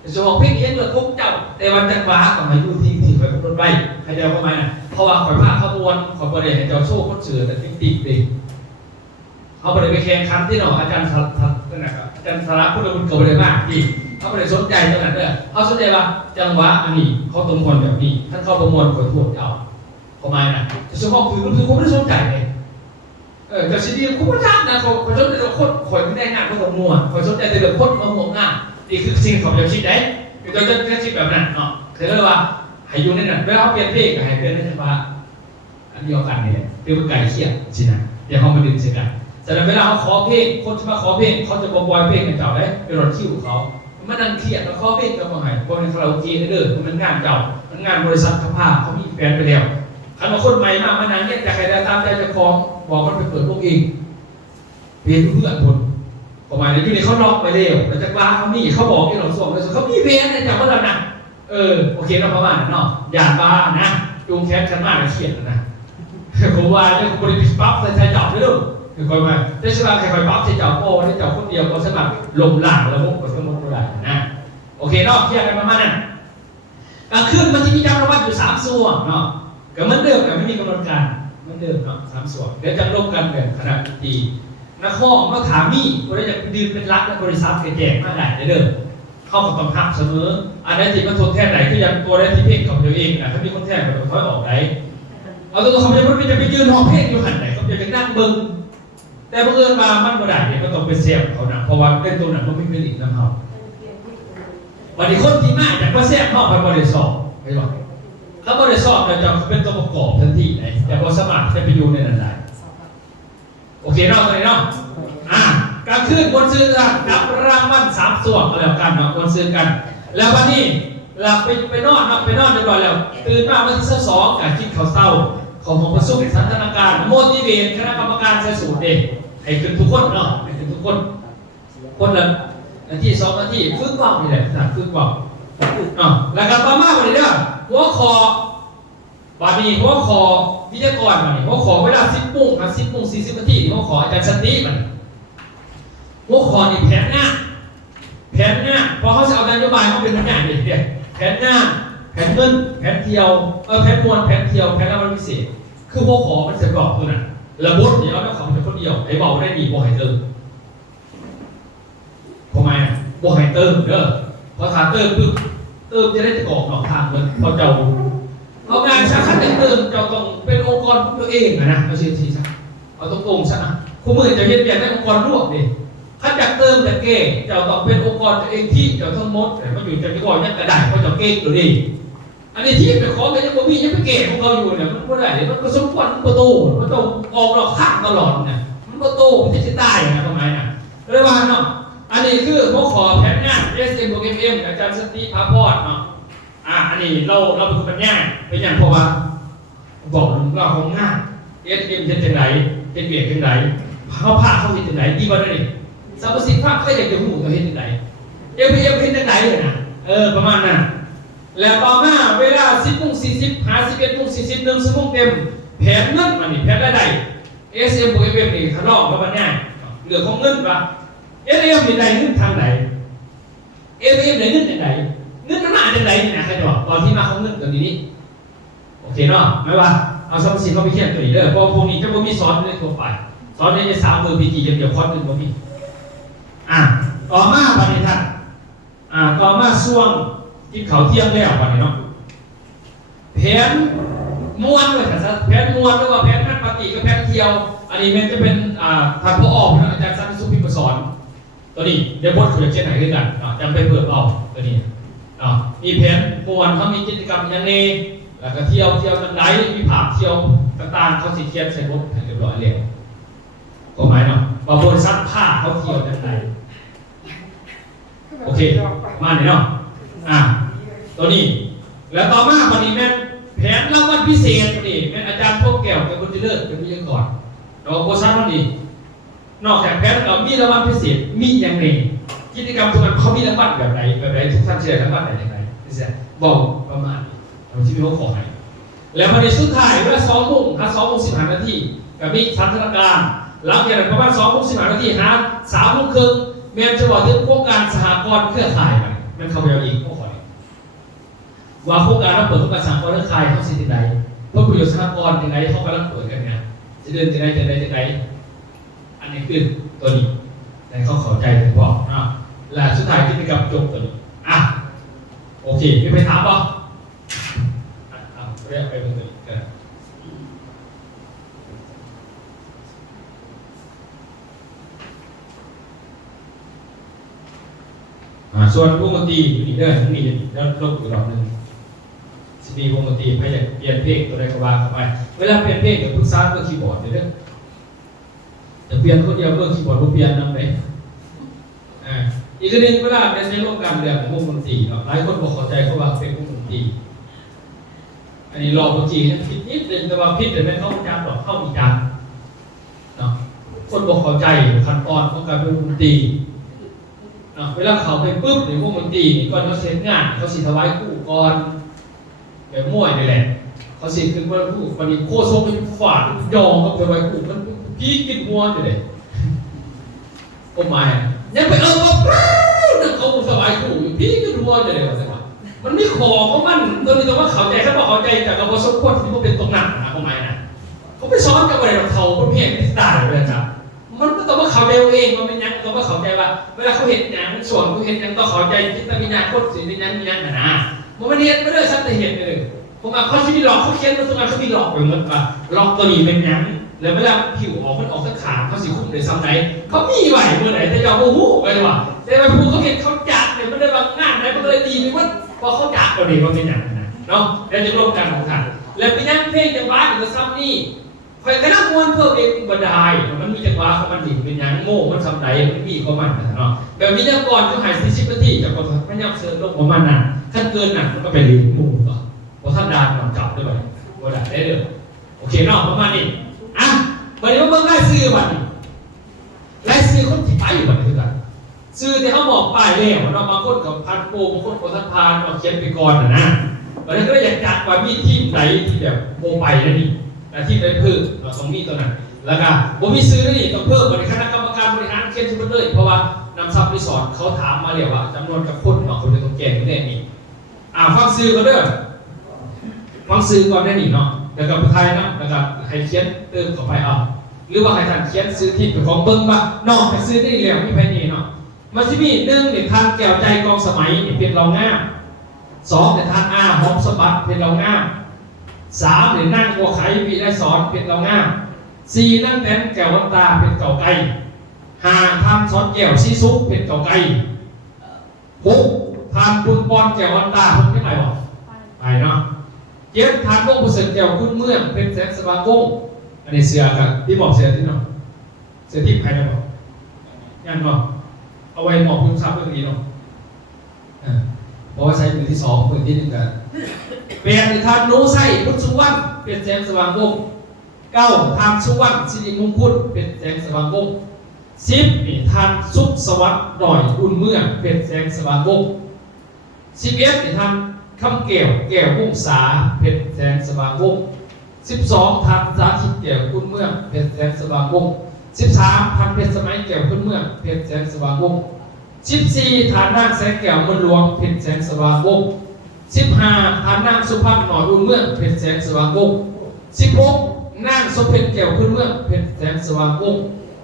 แต่สมองเพลงนี้เกิดคุกเจ้าแต่วันจันทร์ว้าก็มาอยู่ที่ไปรถไฟใครจะเข้ามาน่ะเพราะว่าข่อยผ้าขบวนข่อยประเดี๋ยวให้เจ้าโซ่คนเสือแต่ติ๊กดิเขาประเดี๋ยวไปแข่งขันที่หนออาจารย์นั่นแหละครับอาจารย์สาระพูดแล้วมันเกิดประเดี๋ยวมากที่เขาประเดี๋ยวสนใจตรงนั้นเลยเขาสนใจว่าจังหวะอันนี้เขาตรงคนแบบนี้ท่านเข้าประมวลข่อยทั่วเจ้าเข้ามาน่ะแต่สมองคือเขาไม่ได้สนใจเลยแต่สิ่งที่คุณผู้ชมนะเขาสนใจเรื่องคนข่อยไม่ได้งานเขาตรงมัวข่อยสนใจแต่เรื่องคนมาห่วงงานนี่คือสิ่งของจะคิดได้คือจะคิดแบบนั้นเนาะคือเรียกว่าให้อยู่ในนั้นเวลาเปลี่ยนเพลงก็ให้เปลี่ยนในจังหวะอันเดียวกันนี่แหละคือมันไก่เขี้ยสินะเดี๋ยวเขามาดึงเสียกันแต่เวลาเขาขอเพลงคนที่มาขอเพลงเขาจะบอยเพลงกันเจ้าได้เป็นรถคิวเขามันนั่งเครียดแล้วขอเพลงก็มาให้บริษัทคาราโอเกะเด้อมันงานเจ้ามันงานบริษัทผ้าเขามีแฟนไปแล้วคันว่าคนใหม่มามันนั่งเนี่ยจะใครได้ตามใจจะคล้องบอกมันไปเปิดพวกเองเพียงเพื่อนคนประมาณนี้อยู่ในเขาล็อกไปเร็วแล้วจากว่าเขานี่เขาบอกที่เราส่งเลยเขามีเพลงในจากว่าเรานะโอเคเราประมาณนั้นเนาะอย่าบ้านะจูงแคสขันมากเลยเขียนนะผมว่าเนี่ยบริษัทปั๊บใช้จับไม่รู้คือคอยมาได้สมัครใครคอยปั๊บใช้จับโป้ได้จับคนเดียวก็สมัครลมหลังแล้วพวกคนสมุนไพรนะโอเคเนาะเทียบกันประมาณนั้นกลางคืนมันจะมีจำนวนอยู่3 ส่วนเนาะก็เหมือนเดิมแต่ไม่มีกำหนดการเหมือนเดิมเนาะ3 ส่วนเดี๋ยวจะร่วมกันแบบคณะดนตรีนักข้อก็ถามมี่ก็ได้จะดื่มเป็นรักและบริษัทแจกมากได้เดิมเข้ากับต้องหักเสมออันนั้นจริงมันทนแค่ไหนก็ยังตัวได้ที่เพลงของตัวเองนะถ้ามีคนแท้ก็ต้องถอยออกได้เอาตัวเขาจะไปยืนห้องเพลงอยู่หันไหนเขาจะไปนั่งเบิ้งแต่บังเอิญมามันก็ได้เนี่ยก็ต้องไปเสียบเขานะเพราะว่าเล่นตัวนั้นมันไม่เป็นอีกน้ำเขาวันนี้คนที่มากจากว่าเสียบนอกไปบริษัทไม่บอกถ้าบริษัทเราจะเป็นตัวประกอบทันทีไหนแต่พอสมัครจะไปอยู่ในนั้นได้โอเคเนาะตัวนี้เนาะกลางคืนบนซื้อกันกับรางวัล3 ส่วนก็แล้วกันเนาะบนซื้อกันแล้ววันนี้เราไปนอนเนาะไปนอนเรียบร้อยแล้วตื่นมาวันที่2การกินข้าวเช้าของห้องประชุมสันทนาการโมดิเวตคณะกรรมการใช้สูตรเด็กให้ขึ้นทุกคนเนาะให้ขึ้นทุกคนคนละนาที2 นาทีฝึกเบานี่แหละฝึกเบาแล้วก็ต่อมาวันนี้เด้อหัวคอวันนี้หัวคอวิทยากรวันนี้หัวคอเวลา10 โมงกับ10 โมง 40 นาทีหัวคออาจารย์สันติมันหัวคอนี่แผนงานพอเขาจะเอานโยบายเขาเป็นแผนงานเด็กแผนงานแผนเงินแผนเที่ยวแผนมวลแผนเที่ยวแผนรางวัลพิเศษคือหัวคอมันจะบอกตัวนั้นระบบเนี่ยเอาแล้วเขาเป็นคนเดียวไอ้บอกได้ดีบอกให้เติมทำไมบอกให้เติมเด้อพอถามเติมปุ๊บเติมจะได้จะกรอกหนองทางเลยพอเจ้าเอางานชักขั้นเติมเจ้าต้องเป็นองค์กรของตัวเองนะเอาชี้ซะเอาตรงๆซะนะคู่มือจะเรียนได้องค์กรร่วมดิถ้าอยากเติมจะเก่งเจ้าต้องเป็นองค์กรตัวเองที่เจ้าทั้งหมดแต่มาอยู่จะไม่ก่อนยังกระดาษเพราะเจ้าเก่งตัวเองอันนี้ที่ไปขอไปยังบ่มียังไปเก่งของเราอยู่เนี่ยมันไม่ได้มันก็สมควรประตูมันต้องออกเราข้างตลอดเนี่ยมันประตูมันจะตายนะทำไมนะเลยว่าเนาะอันนี้คือพวกขอแผนงาน SM บวก MM อาจารย์สติภาพรเนาะอันนี้เราเป็นคนง่ายเป็นอย่างเพราะว่าบอกเราของง่าย SM เป็นจังไรเป็นเบียดจังไรเขาผ้าเขาเห็นจังไรดีกว่านั้นเองสรรพสิ่งภาพเขาอยากจะหูเขาเห็นจังไร MM เห็นจังไรเลยนะประมาณนั้นแล้วต่อมาเวลา10 โมง 40 11 โมง 40 1 ชั่วโมงเต็มแผนเงินมันนี่แผนรายได้ SM บวก FM นี่ทะเลาะกันง่ายเหลือของเงินป่ะ SM นี่ได้เงินทางไหน FM ได้เงินจากไหนเงินมันมาจากไหนนี่นะใครจะบอกตอนที่มาของเงินตัวนี้โอเคเนาะไม่ว่าเอาสมศิลป์เขาไปเขียนตัวนี้เด้อเพราะพวกนี้จะไม่มีสอนในทั่วไปสอนใน3 มือ PG อย่างเดียวคอร์สนึงบ่มีต่อมาบัดนี้ท่านต่อมาช่วงกินข้าวเที่ยงแล้วบัดนี้เนาะแผนม้วนด้วยครับแผนม้วนหรือว่าแผนนักปฏิกับแผนเที่ยวอันนี้มันจะเป็นทางพ่อออกนะอาจารย์สันติสุขพิมพ์สอนตัวนี้เดี๋ยวบทเขาจะเขียนไหนด้วยกันจำไปเปิดเอาตัวนี้มีแผนม้วนเขามีกิจกรรมอย่างนี้แล้วก็เที่ยวจังไรมีภาพเที่ยวต่างๆเขาสิเขียนใส่บทให้เรียบร้อยแล้วก็หมายเนาะว่าบริษัทผ้าเขาเที่ยวจังไรโอเคมาเนาะตัวนี้แล้วต่อมาวันนี้แม่แผนรางวัลพิเศษ แพ้เรามีรางวัลพิเศษมีอย่างไรกิจกรรมทุกวันเขามีรางวัลแบบไหนทุกท่านเชื่อรางวัลไหนอย่างไรนี่สิบอกประมาณนี้เราที่พี่เขาขอให้แล้วประเด็นสุดท้ายเวลา2 โมงถ้า2 โมง 15 นาทีกับมีชันธนาการหลังจากนั้นประมาณ2 โมง 15 นาทีหา3 โมงครึ่งแม่จะบอกถึงโครงการสหกรณ์เครือข่ายมันเข้าไปเอาอีกเขาขอว่าโครงการเราเปิดโครงการสหกรณ์เครือข่ายเขาสิที่ใดเพื่อประโยชน์สหกรณ์ที่ไหนเขากำลังเปิดกันเนี่ยจะเดินที่ไหนอันนี้คือตัวนี้แต่เขาเข้าใจถึงบอกนะและสุดท้ายกิจกรรมจบตัวนี้โอเคไม่ไปถามป่ะเรียกไปเป็นตัวนี้กันส่วนวงดนตรีอยู่นี่เด้อทั้งนี้แล้วลบอีกรอบนึงสิมีวงดนตรีไปอยากเปลี่ยนเพลงตัวใดก็ว่าเข้าไปเวลาเปลี่ยนเพลงเดี๋ยวปรึกษาเรื่องคีย์บอร์ดเด้อจะเปลี่ยนคนเดียวเรื่องคีย์บอร์ดบ่เปลี่ยนนำได้อีกนึงเวลาเป็นในโลกการเรียนวงดนตรีหลายคนบอกเข้าใจเขาว่าเป็นวงดนตรีอันนี้ลองดนตรีผิดนิดนึงแต่ว่าผิดแต่ไม่เข้าจังหรอกเข้าอีกจังเนาะคนบอกเข้าใจขั้นตอนของการเป็นวงดนตรีเวลาเขาไปปุ๊บในวงดนตรีก่อนเขาเซ็ตงานเขาสิถวายคู่ก่อนแบบมั่วนี่แหละเขาสิขึ้นว่าคู่ปฏิโคโซเป็นฝาดยองก็ถวายคู่มันพี่กินหัวอยู่เลยโอ้ไม่ยังไปว่านั่นเขาถวายคู่พี่กินหัวอยู่เลยว่ามันไม่ขอเพราะมันตัวนี้ต้องว่าเข้าใจถ้าบอกเข้าใจแต่เราสมควรที่มันเป็นตรงนั้นนะโอ้ไม่นะเขาไปซ้อนกับอะไรเราเขาคนเพี้ยนไม่ได้เลยครับมันก็ต้องว่าเขาเร็วเองมันเป็นยังต้องว่าเข้าใจว่าเวลาเขาเห็นอย่างส่วนเขาเห็นยังต้องเข้าใจจิตวิญญาณโคตรสิ่งนั้นมีนั่นนะมันไม่เห็นไม่ได้สักแต่เห็นเลยผมว่าเขาที่มีหลอกเขาเขียนมาตรงนั้นเขามีหลอกไปหมดว่าหลอกตัวนี้เป็นยังแล้วเวลาผิวออกมันออกสักขาเขาสีคุ้มเลยซ้ำไหนเขามีไหวเมื่อไหร่แต่ยอมโอ้โหไปว่ะแต่บางผู้เขาเห็นเขาจัดเนี่ยมันได้บางงานไหนมันเลยดีไปว่าพอเขาจัดตัวนี้มันเป็นอย่างนั้นเนาะแล้วจะร่วมกันของท่านแล้วเป็นยังเพลงจังหวะหรือซ้ำนี่คอยกระนั่งมวนเพื่อเองบันไดมันมีจังหวะของมันดิ่งเป็นยังโง่มันซ้ำไหนมันมีของมันเนาะแบบวิทยากรเขาหาย40 นาทีจากคนพยายามเสิร์ฟลงของมันน่ะถ้าเกินน่ะมันก็ไปเรียนมูต่อพอท่านดานมันจับได้ไหมว่าได้เด้อโอเคเนาะประมาณนี้วันนี้เบิ่งรายชื่อบัดนี้รายชื่อคนที่ไปอยู่บัดนี้คือกันชื่อที่เขาบอกป้ายแล้วเนาะบางคนกับพันโปบางคนกับพันพานเขียนไปก่อนนะวันนี้ก็อยากจัดว่ามีทีมไหนที่แบบโมไปนะนี่ที่ได้เพิ่มเราต้องมีตัวนั้นแล้วก็ผมมีซื้อนี่ต้องเพิ่มบริคณะกรรมการบริหารเขียนทุกเลยเพราะว่านำซับรีสอร์ทเขาถามมาเรียกว่าจำนวนกับคนเนาะคนจะต้องแก้ไม่ได้นี่ฟังซื้อก็เด้อฟังซื้อก่อนได้นี่เนาะแล้วก็ผู้ไทยนะแล้วก็ให้เขียนเติมเข้าไปหรือว่าให้ท่านเขียนซื้อที่เป็นของเบิ้งบ้างนอกไปซื้อได้แล้วไม่ไปนี่เนาะมาที่นี่1เนี่ยทานแก้วใจกองสมัยเป็นรองง่าม2เนี่ยทานหอมสมบัติเป็นรองง่าม3เนี่ยนั่งบัวไข่วีได้สอนเป็นรองง่าม4นั่งแตนแก้ววันตาเป็นเก่าไก่5ทานสอนแก้วซีซุปเป็นเก่าไก่6ทานปุนปอนแก้ววันตาผมไม่ไปบอกไปเนาะ7ทานวงประเสริฐแก้วคุณเมืองเป็นแสงสว่างวงอันนี้เสือกันที่บอกเสือที่เนาะเสือที่ใครจะบอกยันบอกเอาไว้หมอบพื้นซับเรื่องนี้เนาะเพราะว่าใช้มือที่2มือที่1กัน8ในทานโน้ไส้พุทธสุวรรณเป็นแสงสว่างวง9ทานสุวรรณสิริมงคลเป็นแสงสว่างวง10นี่ทานสุขสวัสดิ์หน่อยอุ่นเมืองเป็นแสงสว่างวง11นี่ทานคำแก้ววงศาเป็นแสงสว่างวง12ทานสาธิตแก้วคุณเมืองเป็นแสงสว่างวง13ทานเพชรสมัยแก้วคุณเมืองเป็นแสงสว่างวง14ทานนางแสงแก้วมนหลวงเป็นแสงสว่างวง15ทานนางสุภาพหน่อยอุ่นเมืองเป็นแสงสว่างวง16นางสมเพชรแก้วคุณเมืองเป็นแสงสว่างวง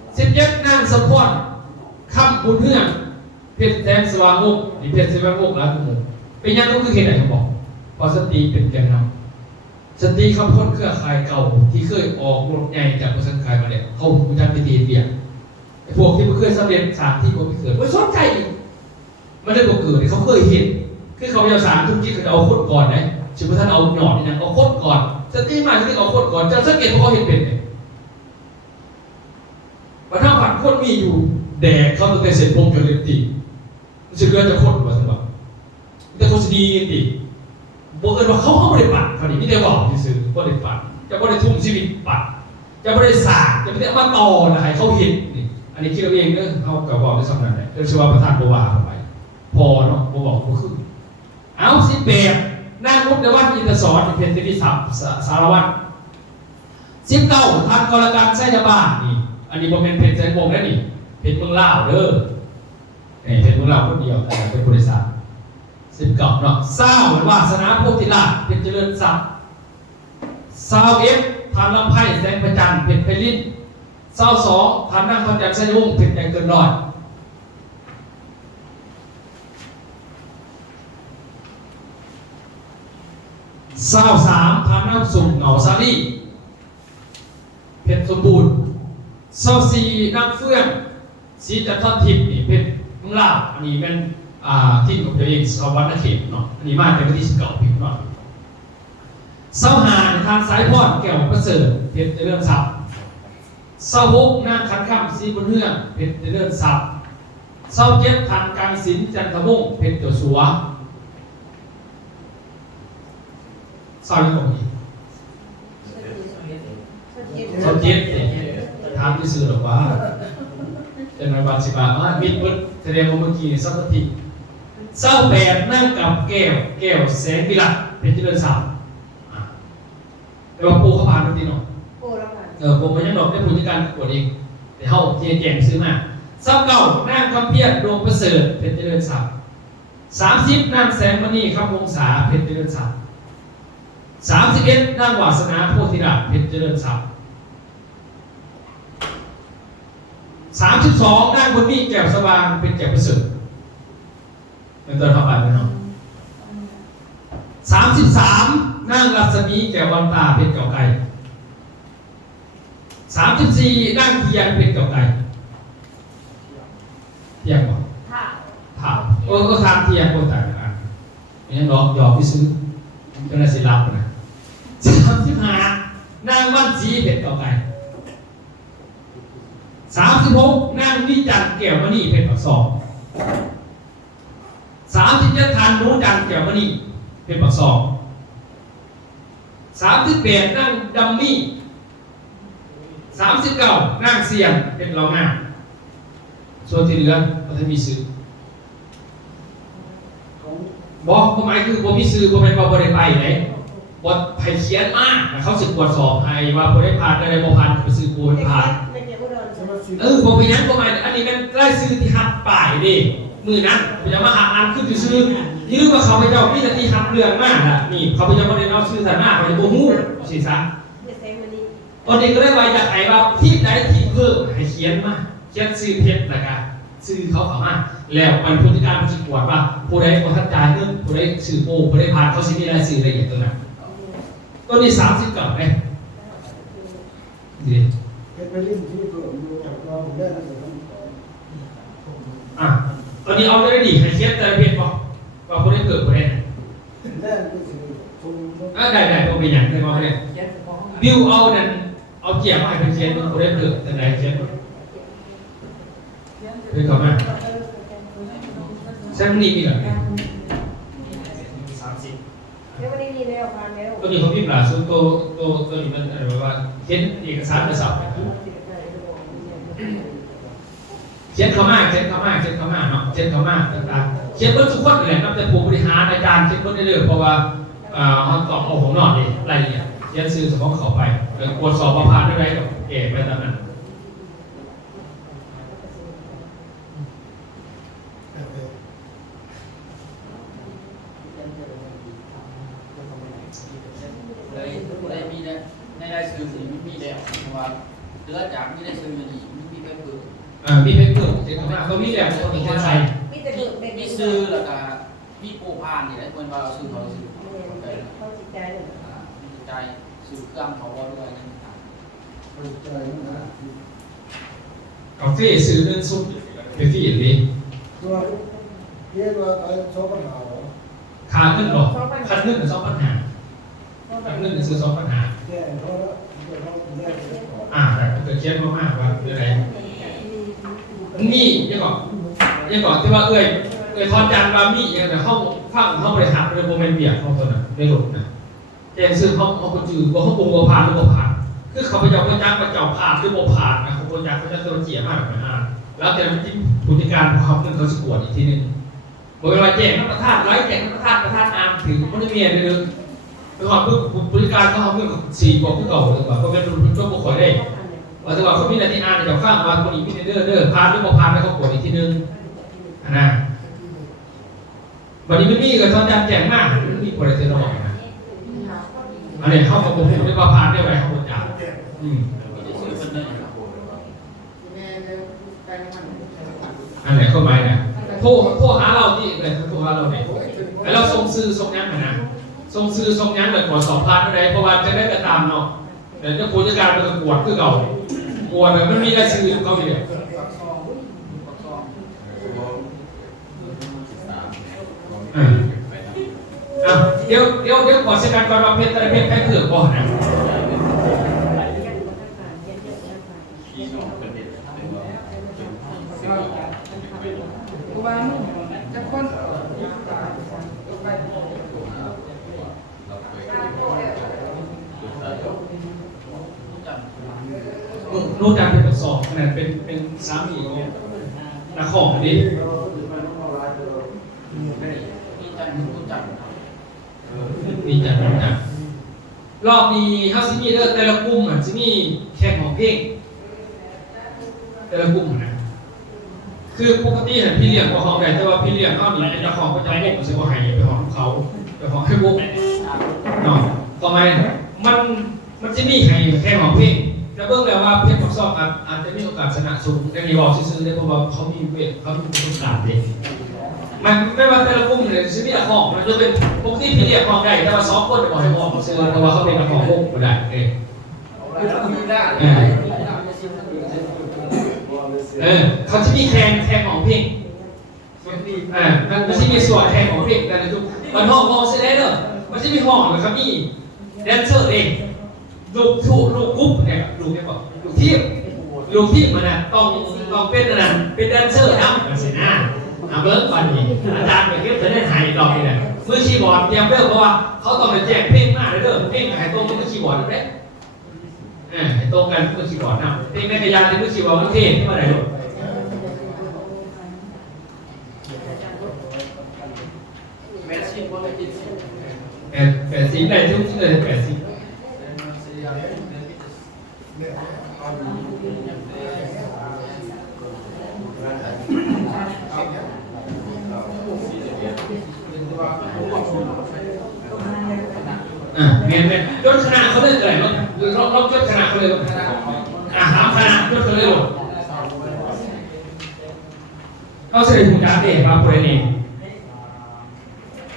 17นางสมพรคำบุญเฮืองเป็นแสงสว่างวงนี่เป็นแสงสว่างวงแล้วทุกคนเป็นยังก็คือเหตุไหนเขาบอกพอสตรีเป็นแกนนำสตรีคำพ้นเครือข่ายเก่าที่เคยออกรถใหญ่จากบริษัทขายมาเนี่ยเขาผู้จัดพิธีเปลี่ยนไอ้พวกที่มันเคยสำเร็จสารที่เขาไม่เกิดไม่สนใจมันได้บอกเกิดเขาเคยเห็นคือเขาจะสารทุกที่เขาจะเอาโคตรก่อนนะชิบุท่านเอาหนอนนี่นะเอาโคตรก่อนสตรีมาสตรีเอาโคตรก่อนจะสังเกตว่าเขาเห็นเป็นไงวันทั้งผัดโคตรมีอยู่แดกเขาตั้งแต่เสร็จพงจนเล็บตีมันจะเกิดจะโคตรมาสำหรับแต่คนดีดิบอกกันว่าเขาไม่ได้ปัดเขาดิไม่ได้บอกที่ซื้อไม่ได้ปัดจะไม่ได้ทุ่มชีวิตปัดจะไม่ได้สร้างจะไม่ได้มาต่อนะให้เขาเห็นนี่ นนี้คิดเอาเองเด้อเขากับบอกได้สำนักไหนเรื่องชื่อว่าประธานบัวาไปพอเนาะบัวบอกก็คือเอาสิแบบนั่งมุดในวัดอินทศรเป็นที่สารวัตร19ทางกรการไส้ยาบ้านนี่อันนี้ผมเป็นเพจแสนวงแล้วนี่เพจเมืองลาวเด้อเพจเมืองลาวคนเดียวแต่เป็นบริษัท19เนาะเศร้าเหมือนวาสนาโพธิราชเพจเจริญทรัพย์21ทางลำไผ่แสงประจันเพจไพลิน22ทางนั่งคอนแจคไส้วงเพจใจเกินร้อย23ทางนั่งสุ่มเหงาซาลี่เพชรสมบูรณ์24นั่งเฟื่องสีจันทร์ทิพย์นี่เพชรเมืองลาวอันนี้เป็นที่ของตัวเองสวัสดิ์เขตเนาะอันนี้มาเป็นวันที่19ปีเนาะ25ในทางสายพอดแก้วประเสริฐเพชรเจริญทรัพย์26นั่งคันค่ำสีบนเฮืองเพชรเจริญทรัพย์27ทางกลางศิลป์จันทวงศ์เพชรเจ้าสัวยังตรงนี้เขาเจ็ดถามที่สื่อหรอกว่าเป็นในบางสิบามิดพุทธแสดงว่าเมื่อกี้สักที28นั่งกับแก้วแสงวิรัตเป็นที่เดินสามแต่ว่าปูเขาผ่านไปทีหน่อย โอ้แล้วค่ะ ผมไม่ยังหลอกได้ผู้จัดการกดเองแต่เขาเจียแจงซื้อมา29นั่งคำเพียรดวงประเสริฐเป็นที่เดินสาม30นั่งแสงมณีคำวงศาเป็นที่เดินสาม31นั่งวาสนาโพธิราชเพชรเจริญทรัพย์32นั่งบุญมีแก้วสว่างเป็นแก้วประเสริฐเป็นตัวเข้าไปไหมเนาะ33นั่งรัศมีแก้ววันตาเพชรเก่าไก่34นั่งเทียนเพชรเก่าไก่เทียนก่อน ค่ะ ถามก็ทานเทียนคนต่างกันยังหลอกหยอกไปซื้อเป็นอะไรสิรับนะ35นางวันสีเพชรเก่าไก่36นางวิจันทร์แก้วมณีเพชรปากซอง37ทานหนูจันทร์แก้วมณีเพชรปากซอง38นางดัมมี่39นางเสียงเป็นรองงานส่วนที่เหลือก็จะมีซื้อบอกความหมายคือผมมีซื้อผมเป็นบริไปไหนบทไผ่เขียนมากเขาสึกตรวจสอบให้ว่าผมได้ผ่านอะไรบ่ผ่านไปซื้อปูนผ่าน ไม่เกี่ยวกับโดน ผมไปยังผมไปอันนี้มันได้ซื้อที่หักป่ายดิมือนั้นผมจะมาหาอันขึ้นไปซื้อยืมว่าเขาไปเจ้าพี่ที่หักเรื่องมากอ่ะนี่เขาไปเจ้าประเด็นเอาซื้อฐานะเขาจะโมหูสิซะ ไม่ใช่มันนี่ ตอนนี้ก็ได้ไว้จากไหนว่าที่ใดที่เพิ่มให้เขียนมาเขียนซื้อเพชรนะกันซื้อเขามาแล้วมันพฤติการมันจะปวดว่าผู้ใดคนทัดจ่ายเงินผู้ใดซื้อโป้ผู้ใดผ่านเขาสิมีรายซื้ออะไรอย่างเงี้ยตัวนี้30กับไหมดี เป็นไปเล่นที่เกิดอยู่เราได้นะแต่ ตอนนี้เอาได้ดีให้เขียนแต่เพชรบอกว่าผู้ใดเกิดผู้ใด แรกก็คือชม ได้ผมเป็นอย่างไรมาเนี่ยบิวเอานั่นเอาเกียร์มาให้เป็นเขียนผู้ใดเกิดแต่ไหนเขียนเป็นก่อนไหมแซมนี่มีเหรอ แล้ววันนี้มีแล้วผ่านแล้ว ตัวนี้เขาพิมพ์ล่าสุดตัวนี้มันอะไรว่าเขียนเอกสารไปสอบเขียนเข้ามาเนาะเขียนเข้ามาต่างๆเขียนเพิ่มทุกคนเลยนับแต่ผู้บริหารอาจารย์เขียนเพิ่มได้เลยเพราะว่าเขาตอบเอาของนอนดิอะไรเนี่ยเขียนซื้อสมองเขาไปตรวจสอบว่าผ่านได้ไรกับเก๋ไปตามนั้นได้มีในได้ซื้อสีมีแล้วเพราะว่าเลือจากไม่ได้ซื้อมาดีมีไปเปิด มีเพชรเพิ่มเขียนเข้ามาเขามีแบบตัวนี้แค่ใส่ มีแต่เด็กเด็ก มีซื้อแล้วก็มีโปรพานนี่แหละคนว่าซื้อเขาซื้อ เขาจิตใจเลย ใจซื้อเครื่องเขาว่าด้วยนี่ ใจนะ กาแฟซื้อเงินซุปไปฟรีอย่างนี้ ตัวเรียกว่าไอ้ชอบปัญหาหรอ ขาดเงินหรอขาดเงินหรือซ้อมปัญหาขาดเงินหรือซื้อซ้อมปัญหา แก่เขาแล้วเขาได้ก่อน แต่เกิดเช็ดมากๆว่าเรื่องอะไรนี่ยังก่อนที่ว่าเอ้ยทอนจันว่ามีอย่างแต่ห้องฟังห้องบริหารเป็นโมเมนต์เบียร์ห้องตัวนั้นไม่หลุดนะแจ้งซื้อห้องคนจืดว่าห้องปรุงว่าผ่านหรือว่าผ่าน คือเขาไปเจ้าพระจักรพระเจ้าผ่านหรือบ่ผ่านนะเขาพระจักรเขาจะตัวเจียมากแบบนั้นแล้วแต่มันที่ผู้จัดการเขาเงินเขาสกวดอีกทีนึงบอกว่าแจกน้ำประทานไล่แจกน้ำประทานอ่านถึงมันจะมีอะไรนึงไปขอผู้จัดการเขาเอาเงิน4 กว่าผู้เก่าเลยว่าก็เป็นรุ่นก็บ่ค่อยได้ว่าแต่ว่าเขามีหน้าที่อ่านจะฟังว่าคนอีกมีเด้อผ่านหรือบ่ผ่านแล้วเขากดอีกทีนึงนะวันนี้มันมีกับตอนจันแจกมากมันมีโปรเจกต์ระหว่างนะอันนี้เขากับผมเรียกว่าผ่านได้ไหมเขาบริจาคอันไหนเข้าไปนะโทรหาเราที่อะไรโทรหาเราเนี่ยแล้วเราส่งซื้อส่งยั้งนะส่งซื้อส่งยั้งแบบกว่า2,000อะไรเพราะว่าจะได้กระตามเนาะแต่ถ้าผู้จัดการเป็นกวดคือเก่ากวดแบบมันมีรายชื่อเขาอยู่เนี่ยเดี๋ยวขอเช็คกันก่อนว่าเพชรเพชรแพ้เผือกก่อนนะว่าจะคน นู่นดังเป็นสอบขนาดเป็นสามีเนี่ยนักของนี่นี่จัดรอบนี้เฮาสิมีแต่ละกลุ่มอ่ะสิมีแข่งของเพลงแต่ละกลุ่มนะคือปกติเห็นพี่เลี้ยงกับของใดแต่ว่าพี่เลี้ยงเฮานี่เป็นเจ้าของก็จะวกสิบ่ให้ไปของเขาไปของให้วกเนาะต่อไปมันจะมีให้แข่งของเพลงจะเบิ่งแล้วว่าเพชรกับซอกอาจจะมีโอกาสชนะสูงแต่นี่บอกซื่อๆได้เพราะว่าเขามีเวทเขามีประสบการณ์เด็กมันไม่ว่าแต่ละกลุ่มเลยสิมีแต่ของมันจะเป็นปกติพี่เลี้ยงของใดแต่ว่า2 คนจะบอกให้บอกซื่อเพราะว่าเขาเป็นของวกบ่ได้เขาจะมีแข่งของเพลงมันจะมีส่วนแข่งของเพลงแต่ละจุดมันห้องเสร็จแล้วเนอะมันจะมีห้องแล้วก็มีแดนเซอร์เองลูกกรุ๊ปเนี่ยลูกที่มันน่ะต้องเป็นนั่นเป็นแดนเซอร์นะมันสินะเบิ้งก่อนนี่อาจารย์ไปเก็บจะได้หายรอบนี้แหละมือคีย์บอร์ดเตรียมเด้อเพราะว่าเขาต้องไปแจกเพลงมาเด้อเพลงหายตรงมือคีย์บอร์ดนั่นแหละให้ตรงกันมือคีย์บอร์ดนะเพลงในกระยานในมือคีย์บอร์ดมันเท่ที่มาไหนลูก80ได้ทุกที่เลย80เมนยศคณะเขาเล่นอะไรรอบยศคณะเขาเลยหาคณะยศเขาเลยหรอเราเสด็จหุ่นดาเดชมาโปรเน